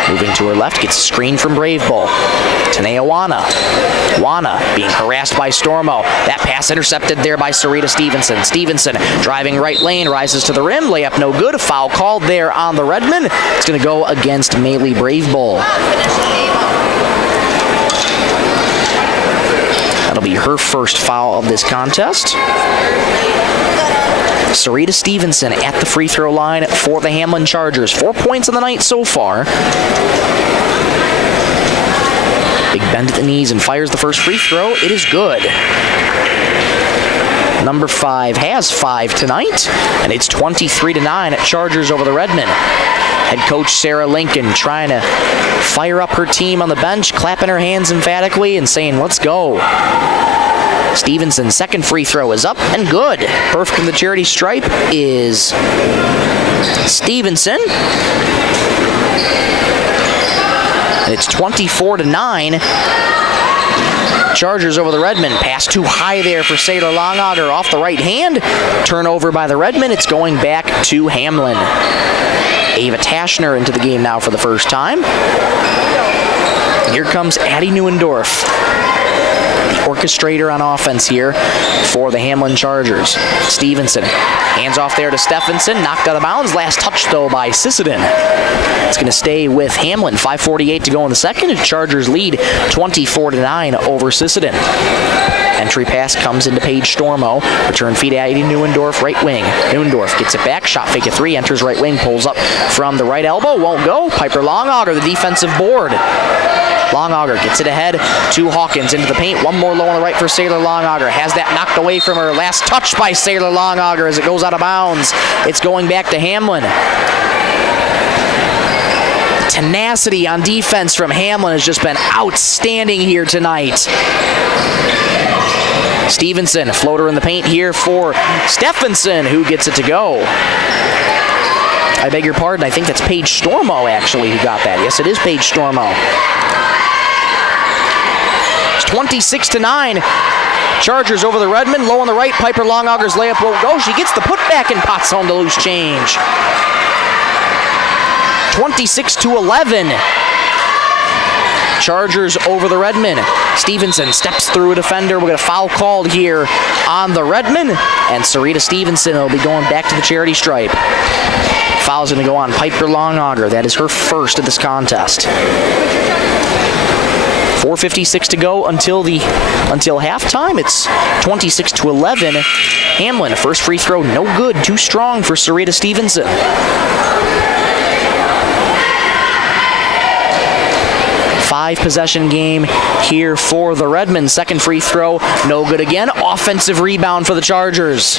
moving to her left. Gets a screen from Brave Bull. To Neawana. Wana being harassed by Stormo. That pass intercepted there by Sarita Stevenson. Stevenson driving right lane. Rises to the rim. Layup no good. A foul called there on the Redmen. It's going to go against Maley Brave Bull. That'll be her first foul of this contest. Sarita Stevenson at the free throw line for the Hamlin Chargers. 4 points on the night so far. Big bend at the knees and fires the first free throw. It is good. Number 5 has 5 tonight, and it's 23-9 at Chargers over the Redmen. Head coach Sarah Lincoln trying to fire up her team on the bench, clapping her hands emphatically and saying, let's go. Stevenson's second free throw is up and good. Perfect from the charity stripe is Stevenson. And it's 24-9. Chargers over the Redmen. Pass too high there for Sailor Longauger off the right hand. Turnover by the Redmen. It's going back to Hamlin. Ava Tashner into the game now for the first time. Here comes Addie Neuendorf, the orchestrator on offense here for the Hamlin Chargers. Stevenson hands off there to Stephenson. Knocked out of bounds. Last touch, though, by Sisseton. It's going to stay with Hamlin. 5:48 to go in the second. Chargers lead 24-9 over Sisseton. Entry pass comes into Paige Stormo. Return feed Addie Neuendorf, right wing. Neuendorf gets it back. Shot fake a 3. Enters right wing. Pulls up from the right elbow. Won't go. Piper Longauger, the defensive board. Longauger gets it ahead to Hawkins into the paint. One more low on the right for Sailor Longauger. Has that knocked away from her. Last touch by Sailor Longauger as it goes out of bounds. It's going back to Hamlin. Tenacity on defense from Hamlin has just been outstanding here tonight. Stevenson, floater in the paint here for Stephenson, who gets it to go. I beg your pardon, I think that's Paige Stormo actually who got that. Yes, it is Paige Stormo. It's 26-9. Chargers over the Redmen. Low on the right, Piper Longauger's layup won't go. She gets the putback and pots home to loose change. 26-11. Chargers over the Redmen. Stevenson steps through a defender. We'll get a foul called here on the Redmen. And Sarita Stevenson will be going back to the charity stripe. Foul's going to go on Piper Longauger. That is her first of this contest. 4:56 to go until halftime. It's 26-11. Hamlin, first free throw, no good. Too strong for Sarita Stevenson. 5-possession game here for the Redmen. Second free throw, no good again. Offensive rebound for the Chargers.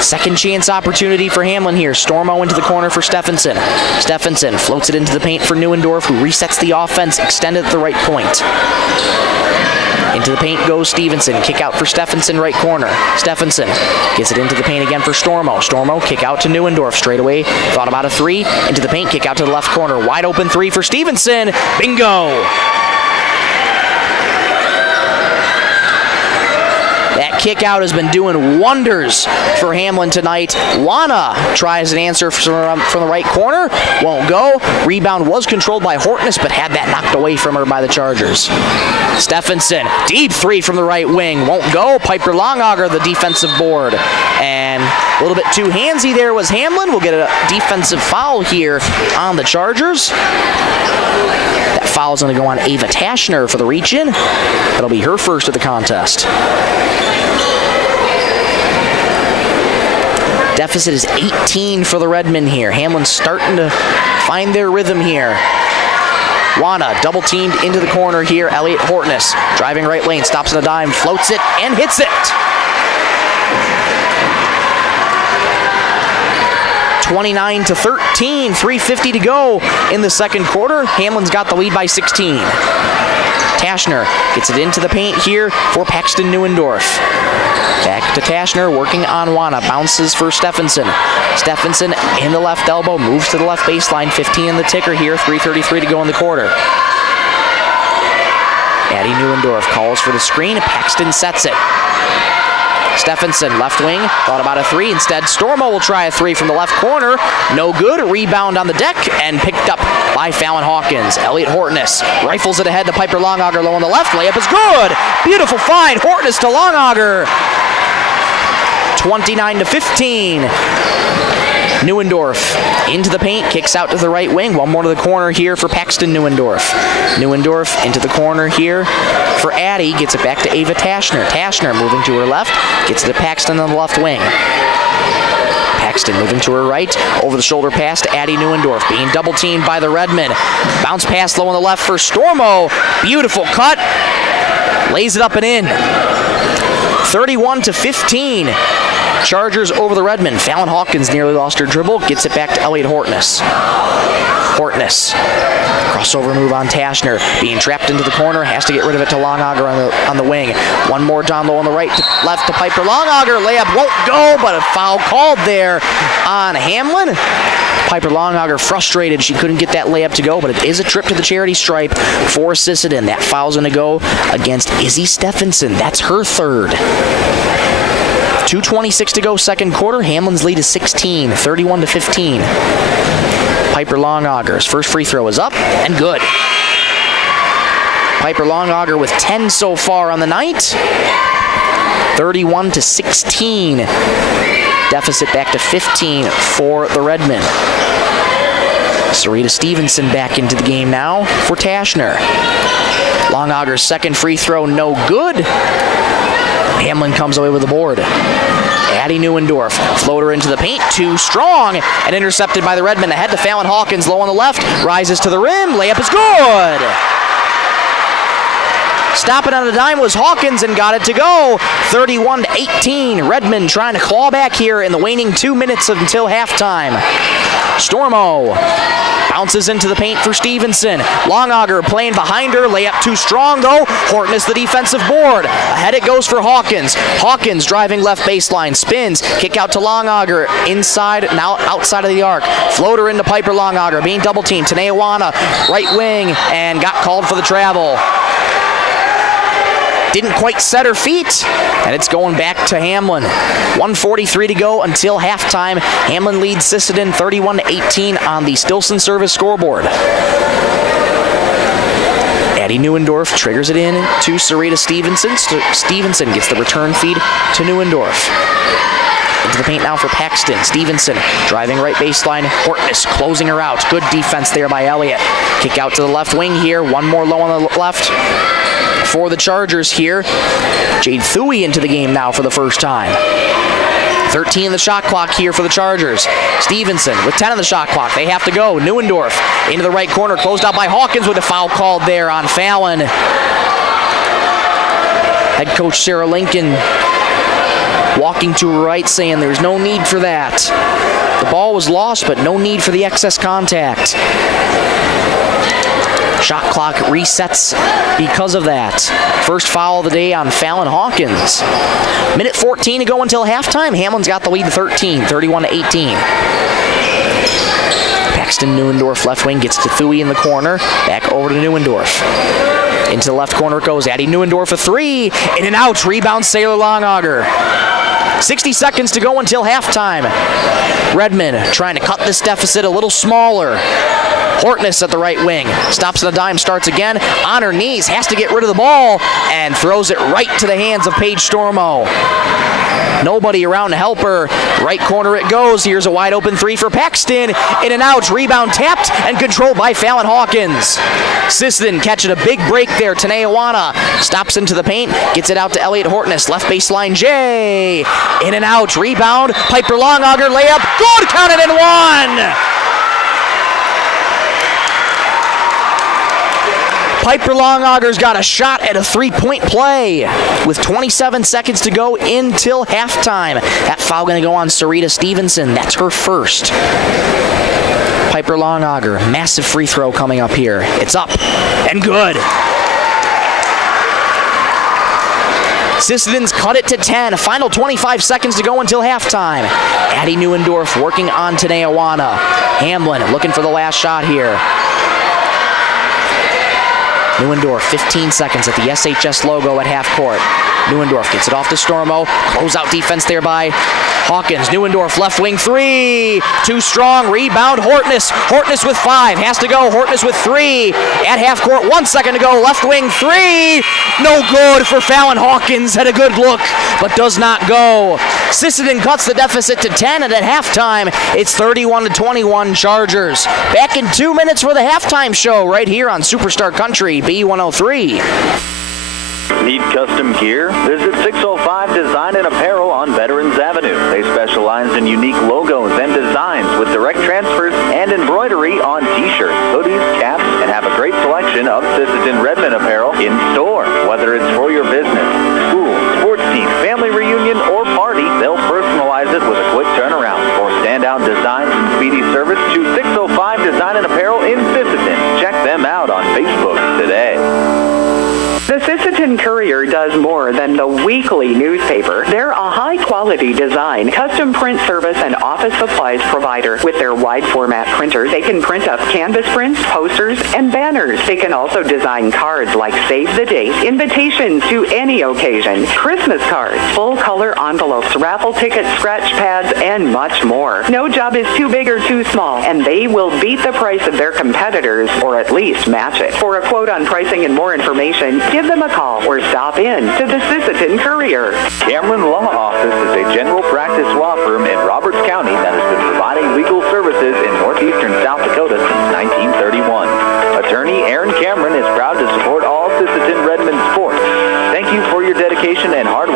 Second chance opportunity for Hamlin here. Stormo into the corner for Stephenson. Stephenson floats it into the paint for Neuendorf, who resets the offense, extended at the right point. Into the paint goes Stevenson. Kick out for Stephenson, right corner. Stephenson gets it into the paint again for Stormo. Stormo, kick out to Neuendorf. Straight away, thought about a 3. Into the paint, kick out to the left corner. Wide open 3 for Stevenson. Bingo! That kick out has been doing wonders for Hamlin tonight. Wana tries an answer from the right corner. Won't go. Rebound was controlled by Hortness, but had that knocked away from her by the Chargers. Stephenson, deep 3 from the right wing. Won't go. Piper Longauger, the defensive board. And a little bit too handsy there was Hamlin. We'll get a defensive foul here on the Chargers. That foul is going to go on Ava Tashner for the reach-in. That'll be her first of the contest. Deficit is 18 for the Redmen here. Hamlin's starting to find their rhythm here. Wana double teamed into the corner here. Elliot Hortness driving right lane, stops on a dime, floats it, and hits it. 29-13, 3:50 to go in the second quarter. Hamlin's got the lead by 16. Tashner gets it into the paint here for Paxton Neuendorf. Back to Tashner, working on Wana. Bounces for Stephenson. Stephenson in the left elbow, moves to the left baseline. 15 in the ticker here, 3:33 to go in the quarter. Addie Neuendorf calls for the screen. Paxton sets it. Stephenson, left wing, thought about a 3. Instead, Stormo will try a 3 from the left corner. No good. Rebound on the deck and picked up by Fallon Hawkins. Elliot Hortness rifles it ahead to Piper Longauger, low on the left. Layup is good. Beautiful find. Hortness to Longauger. 29-15. Neuendorf into the paint, kicks out to the right wing. One more to the corner here for Paxton Neuendorf. Neuendorf into the corner here for Addie. Gets it back to Ava Tashner. Tashner moving to her left. Gets it to Paxton on the left wing. Paxton moving to her right. Over the shoulder pass to Addie Neuendorf. Being double teamed by the Redmen. Bounce pass low on the left for Stormo. Beautiful cut. Lays it up and in. 31-15. Chargers over the Redmen. Fallon Hawkins nearly lost her dribble. Gets it back to Elliot Hortness. Hortness. Crossover move on Tashner. Being trapped into the corner. Has to get rid of it to Longauger on the wing. One more down low on the right. Left to Piper Longauger. Layup won't go, but a foul called there on Hamlin. Piper Longauger frustrated. She couldn't get that layup to go, but it is a trip to the charity stripe for Sisseton. That foul's going to go against Izzy Stephenson. That's her third. 2:26 to go second quarter. Hamlin's lead is 16, 31-15. Piper Longauger's first free throw is up and good. Piper Longauger with 10 so far on the night. 31-16. Deficit back to 15 for the Redmen. Sarita Stevenson back into the game now for Tashner. Longauger's second free throw, no good. Hamlin comes away with the board. Addie Neuendorf, floater into the paint, too strong, and intercepted by the Redmen. Ahead to Fallon Hawkins, low on the left, rises to the rim, layup is good. Stopping on a dime was Hawkins and got it to go. 31-18. Redmond trying to claw back here in the waning 2 minutes until halftime. Stormo bounces into the paint for Stevenson. Longauger playing behind her. Layup too strong though. Horton is the defensive board. Ahead it goes for Hawkins. Hawkins driving left baseline. Spins. Kick out to Longauger. Inside, now outside of the arc. Floater into Piper Longauger. Being double teamed. Taneawana, right wing, and got called for the travel. Didn't quite set her feet, and it's going back to Hamlin. 1:43 to go until halftime. Hamlin leads Sisseton 31-18 on the Stilson service scoreboard. Addie Neuendorf triggers it in to Sarita Stevenson. Stevenson gets the return feed to Neuendorf. Into the paint now for Paxton. Stevenson driving right baseline. Hortness closing her out. Good defense there by Elliott. Kick out to the left wing here. One more low on the left for the Chargers here. Jade Thuy into the game now for the first time. 13 in the shot clock here for the Chargers. Stevenson with 10 on the shot clock. They have to go. Neuendorf into the right corner. Closed out by Hawkins with a foul called there on Fallon. Head coach Sarah Lincoln walking to her right saying there's no need for that. The ball was lost, but no need for the excess contact. Shot clock resets because of that. First foul of the day on Fallon Hawkins. Minute 14 to go until halftime. Hamlin's got the lead to 13, 31-18. Paxton Neuendorf left wing gets to Thuy in the corner. Back over to Neuendorf. Into the left corner it goes. Addie Neuendorf a three. In and out. Rebound Sailor Longauger. 60 seconds to go until halftime. Redmond trying to cut this deficit a little smaller. Hortness at the right wing. Stops on a dime, starts again. On her knees, has to get rid of the ball, and throws it right to the hands of Paige Stormo. Nobody around to help her. Right corner it goes. Here's a wide open three for Paxton. In and out. Rebound tapped and controlled by Fallon Hawkins. Sisseton catching a big break there. Taneawana stops into the paint. Gets it out to Elliott Hortness. Left baseline Jay. In and out. Rebound. Piper Longauger layup. Good. Counted and one. Piper Longauger's got a shot at a three-point play with 27 seconds to go until halftime. That foul going to go on Sarita Stevenson. That's her first. Piper Longauger, massive free throw coming up here. It's up and good. Sisseton's cut it to 10. Final 25 seconds to go until halftime. Addie Neuendorf working on Taneawana. Hamlin looking for the last shot here. Neuendorf, 15 seconds at the SHS logo at half court. Neuendorf gets it off to Stormo. Closeout defense there by Hawkins. Neuendorf, left wing three. Too strong. Rebound. Hortness. Hortness with 5. Has to go. Hortness with 3. At half court. 1 second to go. Left wing 3. No good for Fallon Hawkins. Had a good look, but does not go. Sisseton cuts the deficit to 10, and at halftime, it's 31-21 Chargers. Back in 2 minutes for the halftime show right here on Superstar Country, B103. Need custom gear? Visit 605 Design and Apparel on Veterans Avenue. They specialize in unique logos and designs with direct transfers and embroidery on t-shirts, hoodies, caps, and have a great selection of Sisseton Redmond apparel in store. Whether it's for your business, school, sports team, family reunion, or party, they'll personalize it with a quick turnaround. For standout designs and speedy service, choose 605 Design and Apparel in Sisseton. Check them out on Facebook today. The Sisseton Courier does more than the weekly newspaper. They're a high-quality design, custom print service, and office supplies provider. With their wide-format printers, they can print up canvas prints, posters, and banners. They can also design cards like Save the Date, invitations to any occasion, Christmas cards, full-color envelopes, raffle tickets, scratch pads, and much more. No job is too big or too small, and they will beat the price of their competitors, or at least match it. For a quote on pricing and more information, give them a call or stop in to the Sisseton Courier. Cameron Law Office is a general practice law firm in Roberts County that has been providing legal services in northeastern South Dakota since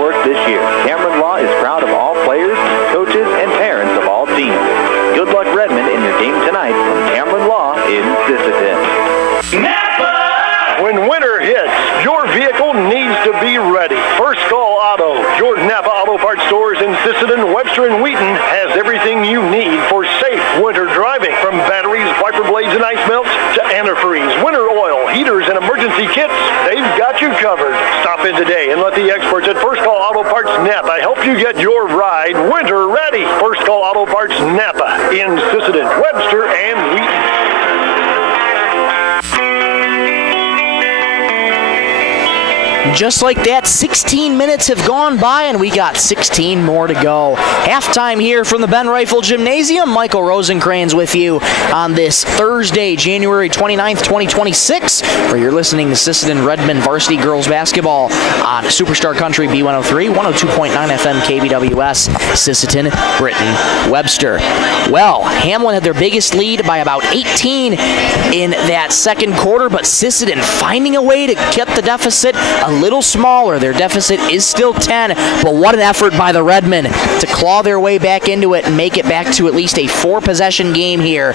source this year. Cameron Law is proud of all players, coaches, and parents of all teams. Good luck, Redmond, in your game tonight from Cameron Law in Sisseton. When winter hits, your vehicle needs to be ready. First Call Auto, your Napa Auto Parts stores in Sisseton, Webster, and Wheaton has everything you need for safe winter driving. From batteries, wiper blades, and ice melts to antifreeze, winter oil, heaters, and emergency kits, they've got you covered. Stop in today and let the experts at First Call Auto Parts Napa help you get your ride winter ready. First Call Auto Parts Napa in Sisseton, Webster, and Wheaton. Just like that, 16 minutes have gone by, and we got 16 more to go. Halftime here from the Ben Rifle Gymnasium. Michael Rosencrans with you on this Thursday, January 29th, 2026, where you're listening to Sisseton Redmond Varsity Girls Basketball on Superstar Country B103, 102.9 FM KBWS, Sisseton, Britton, Webster. Well, Hamlin had their biggest lead by about 18 in that second quarter, but Sisseton finding a way to keep the deficit a little smaller. Their deficit is still 10, but what an effort by the Redmen to claw their way back into it and make it back to at least a 4-possession game here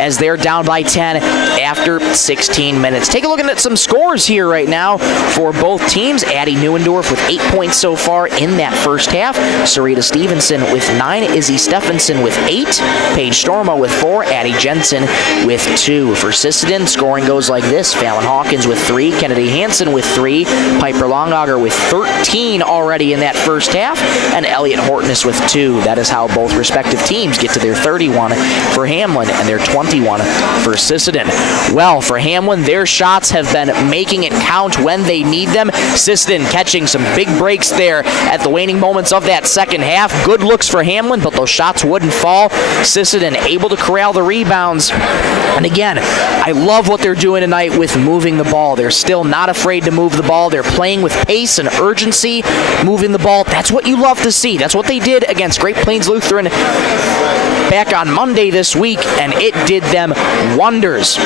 as they're down by 10 after 16 minutes. Take a look at some scores here right now for both teams. Addie Neuendorf with 8 points so far in that first half. Sarita Stevenson with 9. Izzy Stephenson with 8. Paige Stormo with 4. Addie Jensen with 2. For Sisseton, scoring goes like this. Fallon Hawkins with 3. Kennedy Hansen with 3. Piper Longauger with 13 already in that first half, and Elliot Hortness with 2. That is how both respective teams get to their 31 for Hamlin and their 21 for Sisseton. Well, for Hamlin, their shots have been making it count when they need them. Sisseton catching some big breaks there at the waning moments of that second half. Good looks for Hamlin, but those shots wouldn't fall. Sisseton able to corral the rebounds. And again, I love what they're doing tonight with moving the ball. They're still not afraid to move the ball. They're playing with pace and urgency, moving the ball. That's what you love to see. That's what they did against Great Plains Lutheran back on Monday this week, and it did them wonders.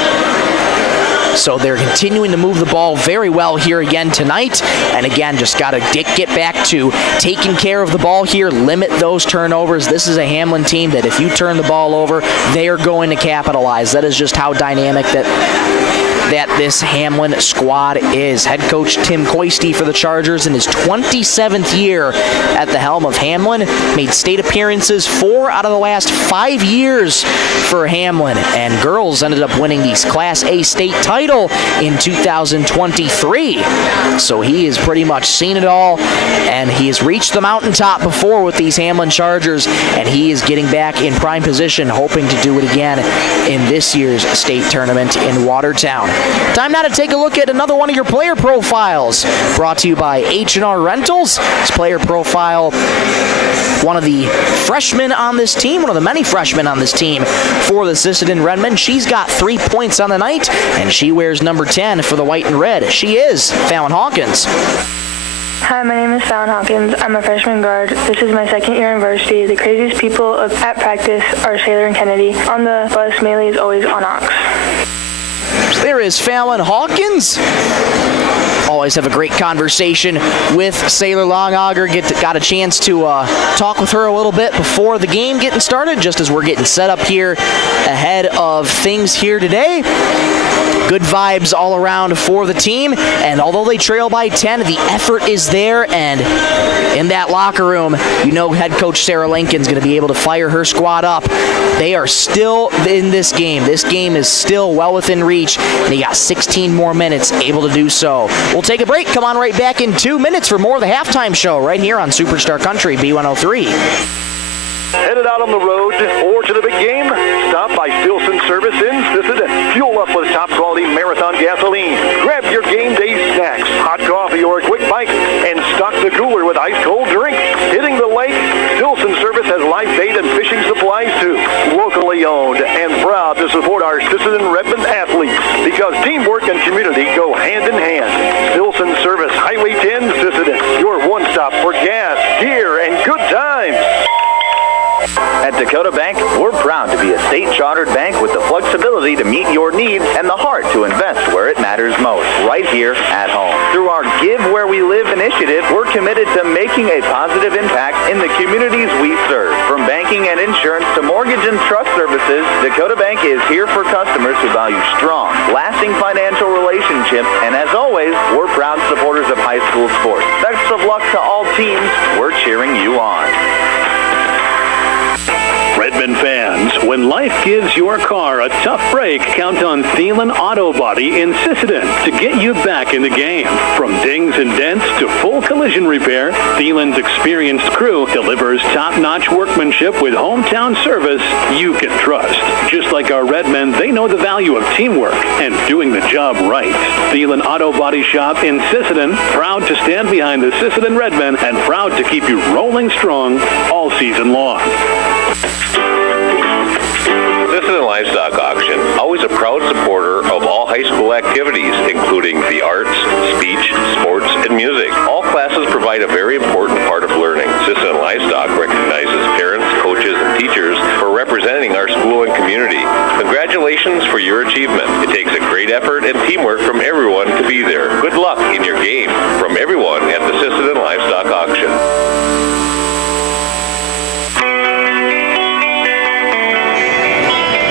So they're continuing to move the ball very well here again tonight. And again, just got to get back to taking care of the ball here, limit those turnovers. This is a Hamlin team that if you turn the ball over, they are going to capitalize. That is just how dynamic that this Hamlin squad is. Head coach Tim Coisty for the Chargers in his 27th year at the helm of Hamlin. Made state appearances 4 out of the last 5 years for Hamlin. And girls ended up winning the Class A state title in 2023. So he has pretty much seen it all, and he has reached the mountaintop before with these Hamlin Chargers, and he is getting back in prime position, hoping to do it again in this year's state tournament in Watertown. Time now to take a look at another one of your player profiles, brought to you by H&R Rentals. This player profile, one of the freshmen on this team, one of the many freshmen on this team for the Sisseton Redmen. She's got 3 points on the night, and she wears number 10 for the white and red. She is Fallon Hawkins. Hi, my name is Fallon Hawkins. I'm a freshman guard. This is my second year in varsity. The craziest people at practice are Sailor and Kennedy. On the bus, Maylee is always on Ox. There is Fallon Hawkins. Always have a great conversation with Sailor Longauger. Got a chance to talk with her a little bit before the game getting started, just as we're getting set up here ahead of things here today. Good vibes all around for the team, and although they trail by 10, the effort is there, and in that locker room, you know head coach Sarah Lincoln's going to be able to fire her squad up. They are still in this game. This game is still well within reach, and they got 16 more minutes able to do so. We'll take a break. Come on right back in 2 minutes for more of the halftime show right here on Superstar Country B103. Headed out on the road or to the big game? Stop by Stilson Service in Sisseton. Fuel up with top-quality Marathon gasoline. Grab your game day snacks, hot coffee, or a quick bite, and stock the cooler with ice-cold drinks. Hitting the lake? Stilson Service has life bait and fishing supplies, too. Locally owned and proud to support our Sisseton Redmond athletes, because teamwork and community go hand in hand. Stilson Service, Highway 10, Sisseton. Your one-stop for gas, gear, and good times. At Dakota Bank, we're proud to be a state-chartered bank with the flexibility to meet your needs and the heart to invest where it matters most, right here at home. Through our Give Where We Live initiative, we're committed to making a positive impact in the communities we serve. From banking and insurance to mortgage and trust services, Dakota Bank is here for customers who value strong, lasting financial relationships, and as always, we're proud supporters of high school sports. Best of luck to all teams. We're cheering you on. Redmond fans, when life gives your car a tough break, count on Thielen Auto Body in Sisseton to get you back in the game. From dings and dents to full collision repair, Thielen's experienced crew delivers top-notch workmanship with hometown service you can trust. Just like our Redmen, they know the value of teamwork and doing the job right. Thielen Auto Body Shop in Sisseton, proud to stand behind the Sisseton Redmen and proud to keep you rolling strong all season long. Sisseton Livestock Auction, always a proud supporter of all high school activities, including the arts, speech, sports, and music. All classes provide a very important part of learning. Sisseton Livestock recognizes parents, coaches, and teachers for representing our school and community. Congratulations for your achievement. It takes a great effort and teamwork from everyone to be there. Good luck in your game from everyone at the Sisseton Livestock Auction.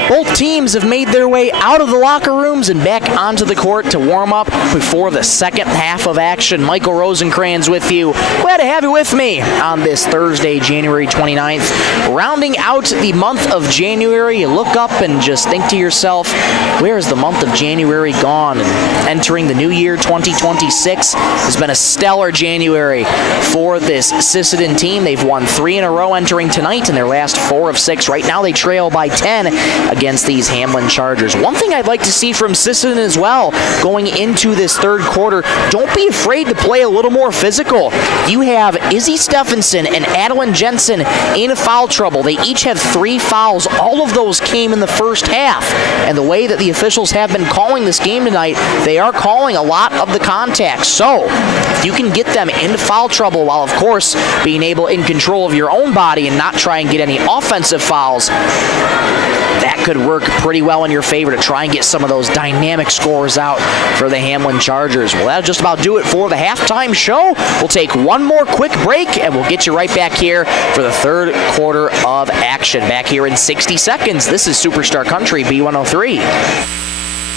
Both teams have made their way out of the locker rooms and back onto the court to warm up before the second half of action. Michael Rosencrans with you. Glad to have you with me on this Thursday, January 29th. Rounding out the month of January, you look up and just think to yourself, where is the month of January gone? And entering the new year, 2026, has been a stellar January for this Sisseton team. They've won 3 in a row entering tonight in their last 4 of 6. Right now they trail by 10 against these Hamlin Chargers. One thing I'd like to see from Sisseton as well going into this third quarter, don't be afraid to play a little more physical. You have Izzy Stephenson and Adeline Jensen in foul trouble. They each have 3 fouls. All of those came in the first half. And the way that the officials have been calling this game tonight, they are calling a lot of the contact. So, if you can get them into foul trouble while, of course, being able in control of your own body and not try and get any offensive fouls, that could work pretty well in your favor to try and get some of those dynamic scores out for the Hamlin Chargers. Well, that'll just about do it for the halftime show. We'll take one more quick break, and we'll get you right back here for the third quarter of action. Back here in 60 seconds, this is Superstar Country B103.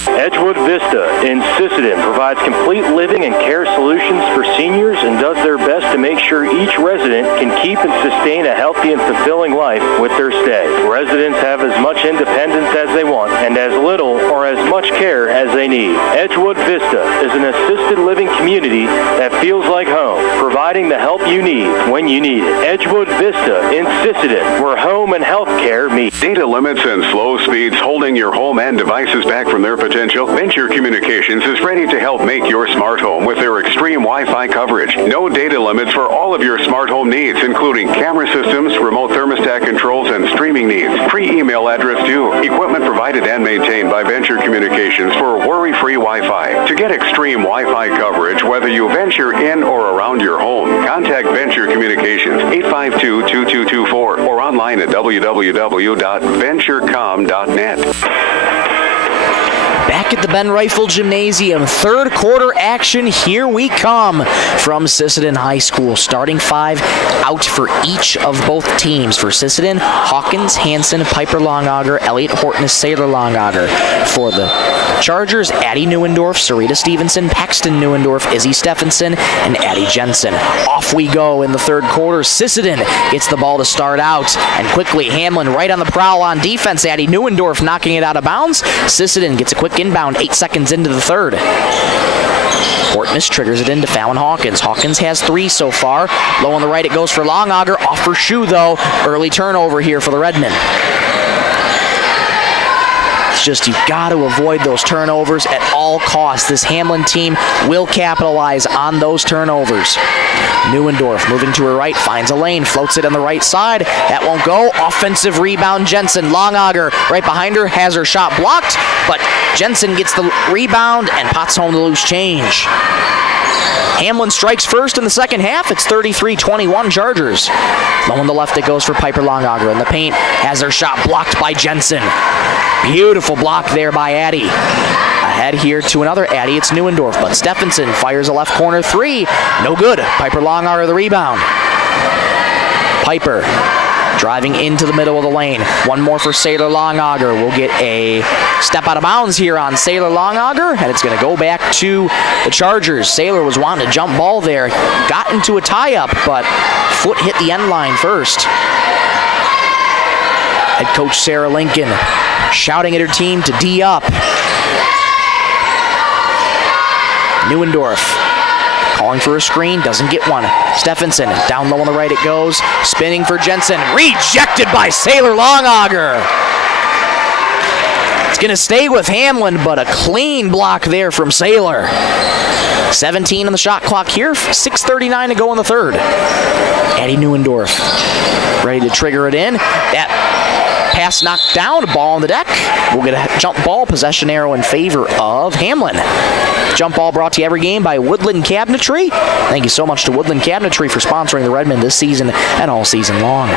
Edgewood Vista in Sisseton provides complete living and care solutions for seniors and does their best to make sure each resident can keep and sustain a healthy and fulfilling life with their stay. Residents have as much independence as they want and as little or as much care as they need. Edgewood Vista is an assisted living community that feels like home, providing the help you need when you need it. Edgewood Vista in Sisseton, where home and health care meet. Data limits and slow speeds holding your home and devices back from their potential. Venture Communications is ready to help make your smart home with their extreme Wi-Fi coverage. No data limits for all of your smart home needs, including camera systems, remote thermostat controls, and streaming needs. Free email address too. Equipment provided and maintained by Venture Communications for worry-free Wi-Fi. To get extreme Wi-Fi coverage, whether you venture in or around your home, contact Venture Communications 852-2224 or online at www.venturecom.net. Back at the Ben Rifle Gymnasium, third quarter action, here we come from Sisseton High School. Starting 5 out for each of both teams. For Sisseton, Hawkins, Hansen, Piper Longauger, Elliott Hortness, Saylor Longauger. For the Chargers, Addie Neuendorf, Sarita Stevenson, Paxton Neuendorf, Izzy Stephenson, and Addie Jensen. Off we go in the third quarter. Sisseton gets the ball to start out, and quickly Hamlin right on the prowl on defense. Addie Neuendorf knocking it out of bounds. Sisseton gets a quick inbound 8 seconds into the third. Hortness triggers it into Fallon Hawkins. Hawkins has 3 so far. Low on the right, it goes for Longauger. Off her shoe, though. Early turnover here for the Redmen. It's just you've got to avoid those turnovers at all costs. This Hamlin team will capitalize on those turnovers. Neuendorf moving to her right, finds a lane, floats it on the right side. That won't go. Offensive rebound, Jensen. Longauger right behind her, has her shot blocked, but Jensen gets the rebound and pots home the loose change. Hamlin strikes first in the second half. It's 33-21 Chargers. Low on the left, it goes for Piper Longauger in the paint. Has her shot blocked by Jensen. Beautiful block there by Addie. Ahead here to another Addie, it's Neuendorf, but Stephenson fires a left corner three. No good. Piper Longauger the rebound. Piper driving into the middle of the lane. One more for Sailor Longauger. We'll get a step out of bounds here on Sailor Longauger, and it's going to go back to the Chargers. Sailor was wanting to jump ball there. Got into a tie-up, but foot hit the end line first. Head coach Sarah Lincoln shouting at her team to D up. Neuendorf calling for a screen, doesn't get one. Stephenson, down low on the right it goes. Spinning for Jensen, rejected by Sailor Longauger. It's going to stay with Hamlin, but a clean block there from Sailor. 17 on the shot clock here, 6:39 to go in the third. Addie Neuendorf ready to trigger it in. That pass knocked down, ball on the deck. We'll get a jump ball possession arrow in favor of Hamlin. Jump ball brought to you every game by Woodland Cabinetry. Thank you so much to Woodland Cabinetry for sponsoring the Redmen this season and all season long.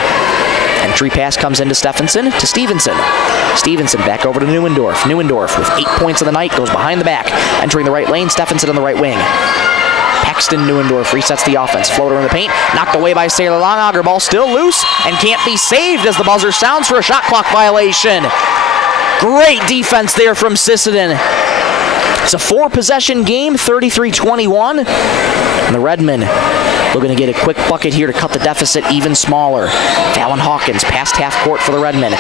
Entry pass comes into Stephenson to Stevenson. Stevenson back over to Neuendorf. Neuendorf with 8 points of the night goes behind the back. Entering the right lane, Stephenson on the right wing. Paxton Neuendorf resets the offense. Floater in the paint, knocked away by Sailor Longauger. Ball still loose and can't be saved as the buzzer sounds for a shot clock violation. Great defense there from Sisseton. It's a 4-possession game, 33-21. And the Redmen looking to get a quick bucket here to cut the deficit even smaller. Fallon Hawkins past half court for the Redmen.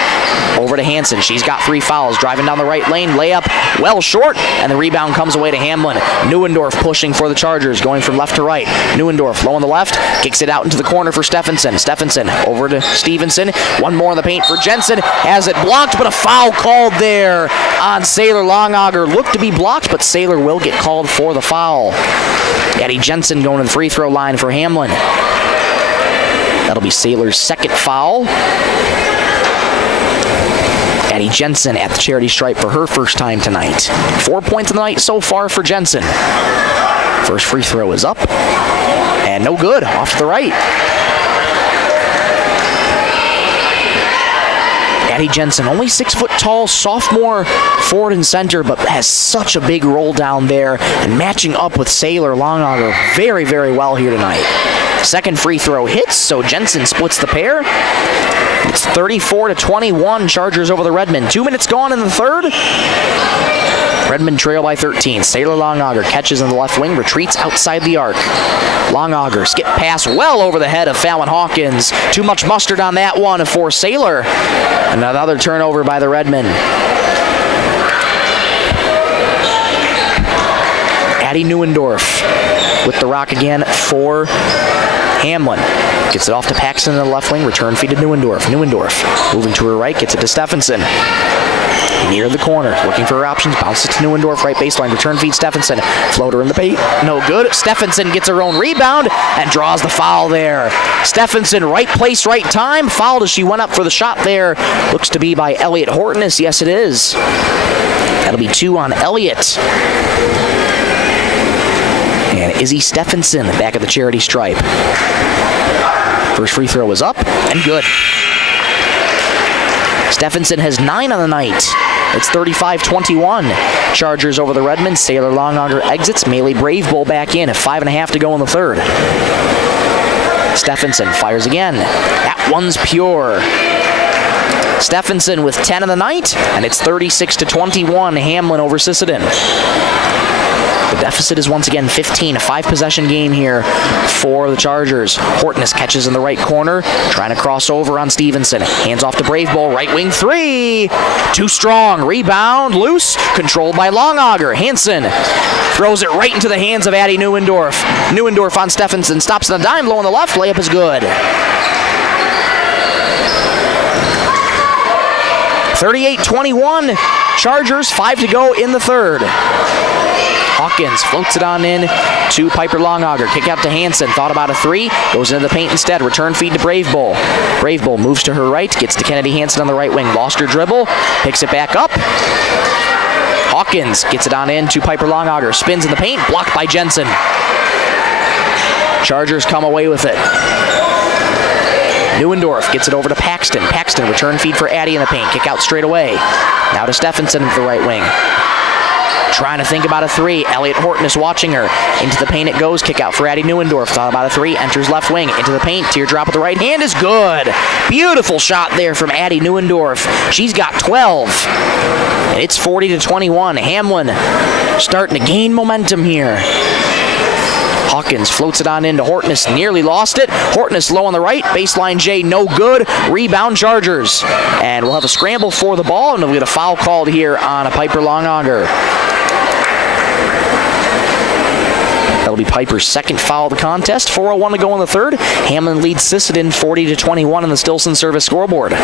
Over to Hansen. She's got 3 fouls. Driving down the right lane. Layup well short. And the rebound comes away to Hamlin. Neuendorf pushing for the Chargers. Going from left to right. Neuendorf low on the left. Kicks it out into the corner for Stephenson. Stephenson over to Stevenson. One more in the paint for Jensen. Has it blocked, but a foul called there on Sailor Longauger. Looked to be blocked, but Sailor will get called for the foul. Addie Jensen going to the free throw line for Hamlin. That'll be Sailor's second foul. Addie Jensen at the charity stripe for her first time tonight. 4 points in the night so far for Jensen. First free throw is up. And no good, off to the right. Addie Jensen, only 6 foot tall, sophomore forward and center, but has such a big roll down there and matching up with Sailor Longauger very, very well here tonight. Second free throw hits, so Jensen splits the pair. It's 34-21, Chargers over the Redmen. 2 minutes gone in the third. Redmen trail by 13. Sailor Longauger catches in the left wing, retreats outside the arc. Longauger skip pass well over the head of Fallon Hawkins. Too much mustard on that one for Sailor. Another turnover by the Redmen. Addie Neuendorf with the rock again for Hamlin. Gets it off to Paxton in the left wing. Return feed to Neuendorf. Neuendorf moving to her right. Gets it to Stephenson. Near the corner. Looking for her options. Bounces to Neuendorf. Right baseline. Return feed Stephenson. Floater in the paint. No good. Stephenson gets her own rebound and draws the foul there. Stephenson, right place, right time. Fouled as she went up for the shot there. Looks to be by Elliot Hortonus. Yes, it is. That'll be 2 on Elliot. And Izzy Stephenson back at the charity stripe. First free throw is up and good. Stephenson has 9 on the night. It's 35-21. Chargers over the Redmen. Sailor Longauger exits. Melee Brave Bull back in. 5.5 to go in the third. Stephenson fires again. That one's pure. Stephenson with 10 on the night, and it's 36-21. Hamlin over Sisseton. The deficit is once again 15, a 5-possession game here for the Chargers. Hortonus catches in the right corner, trying to cross over on Stevenson. Hands off to Brave Bull, right wing 3. Too strong, rebound, loose, controlled by Longauger. Hansen throws it right into the hands of Addie Neuendorf. Neuendorf on Stephenson, stops on the dime, low on the left, layup is good. 38-21, Chargers, 5 to go in the third. Hawkins floats it on in to Piper Longauger. Kick out to Hansen. Thought about a 3. Goes into the paint instead. Return feed to Brave Bull. Brave Bull moves to her right. Gets to Kennedy Hansen on the right wing. Lost her dribble. Picks it back up. Hawkins gets it on in to Piper Longauger. Spins in the paint. Blocked by Jensen. Chargers come away with it. Neuendorf gets it over to Paxton. Paxton, return feed for Addy in the paint. Kick out straight away. Now to Stephenson at the right wing. Trying to think about a three. Elliot Horton is watching her. Into the paint it goes. Kick out for Addy Neuendorf. Thought about a three. Enters left wing. Into the paint. Teardrop with the right hand is good. Beautiful shot there from Addy Neuendorf. She's got 12. And it's 40-21. Hamlin starting to gain momentum here. Hawkins floats it on into Hortness, nearly lost it. Hortness low on the right, baseline J, no good. Rebound Chargers. And we'll have a scramble for the ball, and we'll get a foul called here on a Piper Longauger. That'll be Piper's second foul of the contest. 4:01 to go in the third. Hamlin leads Sisseton 40-21 in the Stilson service scoreboard.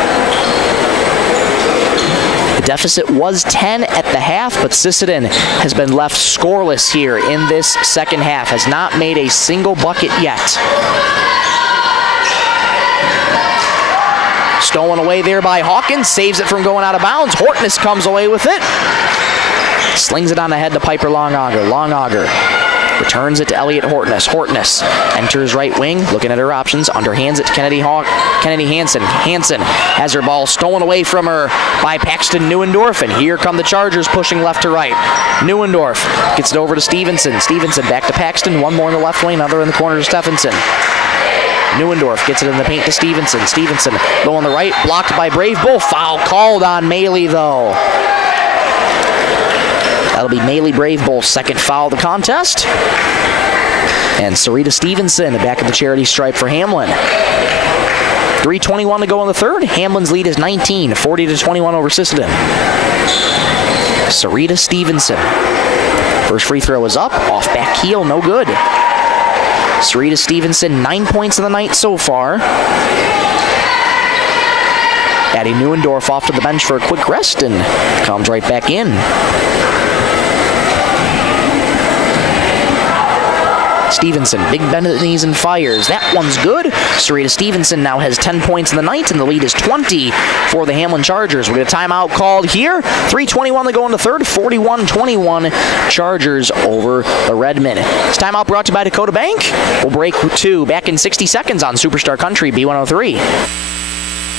The deficit was 10 at the half, but Sisseton has been left scoreless here in this second half. Has not made a single bucket yet. Stolen away there by Hawkins. Saves it from going out of bounds. Hortness comes away with it. Slings it on ahead to Piper Longauger. Longauger returns it to Elliot Hortness. Hortness enters right wing, looking at her options. Underhands it to Kennedy Hansen. Hansen has her ball stolen away from her by Paxton Neuendorf, and here come the Chargers pushing left to right. Neuendorf gets it over to Stevenson. Stevenson back to Paxton. One more in the left lane, another in the corner to Stephenson. Neuendorf gets it in the paint to Stevenson. Stevenson low on the right, blocked by Brave Bull. Foul called on Maley though. That'll be Maley Brave Bull's second foul of the contest. And Sarita Stevenson back at the charity stripe for Hamlin. 3:21 to go in the third. Hamlin's lead is 19, 40-21 over Sisseton. Sarita Stevenson. First free throw is up, off back heel, no good. Sarita Stevenson, 9 points in the night so far. Addy Neuendorf off to the bench for a quick rest and comes right back in. Stevenson, big bend at the knees and fires. That one's good. Sarita Stevenson now has 10 points in the night, and the lead is 20 for the Hamlin Chargers. We get a timeout called here. 3:21 to go in the third. 41-21 Chargers over the Redmen. This timeout brought to you by Dakota Bank. We'll break two back in 60 seconds on Superstar Country B103.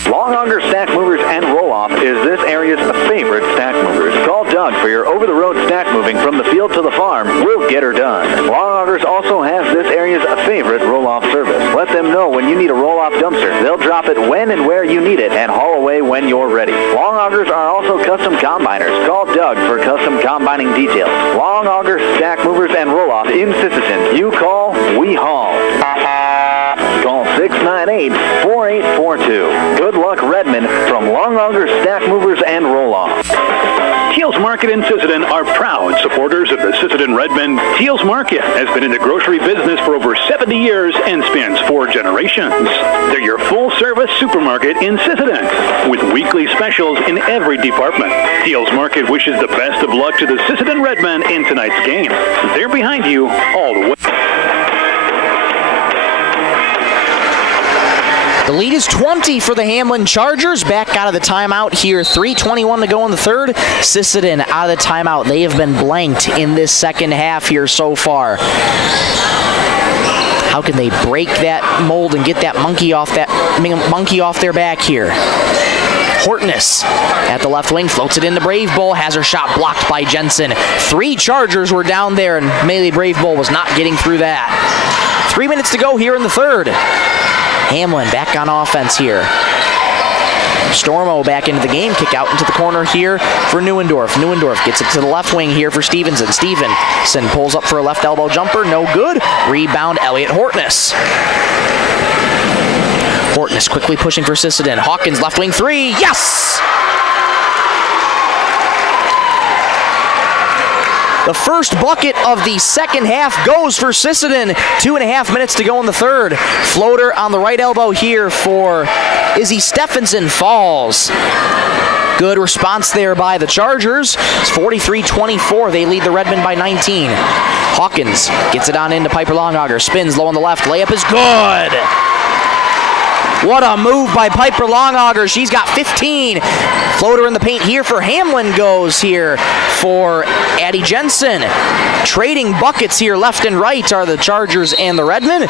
Longauger Stack Movers and Roll-Off is this area's favorite stack movers. Call Doug for your over-the-road stack moving from the field to the farm. We'll get her done. Longaugers also has this area's favorite roll-off service. Let them know when you need a roll-off dumpster. They'll drop it when and where you need it and haul away when you're ready. Longaugers are also custom combiners. Call Doug for custom combining details. Longauger Stack Movers and Roll-Off in Sisseton. You call, we haul. Call 698-4842. Good luck, Redmond, from Longauger Stack Movers and Roll-Off. Teals Market in Sisseton are proud supporters of the Sisseton Redmond. Teals Market has been in the grocery business for over 70 years and spans 4 generations. They're your full-service supermarket in Sisseton, with weekly specials in every department. Teals Market wishes the best of luck to the Sisseton Redmen in tonight's game. They're behind you all the way. The lead is 20 for the Hamlin Chargers. Back out of the timeout here. 3:21 to go in the third. Sisseton out of the timeout. They have been blanked in this second half here so far. How can they break that mold and get that monkey off their back here? Hortness at the left wing floats it into Brave Bull. Has her shot blocked by Jensen. 3 Chargers were down there, and Maley Brave Bull was not getting through that. 3 minutes to go here in the third. Hamlin back on offense here. Stormo back into the game. Kick out into the corner here for Neuendorf. Neuendorf gets it to the left wing here for Stevenson. Stevenson pulls up for a left elbow jumper. No good. Rebound Elliot Hortness. Hortness quickly pushing for Sisseton. Hawkins left wing 3. Yes! The first bucket of the second half goes for Sisseton. 2.5 minutes to go in the third. Floater on the right elbow here for Izzy Stephenson falls. Good response there by the Chargers. It's 43-24. They lead the Redmen by 19. Hawkins gets it on into Piper Longauger. Spins low on the left. Layup is good. What a move by Piper Longauger. She's got 15. Floater in the paint here for Hamlin goes here for Addie Jensen. Trading buckets here left and right are the Chargers and the Redmen.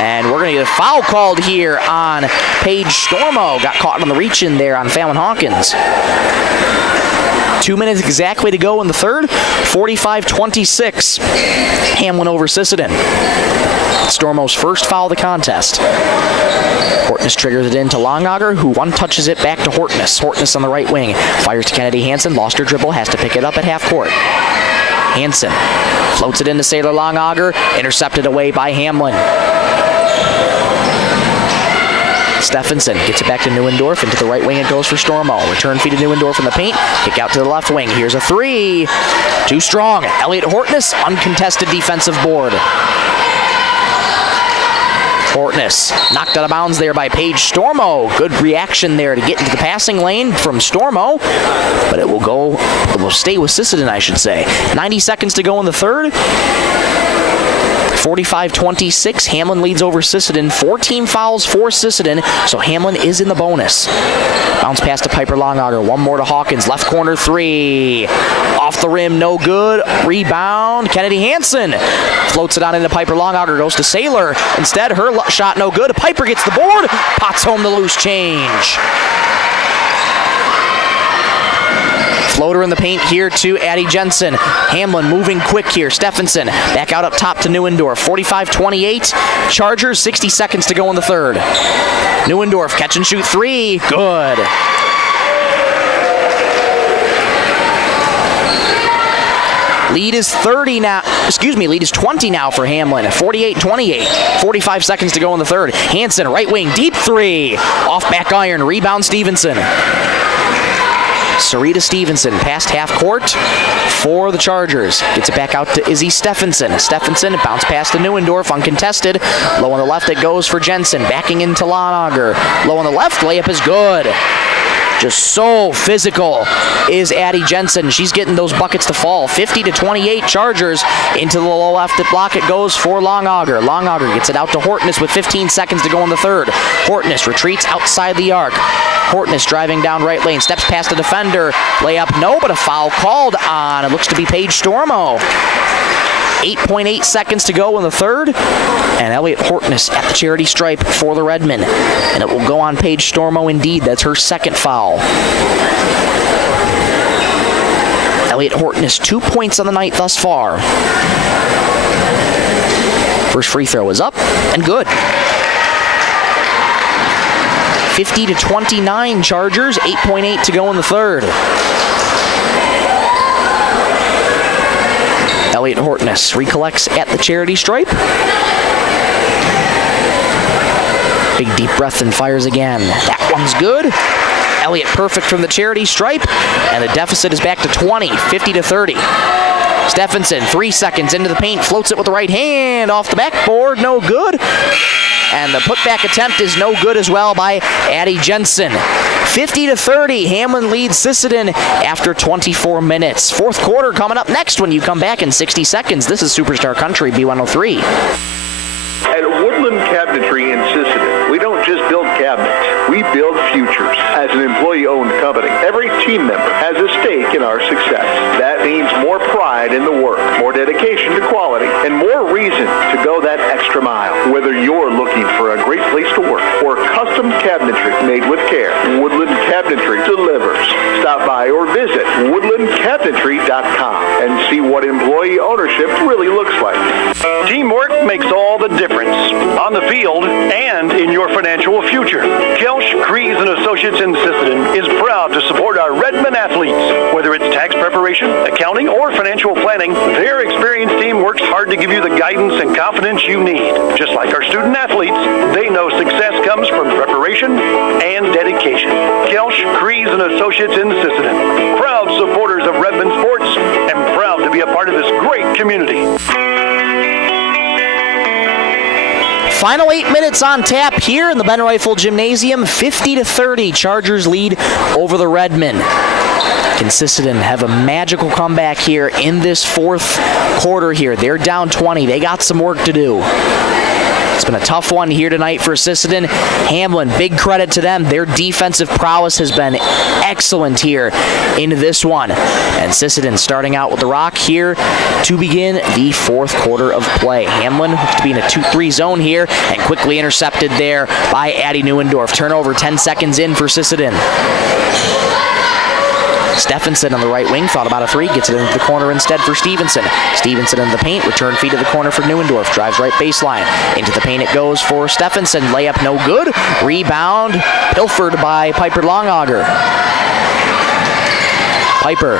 And we're going to get a foul called here on Paige Stormo. Got caught on the reach-in there on Fallon Hawkins. 2 minutes exactly to go in the third. 45-26. Hamlin over Sisseton. Stormo's first foul of the contest. Hortness triggers it into Longauger, who one-touches it back to Hortness. Hortness on the right wing. Fires to Kennedy Hansen. Lost her dribble. Has to pick it up at half court. Hansen floats it into Sailor Longauger. Intercepted away by Hamlin. Stephenson gets it back to Neuendorf. Into the right wing it goes for Stormo. Return feed to Neuendorf in the paint. Kick out to the left wing. Here's a three. Too strong. Elliott Hortness, uncontested defensive board. Hortness knocked out of bounds there by Paige Stormo. Good reaction there to get into the passing lane from Stormo. But it will stay with Sisseton, I should say. 90 seconds to go in the third. 45-26, Hamlin leads over Sisseton. 14 fouls for Sisseton, so Hamlin is in the bonus. Bounce pass to Piper Longauger. One more to Hawkins. Left corner three. Off the rim, no good. Rebound, Kennedy Hansen. Floats it on into Piper Longauger. Goes to Sailor. Instead, her shot no good. Piper gets the board. Pots home the loose change. Floater in the paint here to Addie Jensen. Hamlin moving quick here. Stephenson back out up top to Neuendorf. 45-28. Chargers, 60 seconds to go in the third. Neuendorf catch and shoot three. Good. Lead is 30 now. Lead is 20 now for Hamlin. 48-28. 45 seconds to go in the third. Hansen, right wing, deep three. Off back iron. Rebound Stevenson. Sarita Stevenson past half court for the Chargers. Gets it back out to Izzy Stephenson. Stephenson bounce pass to Neuendorf, uncontested. Low on the left it goes for Jensen. Backing into Longauger. Low on the left, layup is good. Just so physical is Addie Jensen. She's getting those buckets to fall. 50-28 Chargers. Into the low left block it goes for Longauger. Longauger gets it out to Hortness with 15 seconds to go in the third. Hortness retreats outside the arc. Hortness driving down right lane. Steps past the defender. Layup no, but a foul called on. It looks to be Paige Stormo. 8.8 seconds to go in the third. And Elliott Hortness at the charity stripe for the Redmen. And it will go on Paige Stormo indeed. That's her second foul. Elliott Hortness, 2 points on the night thus far. First free throw is up and good. 50-29 Chargers, 8.8 to go in the third. Elliott Hortness recollects at the charity stripe. Big deep breath and fires again. That one's good. Elliott perfect from the charity stripe, and the deficit is back to 20, 50-30. Stephenson, 3 seconds into the paint, floats it with the right hand, off the backboard, no good. And the putback attempt is no good as well by Addie Jensen. 50-30, Hamlin leads Sisseton after 24 minutes. Fourth quarter coming up next when you come back in 60 seconds. This is Superstar Country B103. At Woodland Cabinetry in Sisseton, we don't just build cabinets, we build futures. As an employee-owned company, every team member has a stake in our success. That means more pride in the work, more dedication to quality, and more reason to go that extra mile. Whether you're looking for a great place to work or custom cabinetry made with care, Woodland Cabinetry delivers. Stop by or visit woodlandcabinetry.com and see what employee ownership really looks like. Teamwork makes all the difference on the field and in your financial future. Kelsch, Kreese & Associates in Sisseton is proud to support our Redmen athletes. Whether it's tax preparation, accounting, or financial planning, their experienced team works hard to give you the guidance and confidence you need. Just like our student athletes, they know success comes from preparation and dedication. Kelsch, Kreese & Associates in Sisseton, proud supporters of Redmen sports and proud to be a part of this great community. Final 8 minutes on tap here in the Ben Rifle Gymnasium. 50-30, Chargers lead over the Redmen. Can Sisseton have a magical comeback here in this fourth quarter here? They're down 20. They got some work to do. It's been a tough one here tonight for Sisseton. Hamlin, big credit to them. Their defensive prowess has been excellent here into this one. And Sisseton starting out with the rock here to begin the fourth quarter of play. Hamlin to be in a 2-3 zone here and quickly intercepted there by Addie Neuendorf. Turnover 10 seconds in for Sisseton. Stephenson on the right wing, thought about a three, gets it into the corner instead for Stevenson. Stevenson in the paint, return feed to the corner for Neuendorf, drives right baseline. Into the paint it goes for Stephenson, layup no good. Rebound, pilfered by Piper Longauger. Piper,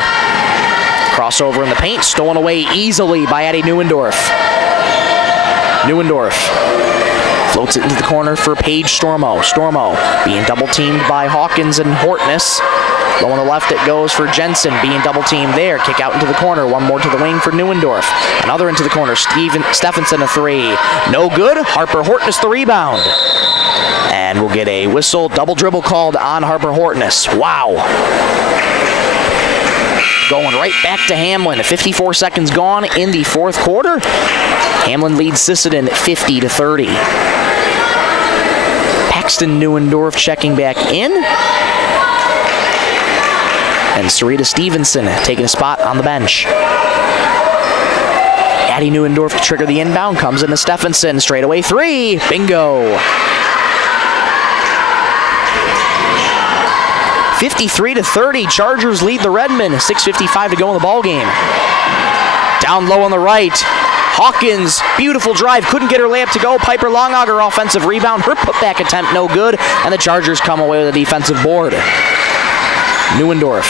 crossover in the paint, stolen away easily by Addie Neuendorf. Neuendorf floats it into the corner for Paige Stormo. Stormo being double-teamed by Hawkins and Hortness. Low on the left it goes for Jensen, being double-teamed there. Kick out into the corner. One more to the wing for Neuendorf. Another into the corner. Stephenson a three. No good. Harper Hortness the rebound. And we'll get a whistle. Double dribble called on Harper Hortness. Wow. Going right back to Hamlin. 54 seconds gone in the fourth quarter. Hamlin leads Sisseton 50-30. Paxton Neuendorf checking back in. And Sarita Stevenson taking a spot on the bench. Addie Neuendorf to trigger the inbound. Comes into Stephenson. Straight away three. Bingo. 53-30. Chargers lead the Redmen. 6:55 to go in the ball game. Down low on the right. Hawkins, beautiful drive. Couldn't get her layup to go. Piper Longauger offensive rebound. Her putback attempt no good. And the Chargers come away with a defensive board. Neuendorf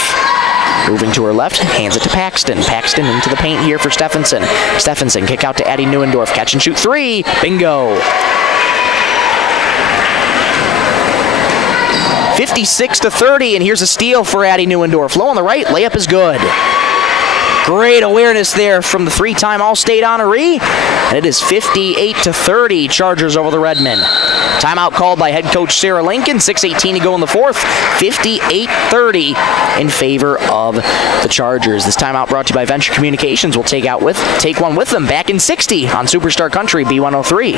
moving to her left, hands it to Paxton. Paxton into the paint here for Stephenson. Stephenson kick out to Addie Neuendorf. Catch and shoot three. Bingo. 56-30, and here's a steal for Addie Neuendorf. Low on the right, layup is good. Great awareness there from the three-time All-State honoree. And it is 58-30, Chargers over the Redmen. Timeout called by head coach Sarah Lincoln. 6:18 to go in the fourth. 58-30 in favor of the Chargers. This timeout brought to you by Venture Communications. We'll take one with them back in 60 on Superstar Country B103.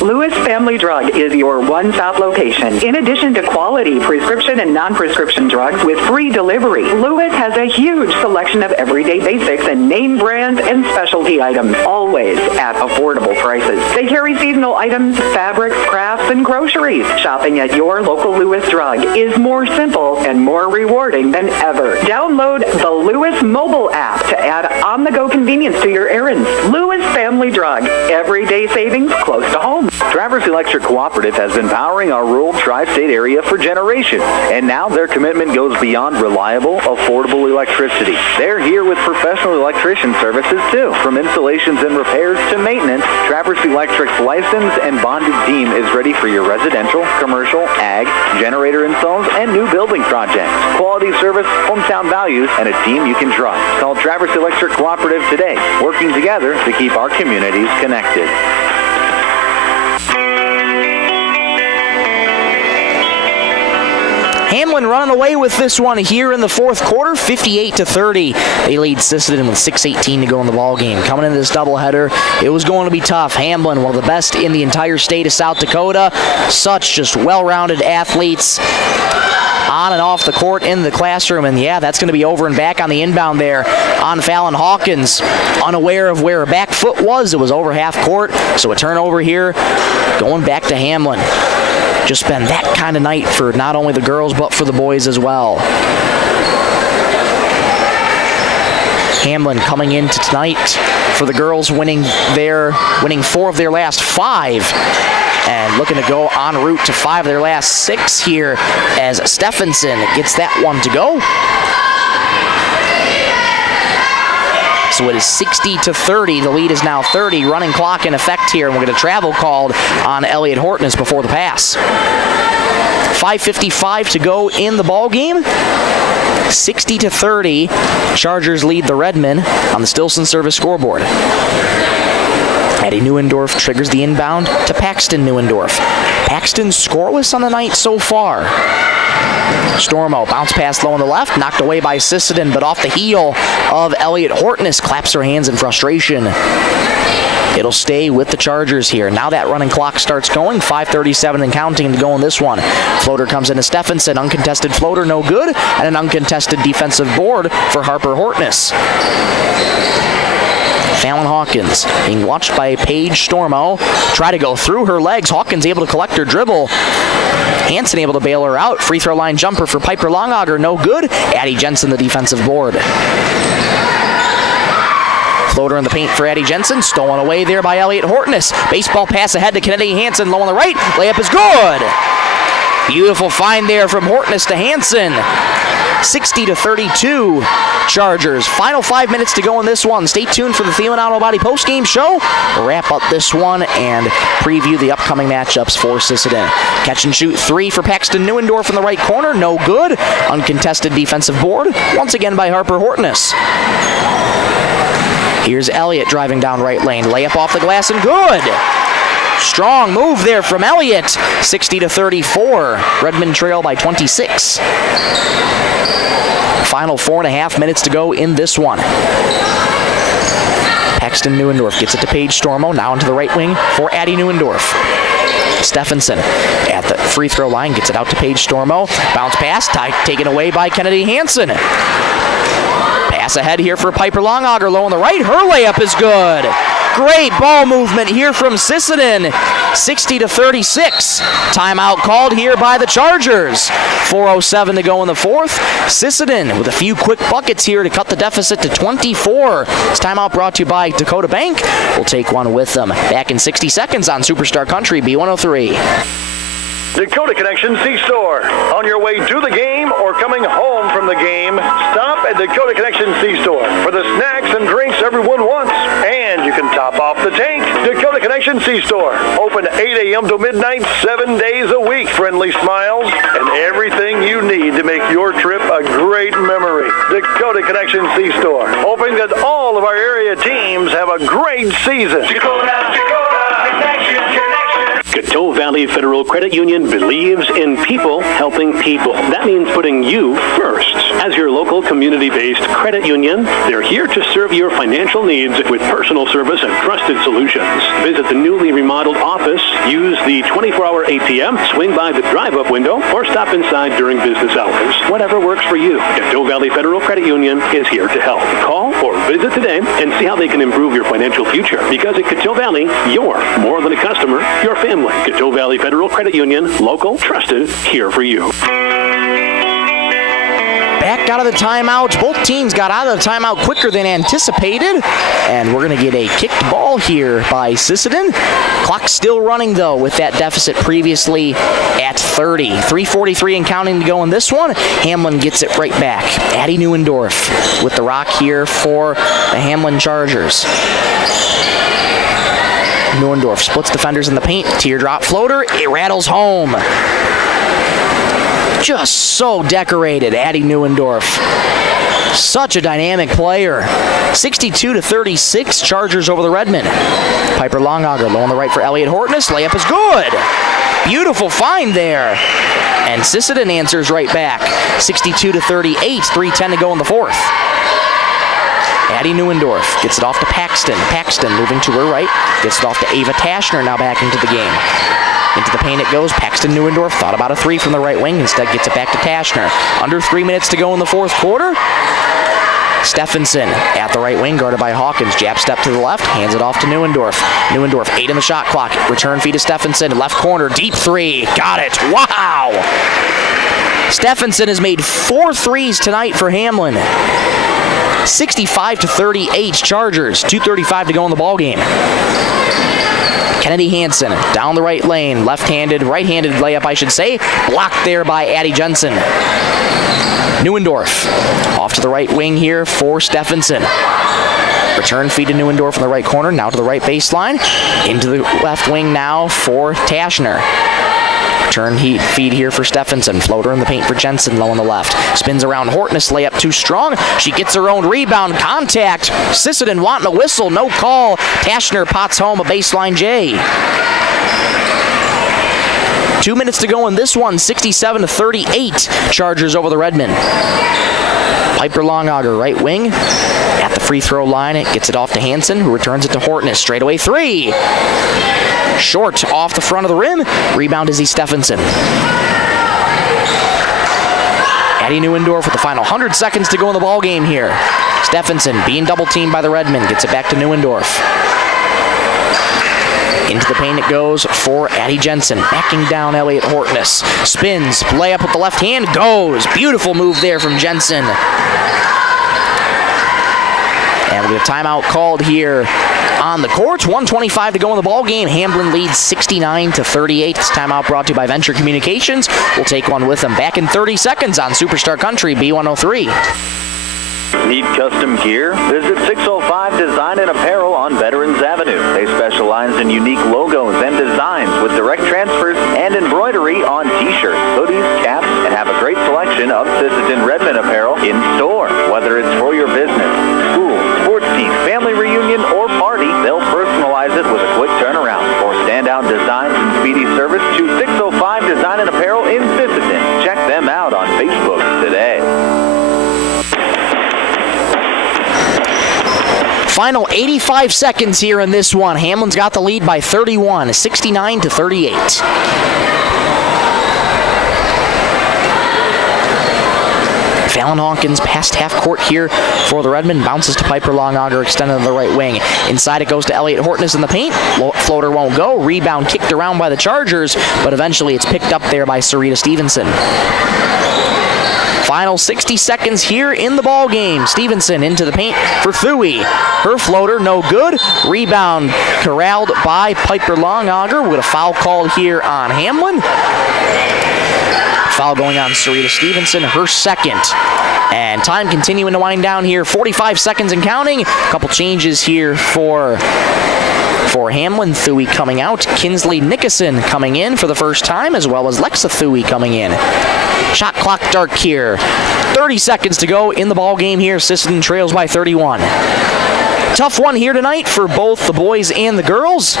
Lewis Family Drug is your one-stop location. In addition to quality prescription and non-prescription drugs with free delivery, Lewis has a huge selection of everyday basics and name brands and specialty items, always at affordable prices. They carry seasonal items, fabrics, crafts, and groceries. Shopping at your local Lewis Drug is more simple and more rewarding than ever. Download the Lewis mobile app to add on-the-go convenience to your errands. Lewis Family Drug, everyday savings close to home. Traverse Electric Cooperative has been powering our rural tri-state area for generations, and now their commitment goes beyond reliable, affordable electricity. They're here with professional electrician services too. From installations and repairs to maintenance, Traverse Electric's licensed and bonded team is ready for your residential, commercial, ag, generator installs, and new building projects. Quality service, hometown values, and a team you can trust. Call Traverse Electric Cooperative today, working together to keep our communities connected. Hamlin running away with this one here in the fourth quarter, 58-30. They lead Sisseton with 6:18 to go in the ball game. Coming into this doubleheader, it was going to be tough. Hamlin, one of the best in the entire state of South Dakota. Such just well-rounded athletes on and off the court, in the classroom, and yeah, that's going to be over and back on the inbound there on Fallon Hawkins. Unaware of where her back foot was, it was over half court, so a turnover here going back to Hamlin. Just been that kind of night for not only the girls, but for the boys as well. Hamlin coming into tonight for the girls, winning 4 of their last 5. And looking to go en route to 5 of their last 6 here as Stephenson gets that one to go. So it is 60-30. The lead is now 30. Running clock in effect here, and we're going to travel called on Elliot Hortness before the pass. 5:55 to go in the ball game. 60-30. Chargers lead the Redmen on the Stilson Service scoreboard. Addie Neuendorf triggers the inbound to Paxton Neuendorf. Paxton scoreless on the night so far. Stormo, bounce pass low on the left, knocked away by Sisseton, but off the heel of Elliot Hortness, claps her hands in frustration. It'll stay with the Chargers here. Now that running clock starts going, 5:37 and counting to go in this one. Floater comes into Stephenson, uncontested floater, no good, and an uncontested defensive board for Harper Hortness. Fallon Hawkins being watched by Paige Stormo. Try to go through her legs. Hawkins able to collect her dribble. Hansen able to bail her out. Free throw line jumper for Piper Longauger, no good. Addie Jensen, the defensive board. Floater in the paint for Addie Jensen. Stolen away there by Elliot Hortness. Baseball pass ahead to Kennedy Hansen. Low on the right. Layup is good. Beautiful find there from Hortness to Hansen. 60-32 Chargers. Final 5 minutes to go in this one. Stay tuned for the Thielen Auto Body postgame show. We'll wrap up this one and preview the upcoming matchups for Sisseton. Catch and shoot three for Paxton Neuendorf in the right corner. No good. Uncontested defensive board. Once again by Harper Hortness. Here's Elliott driving down right lane. Layup off the glass and good. Strong move there from Elliott. 60-34. Redmond trail by 26. Final 4.5 minutes to go in this one. Paxton Neuendorf gets it to Paige Stormo. Now into the right wing for Addie Neuendorf. Stephenson at the free throw line gets it out to Paige Stormo. Bounce pass taken away by Kennedy Hansen. Pass ahead here for Piper Longauger. Low on the right. Her layup is good. Great ball movement here from Sisseton. 60-36. Timeout called here by the Chargers. 4:07 to go in the fourth. Sisseton with a few quick buckets here to cut the deficit to 24. This timeout brought to you by Dakota Bank. We'll take one with them. Back in 60 seconds on Superstar Country B103. Dakota Connection C-Store. On your way to the game or coming home from the game, stop at Dakota Connection C-Store for the snacks and drinks everyone wants. And you can top off the tank. Dakota Connection C-Store. Open 8 a.m. to midnight, 7 days a week. Friendly smiles and everything you need to make your trip a great memory. Dakota Connection C-Store. Hoping that all of our area teams have a great season. Dakota Connection. Coteau Valley Federal Credit Union believes in people helping people. That means putting you first. As your local community-based credit union, they're here to serve your financial needs with personal service and trusted solutions. Visit the newly remodeled office, use the 24-hour ATM, swing by the drive-up window, or stop inside during business hours. Whatever works for you, Coteau Valley Federal Credit Union is here to help. Call or visit today and see how they can improve your financial future. Because at Coteau Valley, you're more than a customer, you're family. Coteau Valley Federal Credit Union, local, trusted, here for you. Back out of the timeout. Both teams got out of the timeout quicker than anticipated. And we're going to get a kicked ball here by Sisseton. Clock still running, though, with that deficit previously at 30. 3:43 and counting to go in this one. Hamlin gets it right back. Addie Neuendorf with the rock here for the Hamlin Chargers. Neuendorf splits defenders in the paint. Teardrop floater. It rattles home. Just so decorated, Addie Neuendorf. Such a dynamic player. 62-36, Chargers over the Redmen. Piper Longauger low on the right for Elliot Hortness. Layup is good. Beautiful find there. And Sisseton answers right back. 62-38, 3:10 to go in the fourth. Addie Neuendorf gets it off to Paxton. Paxton moving to her right. Gets it off to Ava Tashner, now back into the game. Into the paint it goes. Paxton Neuendorf thought about a three from the right wing. Instead gets it back to Tashner. Under 3 minutes to go in the fourth quarter. Stephenson at the right wing, guarded by Hawkins. Jab step to the left, hands it off to Neuendorf. Neuendorf, 8 in the shot clock. Return feed to Stephenson. Left corner, deep three. Got it. Wow! Stephenson has made 4 threes tonight for Hamlin. 65-38 Chargers. 2:35 to go in the ballgame. Kennedy Hansen down the right lane. Right-handed layup, I should say. Blocked there by Addie Jensen. Neuendorf off to the right wing here for Stephenson. Return feed to Neuendorf in the right corner. Now to the right baseline. Into the left wing now for Tashner. feed here for Stephenson. Floater in the paint for Jensen, low on the left. Spins around Hortness, layup too strong. She gets her own rebound. Contact. Sisseton wanting a whistle, no call. Tashner pots home a baseline J. 2 minutes to go in this one, 67-38. Chargers over the Redmen. Piper Longauger, right wing. At the free throw line, it gets it off to Hansen, who returns it to Hortness. Straightaway three. Short off the front of the rim. Rebound Izzy Stephenson. Addie Neuendorf with the final 100 seconds to go in the ball game here. Stephenson being double teamed by the Redmen. Gets it back to Neuendorf. Into the paint it goes for Addie Jensen. Backing down Elliott Hortness. Spins. Layup with the left hand. Goes. Beautiful move there from Jensen. And we have a timeout called here on the court. 1:25 to go in the ball game. Hamlin leads 69-38. This timeout brought to you by Venture Communications. We'll take one with them. Back in 30 seconds on Superstar Country B103. Need custom gear? Visit 605 Design and Apparel on Veterans Avenue. They specialize in unique logos and designs with direct transfers and embroidery on t-shirts, hoodies, caps, and have a great selection of Sisseton Redmond apparel in store. Whether it's for your business, school, sports team, family reunion, or party, they'll personalize it with a quick turnaround. For standout designs and speedy service, choose 605 Design and Apparel in Sisseton. Check them out on Facebook today. Final 85 seconds here in this one. Hamlin's got the lead by 31, 69-38. Fallon Hawkins past half court here for the Redmen. Bounces to Piper Longauger, extended to the right wing. Inside it goes to Elliott Hortness in the paint. Floater won't go. Rebound kicked around by the Chargers, but eventually it's picked up there by Sarita Stevenson. Final 60 seconds here in the ball game. Stevenson into the paint for Thuy. Her floater, no good. Rebound corralled by Piper Longauger with a foul called here on Hamlin. Foul going on Sarita Stevenson, her second. And time continuing to wind down here. 45 seconds and counting. A couple changes here for Hamlin. Thuy coming out. Kinsley Nickerson coming in for the first time, as well as Lexa Thuy coming in. Shot clock dark here. 30 seconds to go in the ball game here. Sisseton trails by 31. Tough one here tonight for both the boys and the girls.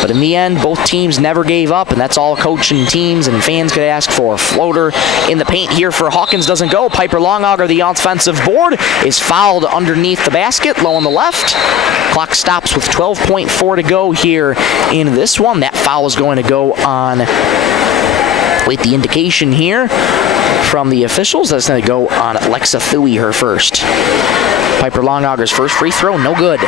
But in the end, both teams never gave up, and that's all coaching teams and fans could ask for. Floater in the paint here for Hawkins doesn't go. Piper Longauger, the offensive board, is fouled underneath the basket, low on the left. Clock stops with 12.4 to go here in this one. That foul is going to go on, with the indication here from the officials, that's going to go on Lexa Thuy, her first. Piper Longauger's first free throw, no good.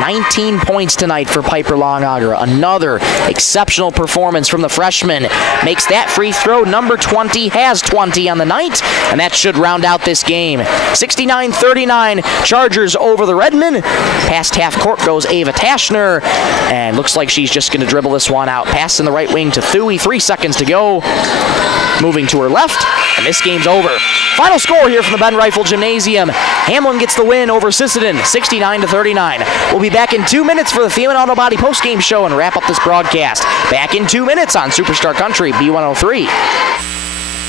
19 points tonight for Piper Longauger. Another exceptional performance from the freshman. Makes that free throw number 20, has 20 on the night, and that should round out this game. 69-39, Chargers over the Redmen. Past half court goes Ava Tashner, and looks like she's just going to dribble this one out. Pass in the right wing to Thuy, 3 seconds to go. Moving to her left, and this game's over. Final score here from the Ben Rifle Gymnasium. Hamlin gets the win over Sisseton, 69-39. We'll be back in 2 minutes for the Thielen Auto Body postgame show and wrap up this broadcast. Back in 2 minutes on Superstar Country B103.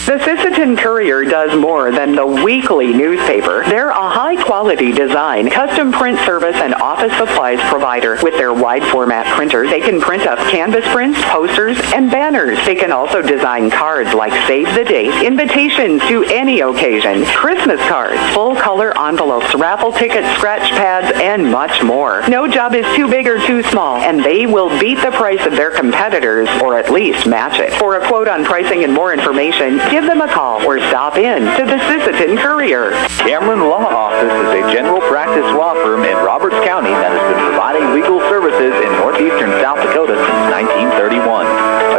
The Sisseton Courier does more than the weekly newspaper. They're a high-quality design, custom print service, and office supplies provider. With their wide-format printers, they can print up canvas prints, posters, and banners. They can also design cards like Save the Date, invitations to any occasion, Christmas cards, full-color envelopes, raffle tickets, scratch pads, and much more. No job is too big or too small, and they will beat the price of their competitors, or at least match it. For a quote on pricing and more information, give them a call or stop in to the Sisseton Courier. Cameron Law Office is a general practice law firm in Roberts County that has been providing legal services in northeastern South Dakota since 1931.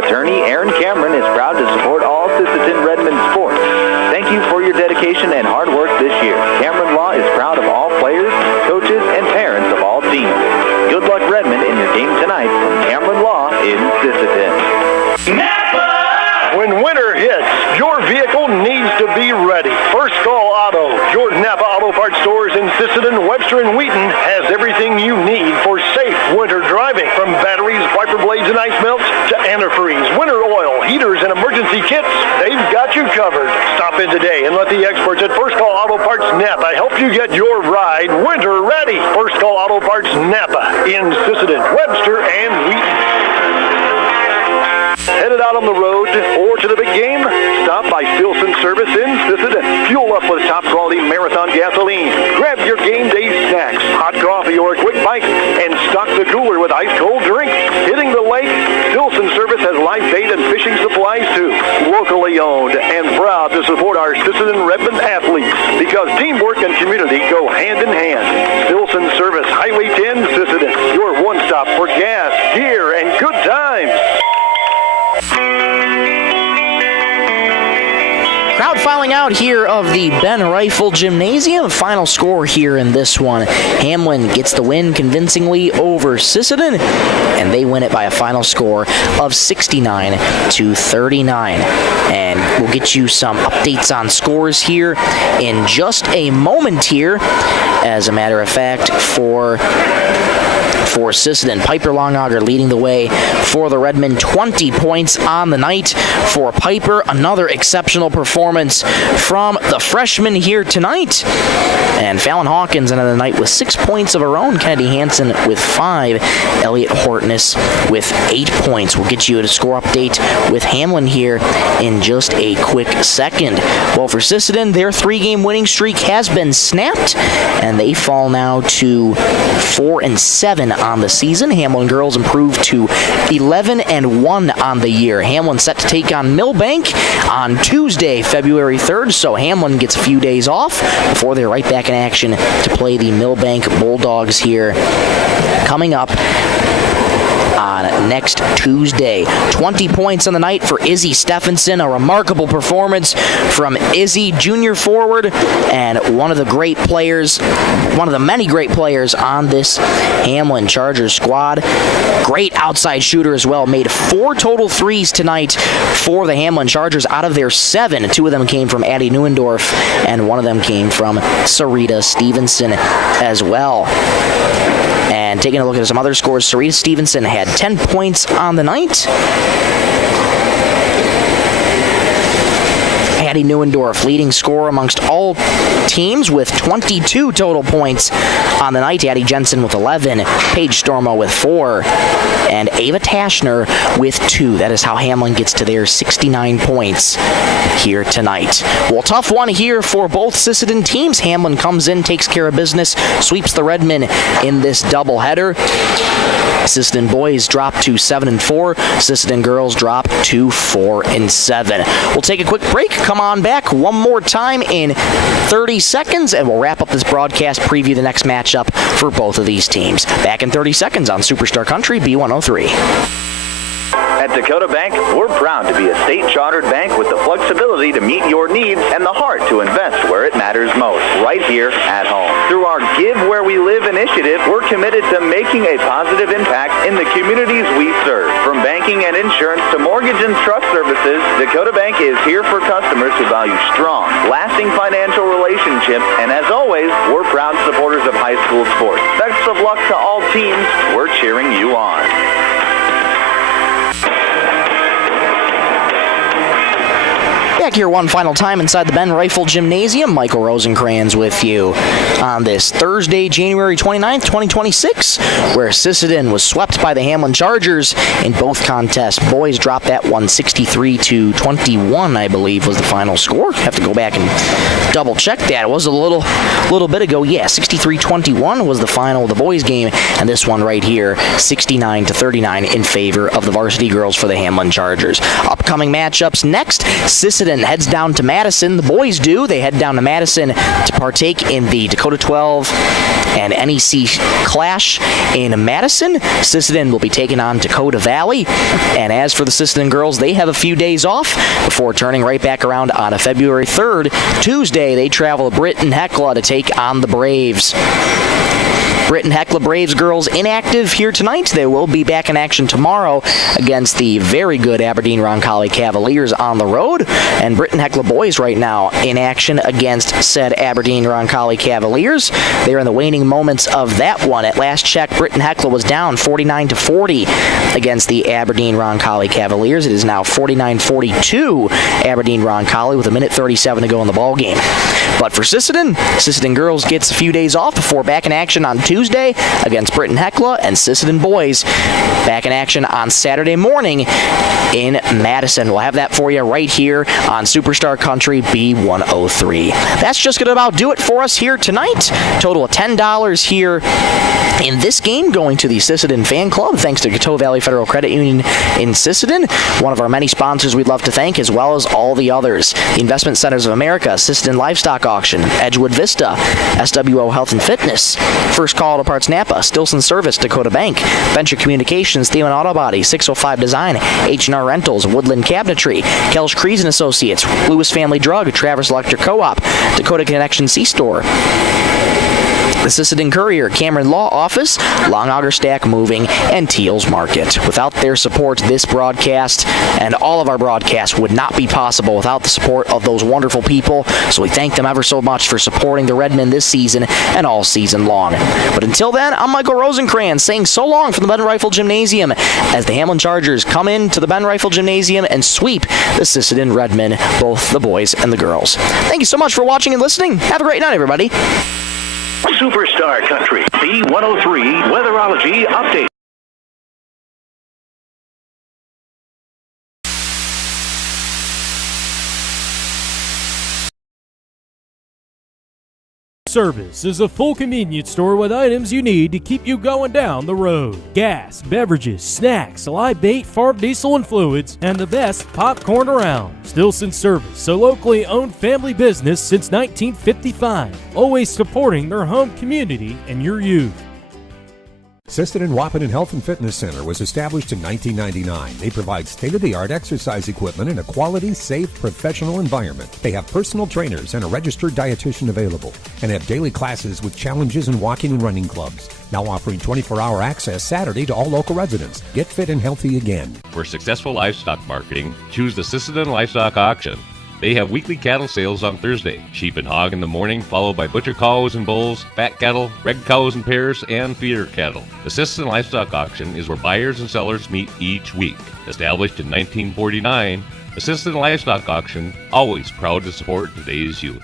Attorney Aaron Cameron is proud to support all Sisseton Redmond sports. Thank you for your dedication and hard work this year. Cameron Law is proud of all players, coaches, and parents of all teams. Good luck, Redmond, in your game tonight from Cameron Law in Sisseton. When winter hits, your vehicle needs to be ready. First Call Auto, Jordan Napa Auto Parts stores in Sisseton, Webster, and Wheaton has everything you need for safe winter driving. From batteries, wiper razor blades and ice melts to antifreeze, winter oil, heaters, and emergency kits, they've got you covered. Stop in today and let the experts at First Call Auto Parts Napa help you get your ride winter ready. First Call Auto Parts Napa in Sisseton, Webster, and Wheaton. Headed out on the road or to the big game? Stop by Stilson Service in Sisseton. Fuel up with top-quality Marathon gasoline. Grab your game day snacks, hot coffee, or a quick bite, and stock the cooler with ice-cold drinks. Hitting the lake? Stilson Service has live bait and fishing supplies, too. Locally owned and proud to support our Sisseton Redmond athletes because teamwork and community go hand in hand. Stilson Service, Highway 10, Sisseton. Your one-stop for gas, gear, and good times. Crowd filing out here of the Ben Rifle Gymnasium. Final score here in this one. Hamlin gets the win convincingly over Sisseton, and they win it by a final score of 69-39. And we'll get you some updates on scores here in just a moment here. As a matter of fact, for Sisseton, Piper Longauger leading the way for the Redmen. 20 points on the night for Piper. Another exceptional performance from the freshman here tonight. And Fallon Hawkins ended the night with 6 points of her own. Kennedy Hansen with 5. Elliot Hortness with 8 points. We'll get you a score update with Hamlin here in just a quick second. Well, for Sisseton, their 3-game winning streak has been snapped, and they fall now to 4-7 on the season. Hamlin girls improved to 11-1 on the year. Hamlin set to take on Millbank on Tuesday, February 3rd, so Hamlin gets a few days off before they're right back in action to play the Millbank Bulldogs here coming up on next Tuesday. 20 points on the night for Izzy Stephenson. A remarkable performance from Izzy, junior forward, and one of the many great players on this Hamlin Chargers squad. Great outside shooter as well. Made 4 total threes tonight for the Hamlin Chargers out of their 7. 2 of them came from Addie Neuendorf, and 1 of them came from Sarita Stevenson as well. And taking a look at some other scores, Sarita Stevenson had 10 points on the night. Addie Neuendorf, leading scorer amongst all teams with 22 total points on the night. Addie Jensen with 11, Paige Stormo with 4, and Ava Tashner with 2. That is how Hamlin gets to their 69 points here tonight. Well, tough one here for both Sisseton teams. Hamlin comes in, takes care of business, sweeps the Redmen in this doubleheader. Sisseton boys drop to 7-4. Sisseton girls drop to 4-7. We'll take a quick break. Come on back one more time in 30 seconds, and we'll wrap up this broadcast, preview the next matchup for both of these teams. Back in 30 seconds on Superstar Country B103. At Dakota Bank, we're proud to be a state-chartered bank with the flexibility to meet your needs and the heart to invest where it matters most, right here at home. Through our Give Where We Live initiative, we're committed to making a positive impact in the communities we serve. From banking and insurance to mortgage and trust services, Dakota Bank is here for customers who value strong, lasting financial relationships, and as always, we're proud supporters of high school sports. Best of luck to all teams. We're cheering you on. Back here one final time inside the Ben Rifle Gymnasium. Michael Rosencrans with you on this Thursday, January 29th, 2026, where Sisseton was swept by the Hamlin Chargers in both contests. Boys dropped that one 63-21, I believe, was the final score. Have to go back and double check that. It was a little bit ago. Yeah, 63-21 was the final of the boys game, and this one right here, 69-39 in favor of the varsity girls for the Hamlin Chargers. Upcoming matchups next, Sisseton heads down to Madison. The boys do. They head down to Madison to partake in the Dakota 12 and NEC clash in Madison. Sisseton will be taking on Dakota Valley. And as for the Sisseton girls, they have a few days off before turning right back around on a February 3rd. Tuesday, they travel to Britain Hecla to take on the Braves. Britton Hecla Braves girls inactive here tonight. They will be back in action tomorrow against the very good Aberdeen Roncalli Cavaliers on the road. And Britton Hecla boys right now in action against said Aberdeen Roncalli Cavaliers. They're in the waning moments of that one. At last check, Britton Hecla was down 49-40 against the Aberdeen Roncalli Cavaliers. It is now 49-42 Aberdeen Roncalli with 1:37 to go in the ball game. But for Sisseton girls gets a few days off before back in action on Tuesday against Britton Hecla, and Sisseton boys back in action on Saturday morning in Madison. We'll have that for you right here on Superstar Country B103. That's just going to about do it for us here tonight. Total of $10 here in this game going to the Sisseton Fan Club, thanks to Coteau Valley Federal Credit Union in Sisseton, one of our many sponsors we'd love to thank, as well as all the others. The Investment Centers of America, Sisseton Livestock Auction, Edgewood Vista, SWO Health and Fitness, First Call Auto Parts Napa, Stilson Service, Dakota Bank, Venture Communications, Thielen Auto Body, 605 Design, H&R Rentals, Woodland Cabinetry, Kelsch Crees and Associates, Lewis Family Drug, Traverse Electric Co-op, Dakota Connection C-Store, the Sisseton Courier, Cameron Law Office, Long Auger Stack Moving, and Teals Market. Without their support, this broadcast and all of our broadcasts would not be possible without the support of those wonderful people, so we thank them ever so much for supporting the Redmen this season and all season long. But until then, I'm Michael Rosencrans saying so long from the Ben Rifle Gymnasium as the Hamlin Chargers come into the Ben Rifle Gymnasium and sweep the Sisseton Redmen, both the boys and the girls. Thank you so much for watching and listening. Have a great night, everybody. Superstar Country B103 Weatherology Update. Service is a full convenience store with items you need to keep you going down the road. Gas, beverages, snacks, live bait, farm diesel and fluids, and the best popcorn around. Stilson Service, a locally owned family business since 1955, always supporting their home community and your youth. Sisseton Wahpeton Health and Fitness Center was established in 1999. They provide state-of-the-art exercise equipment in a quality, safe, professional environment. They have personal trainers and a registered dietitian available, and have daily classes with challenges in walking and running clubs. Now offering 24-hour access Saturday to all local residents. Get fit and healthy again. For successful livestock marketing, choose the Sisseton Livestock Auction. They have weekly cattle sales on Thursday. Sheep and hog in the morning, followed by butcher cows and bulls, fat cattle, red cows and pairs, and feeder cattle. The Sisseton Livestock Auction is where buyers and sellers meet each week. Established in 1949, the Sisseton Livestock Auction, always proud to support today's youth.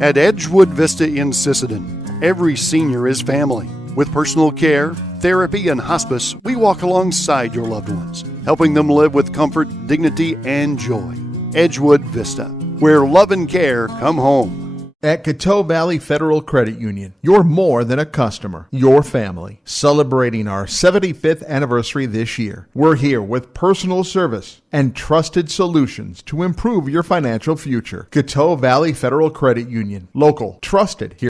At Edgewood Vista in Sisseton, every senior is family. With personal care, therapy, and hospice, we walk alongside your loved ones, helping them live with comfort, dignity, and joy. Edgewood Vista, where love and care come home. At Coteau Valley Federal Credit Union, you're more than a customer, you're family. Celebrating our 75th anniversary this year, we're here with personal service and trusted solutions to improve your financial future. Coteau Valley Federal Credit Union, local, trusted here.